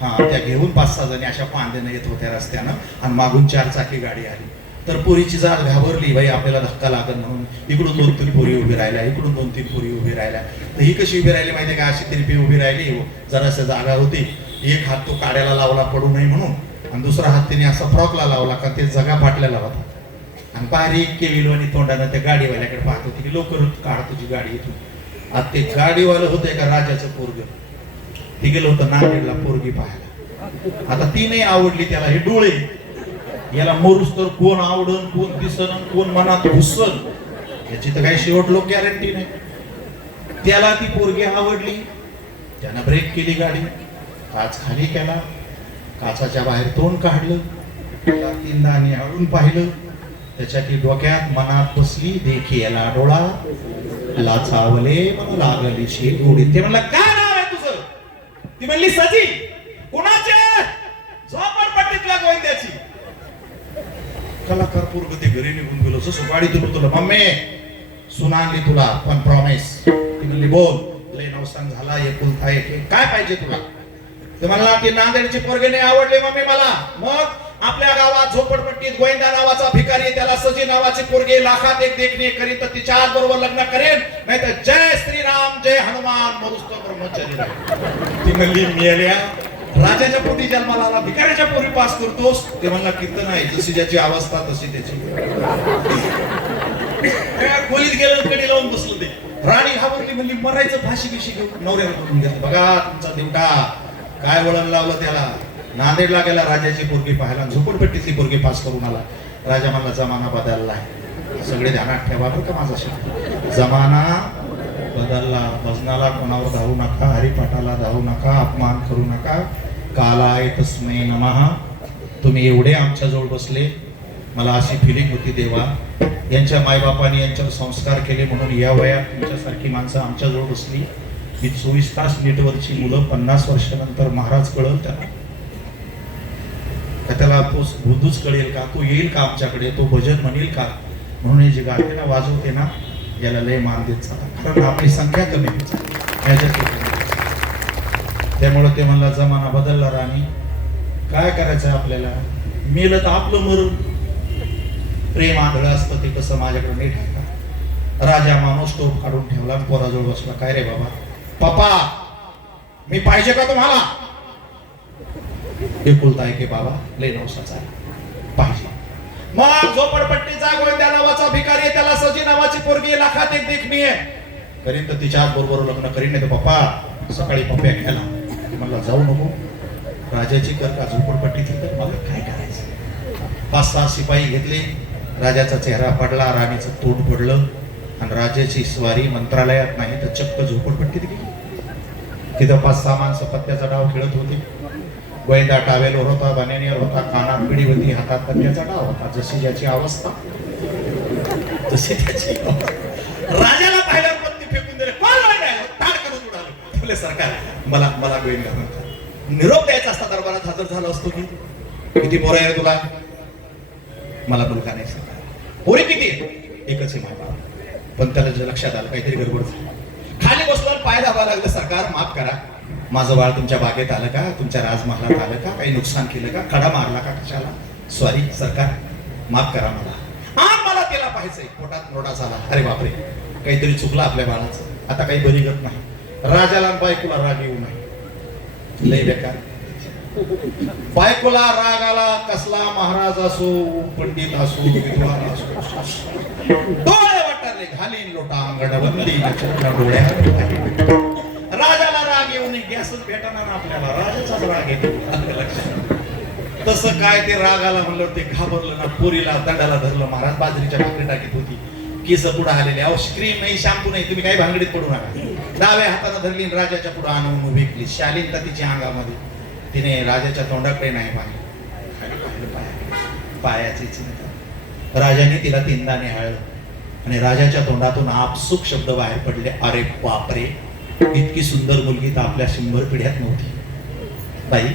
त्या घेऊन 5-6 जणी अशा पांदेनं येत होत्या रस्त्यानं, आणि मागून 4 चाकी गाडी आली. तर पोरीची जात घाबरली, बाई आपल्याला धक्का लागल म्हणून. इकडून 2-3 पोरी उभी राहिल्या, इकडून 2-3 पोरी उभी राहिल्या. तर ही कशी उभी राहिली माहितीये का? अशी तिरपी उभी राहिली, जरासं जागा होती. एक हात तो काड्याला लावला पडू नये म्हणून, आणि दुसरा हात तिने असा फ्रॉकला लावला का ते जगा फाटलेला होता. आणि बारीक केविलवाणी तोंडानं त्या गाडीवाल्याकडे पाहत होती की लवकर काढ तुझी गाडी इथून. आता ते गाडीवालं होते का राजाचं पोरग, ती गेलं होतं नांदेडला पोरगी पाहायला. आता ती नाही आवडली त्याला, हे डोळे याला मोरूस तर कोण आवडन, कोण दिसन, कोण मनात घुसन, याची तर काही शेवट लोक गॅरंटी नाही. त्याला ती पोरगी आवडली, त्यानं ब्रेक केली गाडी, काच खाली केला, काचाच्या बाहेर तोंड काढलं, 3दा निहाळून पाहिलं. त्याच्या की डोक्यात मनात बसली, देखी याला डोळा लाचावले मन लागली शे गोडी. ते म्हणलं काय नाव आहे तुझं? ती म्हणली सजी. कोणाचे? झोपडपट्टीतल्या गोविंद्याची. कलाकार पोरग ते घरी निघून गेलो. जसं गाडीतून तुला मम्मी सुना आणली तुला, पण प्रॉमिस. ती म्हणली बोल. लय नवसान झाला, एकुलता एक. काय पाहिजे तुला? ते म्हणला ती नांदेडची पोरगी नाही आवडली मम्मी मला. मग आपल्या गावात झोपडपट्टीत गोविंदा नावाचा भिकारी, त्याला सजी नावाची पोरगी लाखात एक देखणी करीन तर तिच्या बरोबर लग्न करेन, नाही तर जय श्रीराम जय हनुमान मरुस्तो ब्रह्मचारी. ती म्हणली मेल्या, राजाच्या पोटी जन्माला आला, भिकाऱ्याच्या पोरी पास करतोस. ते म्हणला कीर्तन आहे, जशी ज्याची अवस्था तशी त्याची. खोलीत गेलं, कडी लावून बसलं. ते राणी घाबरली, म्हणली मरायचं, फाशी बिशी घेऊन नवऱ्याला करून घेतलं. बघा तुमचा देवटा काय वळण लावलं त्याला. नांदेडला गेला राजाची पोरगी पाहायला, झोपडपट्टीतली पोरगी पास करून आला. राजा म्हणला जमाना बदलला आहे, सगळे ध्यानात ठेवा बरं का माझा शब्द. जमाना बदलला. भजनाला कोणावर धावू नका, हरिपाठाला धावू नका, अपमान करू नका. कालाय तस्मै नमः. तुम्ही एवढे आमच्या जवळ बसले, मला अशी फिलिंग होती देवा, यांच्या मायबापाने यांच्यावर संस्कार केले म्हणून या वयात तुमच्यासारखी माणसं आमच्या जवळ बसली. ही 24 तास नेटवरची मुलं 50 वर्षानंतर महाराज कळल त्याला का? त्याला तो बुद्धूच कळेल का? तो येईल का आमच्याकडे? तो भजन म्हणेल का? म्हणून हे जे गाते ना, वाजवते ना, याला लय मान देत चला, कारण आपली संख्या कमी होत. त्यामुळे ते म्हणला जमाना बदलला राणी, काय करायचं आपल्याला? मेलं तर आपलं मरण. प्रेम आंधळं असतं, ते कसं माझ्याकडे नाही ठेवला. राजा माणूस टोप काढून ठेवला, पोराजवळ बसला. काय रे बाबा? पप्पा मी पाहिजे का तुम्हाला? एकुलता आहे की बाबा, लय नवसाचा पाहिजे. मग झोपडपट्टीचा गोविंदा नावाचा भिकारी, त्याला सजी नावाची पोरगी लाखात एक देखणी आहे, करीन तर तिच्या बरोबर लग्न करीन, नाही तर पप्पा सकाळी पप्प्या घ्यायला मला जाऊ नको. राजाची कर का झोपडपट्टीची कर, मला काय करायचं? 5-6 शिपाई घेतले. राजाचा चेहरा पडला, राणीचं तोंड पडलं, आणि राजाची स्वारी मंत्रालयात नाही तर चक्क झोपडपट्टीत गेली. तिथं 5-6 माणसं पत्त्याचा डाव खेळत होती. गोविंदा टावेलवर होता, बन्यानीवर होता, कानात पिढी होती, हातात पत्त्याचा डाव होता. जशी ज्याची अवस्था तशी त्याची अवस्था. राजाला पाहिल्यावर पत्ती फेकून दिले. कोण राहिलं? ताड करून उडालं. बोले सरकार मला मला गोविंदा म्हणतात. निरोप द्यायचा असता दरबारात हजर झाला असतो की. किती पोरं आहे तुला? मला मुलगा नाही सरकार. पोरी किती आहे? एकच आहे माझा. पण त्याला जे लक्षात आलं काहीतरी गडबड झाली. खाली बसल्यावर पाय दाबायला लागलं. सरकार माफ करा, माझं बाळ तुमच्या बागेत आलं का? तुमच्या राजमहालात आलं का? काही नुकसान केलं का? खडा मारला का कशाला? सॉरी सरकार, माफ करा मला. मला त्याला पाहायचंय. पोटात नोटा झाला. अरे बापरे, काहीतरी चुकलं आपल्या बाळाचं. आता काही बरी गत नाही. राजाला आणि बायकोला राग येऊ नये. लय बेकार. बायकोला राग आला कसला, महाराज असो, पंडित असो, विद्वान असो, डोळे वाटले घालीन लोटा अंगडबंदी डोळ्या. राजाला राग येऊ नये. गॅसच भेटणार ना आपल्याला, राजाचाच राग येतो. तसं काय ते रागाला म्हणलं ते घाबरलं ना. पोरीला दंडाला धरलं. महाराज बाजरीच्या भाकरी टाकीत होती. केस पुढे आलेले. अहो क्रीम नाही, शॅम्पू नाही, तुम्ही काही भानगडीत पडू नका. डाव्या हाताने धरली राजाच्या पुढे आणून उभी केली. शालीनता तिच्या अंगामध्ये. तिने राजाच्या तोंडाकडे नाही पाहिलं. पायाची चिंता. राजाने तिला 3दा निहाळलं आणि राजाच्या तोंडातून आपसुक शब्द बाहेर पडले. अरे बापरे, इतकी सुंदर मुलगी तर आपल्या 100 पिढ्यात नव्हती. बाई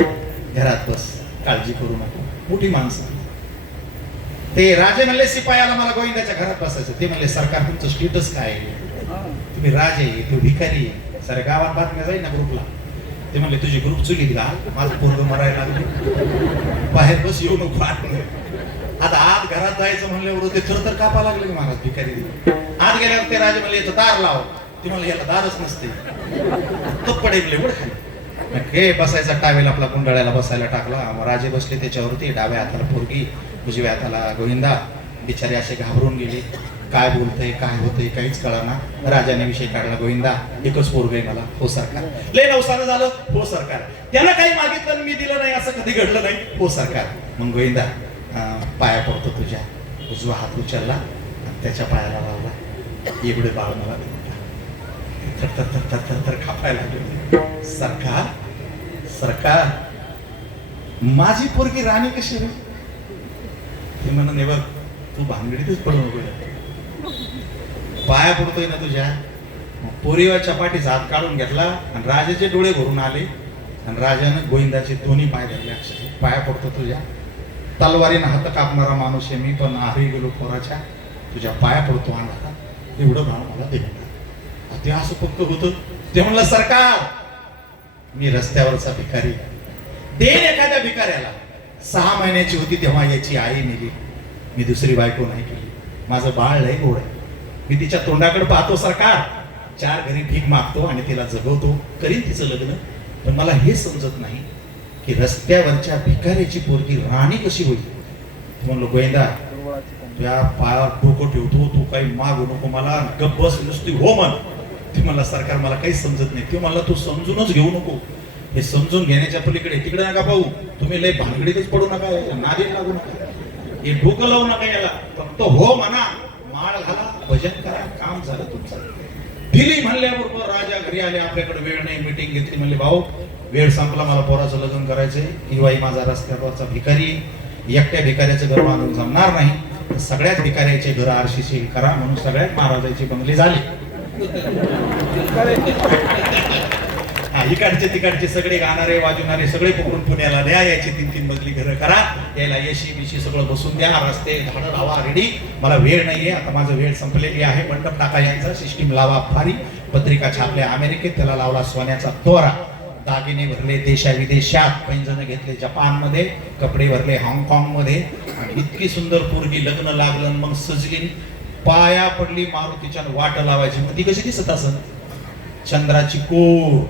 घरात बस, काळजी करू नको, मोठी माणसं. ते राजे म्हणले शिपायाला मला गोविंदाच्या घरात बसायचं. ते म्हणले सरकार तुमचं स्टेटस काय आहे? तुम्ही राजे आहे, तू भिकारी आहे. सारे गावात बातम्या जाईल ना ग्रुपला. ते म्हणले तुझी ग्रुप चुलीत घाल, माझं पोरग मरायला लागले, बाहेर बस, येऊ नको आत. आता आत घरात जायचं म्हणल्यावर ते थरथर कापा लागले महाराज भिकारी. आत गेल्यावर ते राजे म्हणले दार लाव. ते म्हणले याला दारच नसते. कपडे उड खाली. हे बसायचा टावेल आपला गुंडाळ्याला बसायला टाकला. राजे बसले त्याच्यावरती. डाव्या हाताला पोरगी, उजव्या हाताला गोविंदा. बिचारे असे घाबरून गेले. काय बोलतय काय होतंय काहीच कळना. राजाने विषय काढला. गोविंदा एकच पोरग आहे मला. हो सरकार. लय नवसानं झालं. हो सरकार. त्याला काही मागितलं मी दिलं नाही असं कधी घडलं नाही. हो सरकार. मग गोविंदा पाया पडतो तुझ्या. उजवा हात उचलला आणि त्याच्या पायाला लावला. एवढे बाळ मला थर थर थर थर थर कापायला लागले. सरकार सरकार, माझी पोरगी राणी कशी रे? ते म्हणून बघ तू भानगडीतच पडू नको. पाया पडतोय ना तुझ्या. पोरीवर चपाटीचा हात काढून घेतला आणि राजाचे डोळे भरून आले आणि राजानं गोविंदाचे दोन्ही पाय धरले. अक्षरशः पाया पडतो तुझ्या. तलवारीनं हात कापणारा माणूस आहे मी, पण आरी गेलो पोराच्या. तुझ्या पाया पडतो अंगाला. एवढं भाव मला दे. ते असं फक्त होतं. ते म्हणलं सरकार मी रस्त्यावरचा भिकारी. देन एखाद्या भिकाऱ्याला. 6 महिन्याची होती तेव्हा याची आई मेली. मी दुसरी बायको नाही केली. माझं बाळ लय गोड आहे. मी तिच्या तोंडाकडे पाहतो सरकार. 4 घरी भीक मागतो आणि तिला जगवतो. करीन तिचं लग्न. पण मला हे समजत नाही की रस्त्यावरच्या भिकाऱ्याची पोरगी राणी कशी होईल. म्हणलो गोविंदा तुझ्या पायावर डोकं ठेवतो. तू काही मागू नको मला. गप्प बस नुसती हो म्हण. ती मला सरकार मला काही समजत नाही. ते मला तू समजूनच घेऊ नको. हे समजून घेण्याच्या पलीकडे तिकडे नका पाहू. तुम्ही लय भानगडीतच पडू नका. नादीत लागू नका. हे डोकं लावू नका याला. फक्त हो म्हणा, माळ घाला, भजन करा, काम झालं तुमचं. दिली म्हणल्याबरोबर राजा घरी आले. आपल्याकडे वेळ नाही. मीटिंग घेतली. म्हणले भाऊ वेळ संपला, मला पोराचं लग्न करायचंय. हिवाई माझा रस्त्यावरचा भिकारी. एकट्या भिकाऱ्याचं घर बांधून जमणार नाही. सगळ्याच भिकाऱ्याचे घर आरशीशील करा. म्हणून सगळ्यात महाराजाचे बंगले झाले. इकडचे तिकडचे सगळे गाणारे वाजवणारे सगळे पकडून पुण्याला द्या. याची 3-3 मजली घरं करा. याला एशी बिशी सगळं बसून द्या. रस्ते झाडं लावा रेडी. मला वेळ नाहीये आता. माझं वेळ संपलेली आहे. मंडप टाका यांचा. सिस्टीम लावा फारी. पत्रिका छापल्या अमेरिकेत. त्याला लावला सोन्याचा तोरा. दागिने भरले देशाविदेशात. पैंजण घेतले जपानमध्ये. कपडे भरले हाँगकाँग मध्ये. आणि इतकी सुंदर पोरगी. लग्न लागलं मग सजली. पाया पडली. मारुतीच्या वाट लावायची. मग ती कशी दिसत असं चंद्राची कोर.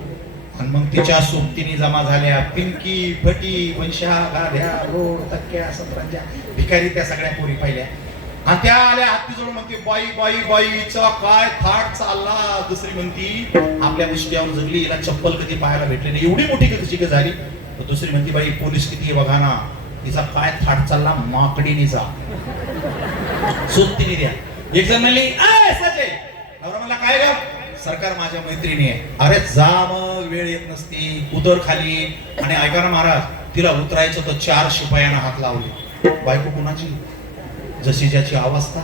आणि मग तिच्या सोबतीने जमा झाल्या पिंकी, फटी, वंशा, गाध्या, रोड, तक्क्या, सतरंजा. भिकारी त्या सगळ्या पोरी पाहिल्या. आणि त्या आल्या हातीजवळ. म्हणते बाई बाई बाईचा काय थाट चालला. दुसरी म्हणती आपल्या मुष्टीवर जगली. हिला चप्पल कधी पाहायला भेटली नाही. एवढी मोठी कशी झाली. दुसरी म्हणती बाई पोलीस किती बघा ना. तिचा काय थाट चालला. माकडीनीचा. सोबतीने द्या. एक जण म्हणली नवरा मला काय ग. सरकार माझ्या मैत्रिणी आहे. अरे जा मग, वेळ येत नसती, उतर खाली. आणि ऐका ना महाराज, तिला उतरायचं तर 4 शिपायांना हात लावले. बायको कुणाची? जशी ज्याची अवस्था.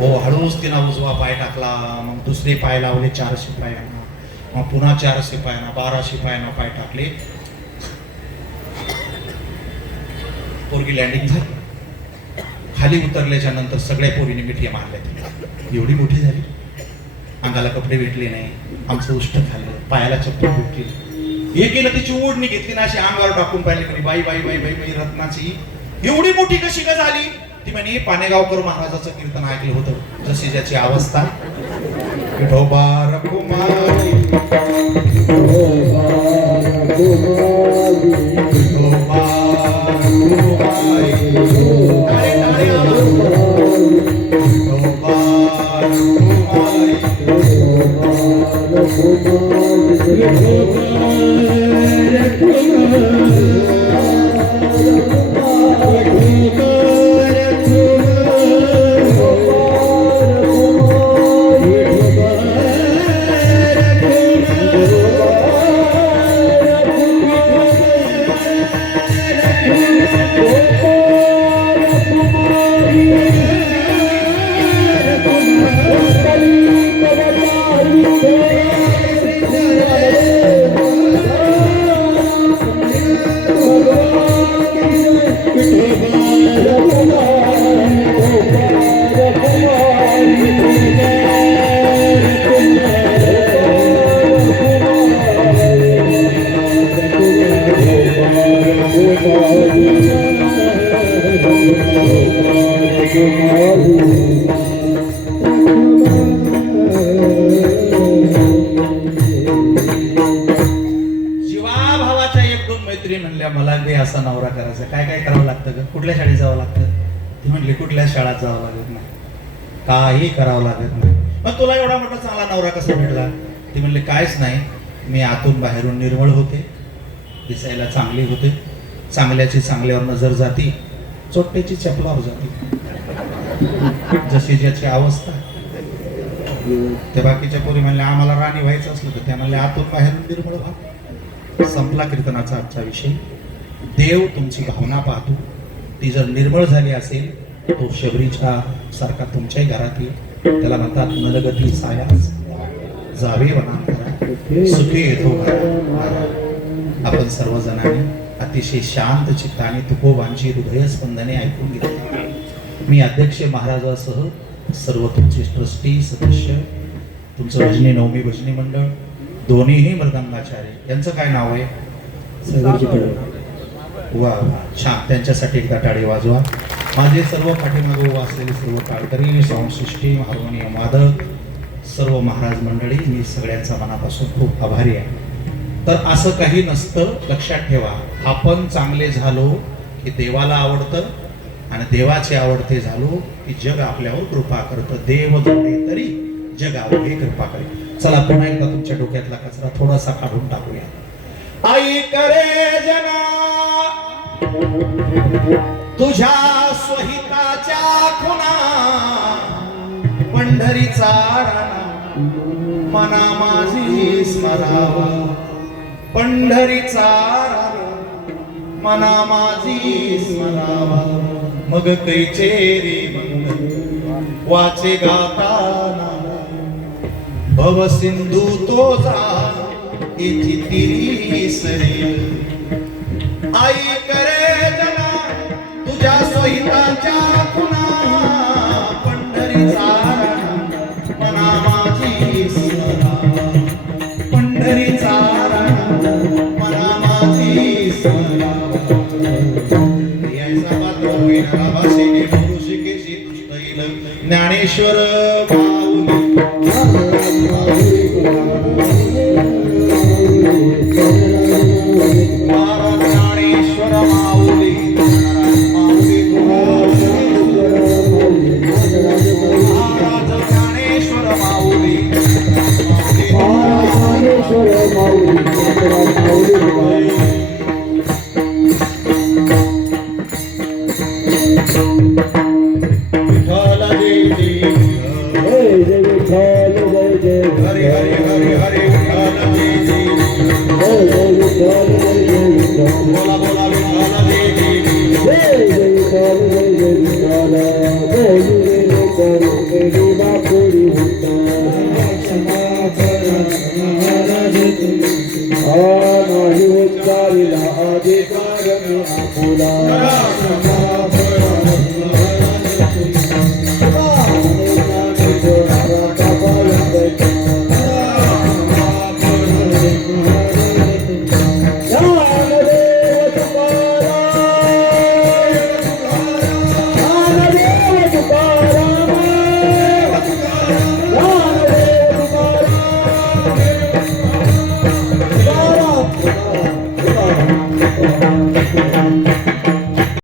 हो, हळूच तिला उजवा पाय टाकला, मग दुसरे पाय लावले 4 शिपायांना, मग पुन्हा 4 शिपायांना, 12 शिपायांना पाय टाकले. पोरगी लँडिंग झाली. खाली उतरल्याच्या नंतर सगळ्या पोरीने मिठी मारल्या तिला. एवढी मोठी झाली, अंगाला कपडे भेटले नाही, आमचं उष्ट खाल्लं, पायाला चप्पल भेटली. हे केलं, तिची ओढणी घेतली ना, अशी अंगावर टाकून पाहिली म्हणे, बाई बाई बाई बाई बाई रत्नाची एवढी मोठी कशी का झाली? ती म्हणे, पानेगावकर महाराजाचं कीर्तन ऐकलं होतं, जशी ज्याची अवस्था. विठोबा रखुमाई, विठोबा रखुमाई, टाळे टाळे आवाज. विठोबा जीवाभावाच्या 1-2 मैत्रिणी म्हणल्या, मला बी असा नवरा करायचा. काय काय करावं लागतं ग? कुठल्या शाळेत जावं लागतं? ती म्हणली, कुठल्या शाळेत जावं लागत नाही, काही करावं लागत नाही. मग तुला एवढा मोठा चांगला नवरा कसा भेटला? ती म्हणली, काहीच नाही, मी आतून बाहेरून निर्मळ होते, दिसायला चांगली होते, चांगल्याची चांगल्यावर नजर जाती, चोट्ट्याची चपलावर जाती, जशी ज्याची अवस्था. त्या बाकीच्या पोरी म्हणल्या, आम्हाला राणी व्हायचं असलं तर त्या म्हणल्या, आतून बाहेरून निर्मळ व्हा. संपला कीर्तनाचा आजचा विषय. देव तुमची भावना पाहतो, ती जर निर्मळ झाली असेल तो शबरीच्या सारखा तुमच्याही घरात येईल. त्याला म्हणतात, नलगती सायास जावे वनांतरा, सुखी येतो घरा. आपण सर्वजणांनी अतिशय शांत चित्ताने तुकोबांची हृदयस्पंदने ऐकून घेतली. मी अध्यक्ष महाराजासह सर्व तुमचे ट्रस्टी सदस्य, तुमचं भजनी नवमी भजनी मंडळ, दोन्हीही मृदंगाचार्य, यांचं काय नाव आहे? वा वा, छान, त्यांच्यासाठी एकदा टाळी वाजवा. माझे सर्व पाठीमागे उभा असलेले सर्व टाळकरी, साऊंड सिस्टीम, हार्मोनियम वादक, सर्व महाराज मंडळी, मी सगळ्यांचा मनापासून खूप आभारी आहे. तर असं काही नसतं, लक्षात ठेवा. आपण चांगले झालो की देवाला आवडतं, आणि देवाचे आवडते झालो की जग आपल्यावर कृपा करतं. देव जोडे तरी जग अवघे कृपा करे. चला पुन्हा एकदा तुमच्या डोक्यातला कचरा थोडासा काढून टाकूया. आई करे जना तुझ्या स्वहिताच्या खुना, पंढरीचा राणा मना माझी स्मरावा, पंढरीचा राणा मना माझी स्मरावा. मग कैचे रे मंगल वाचे गाताना, भव सिंधू तो जा इथि तिरी सरे. आई करे जना तुझ्या सोहिताच्या खुना, पंढरीचा राणा मना माझी स्मरावा, पंढरीचा राणा मना माझी स्मरावा. ज्ञानेश्वर ज्ञानेश्वर माऊली, महाराज ज्ञानेश्वर माऊली, विठ्ठल जय जय बोला विठ्ठल जय जय जय. जय जय विठ्ठल जय जय विठ्ठल बोलू रे करू रे बापुरी विठ्ठल क्षमा करा महाराज तुम्ही नाही उच्चारिला अधिकार मी आपुला क्षमा करा महाराज तुम्ही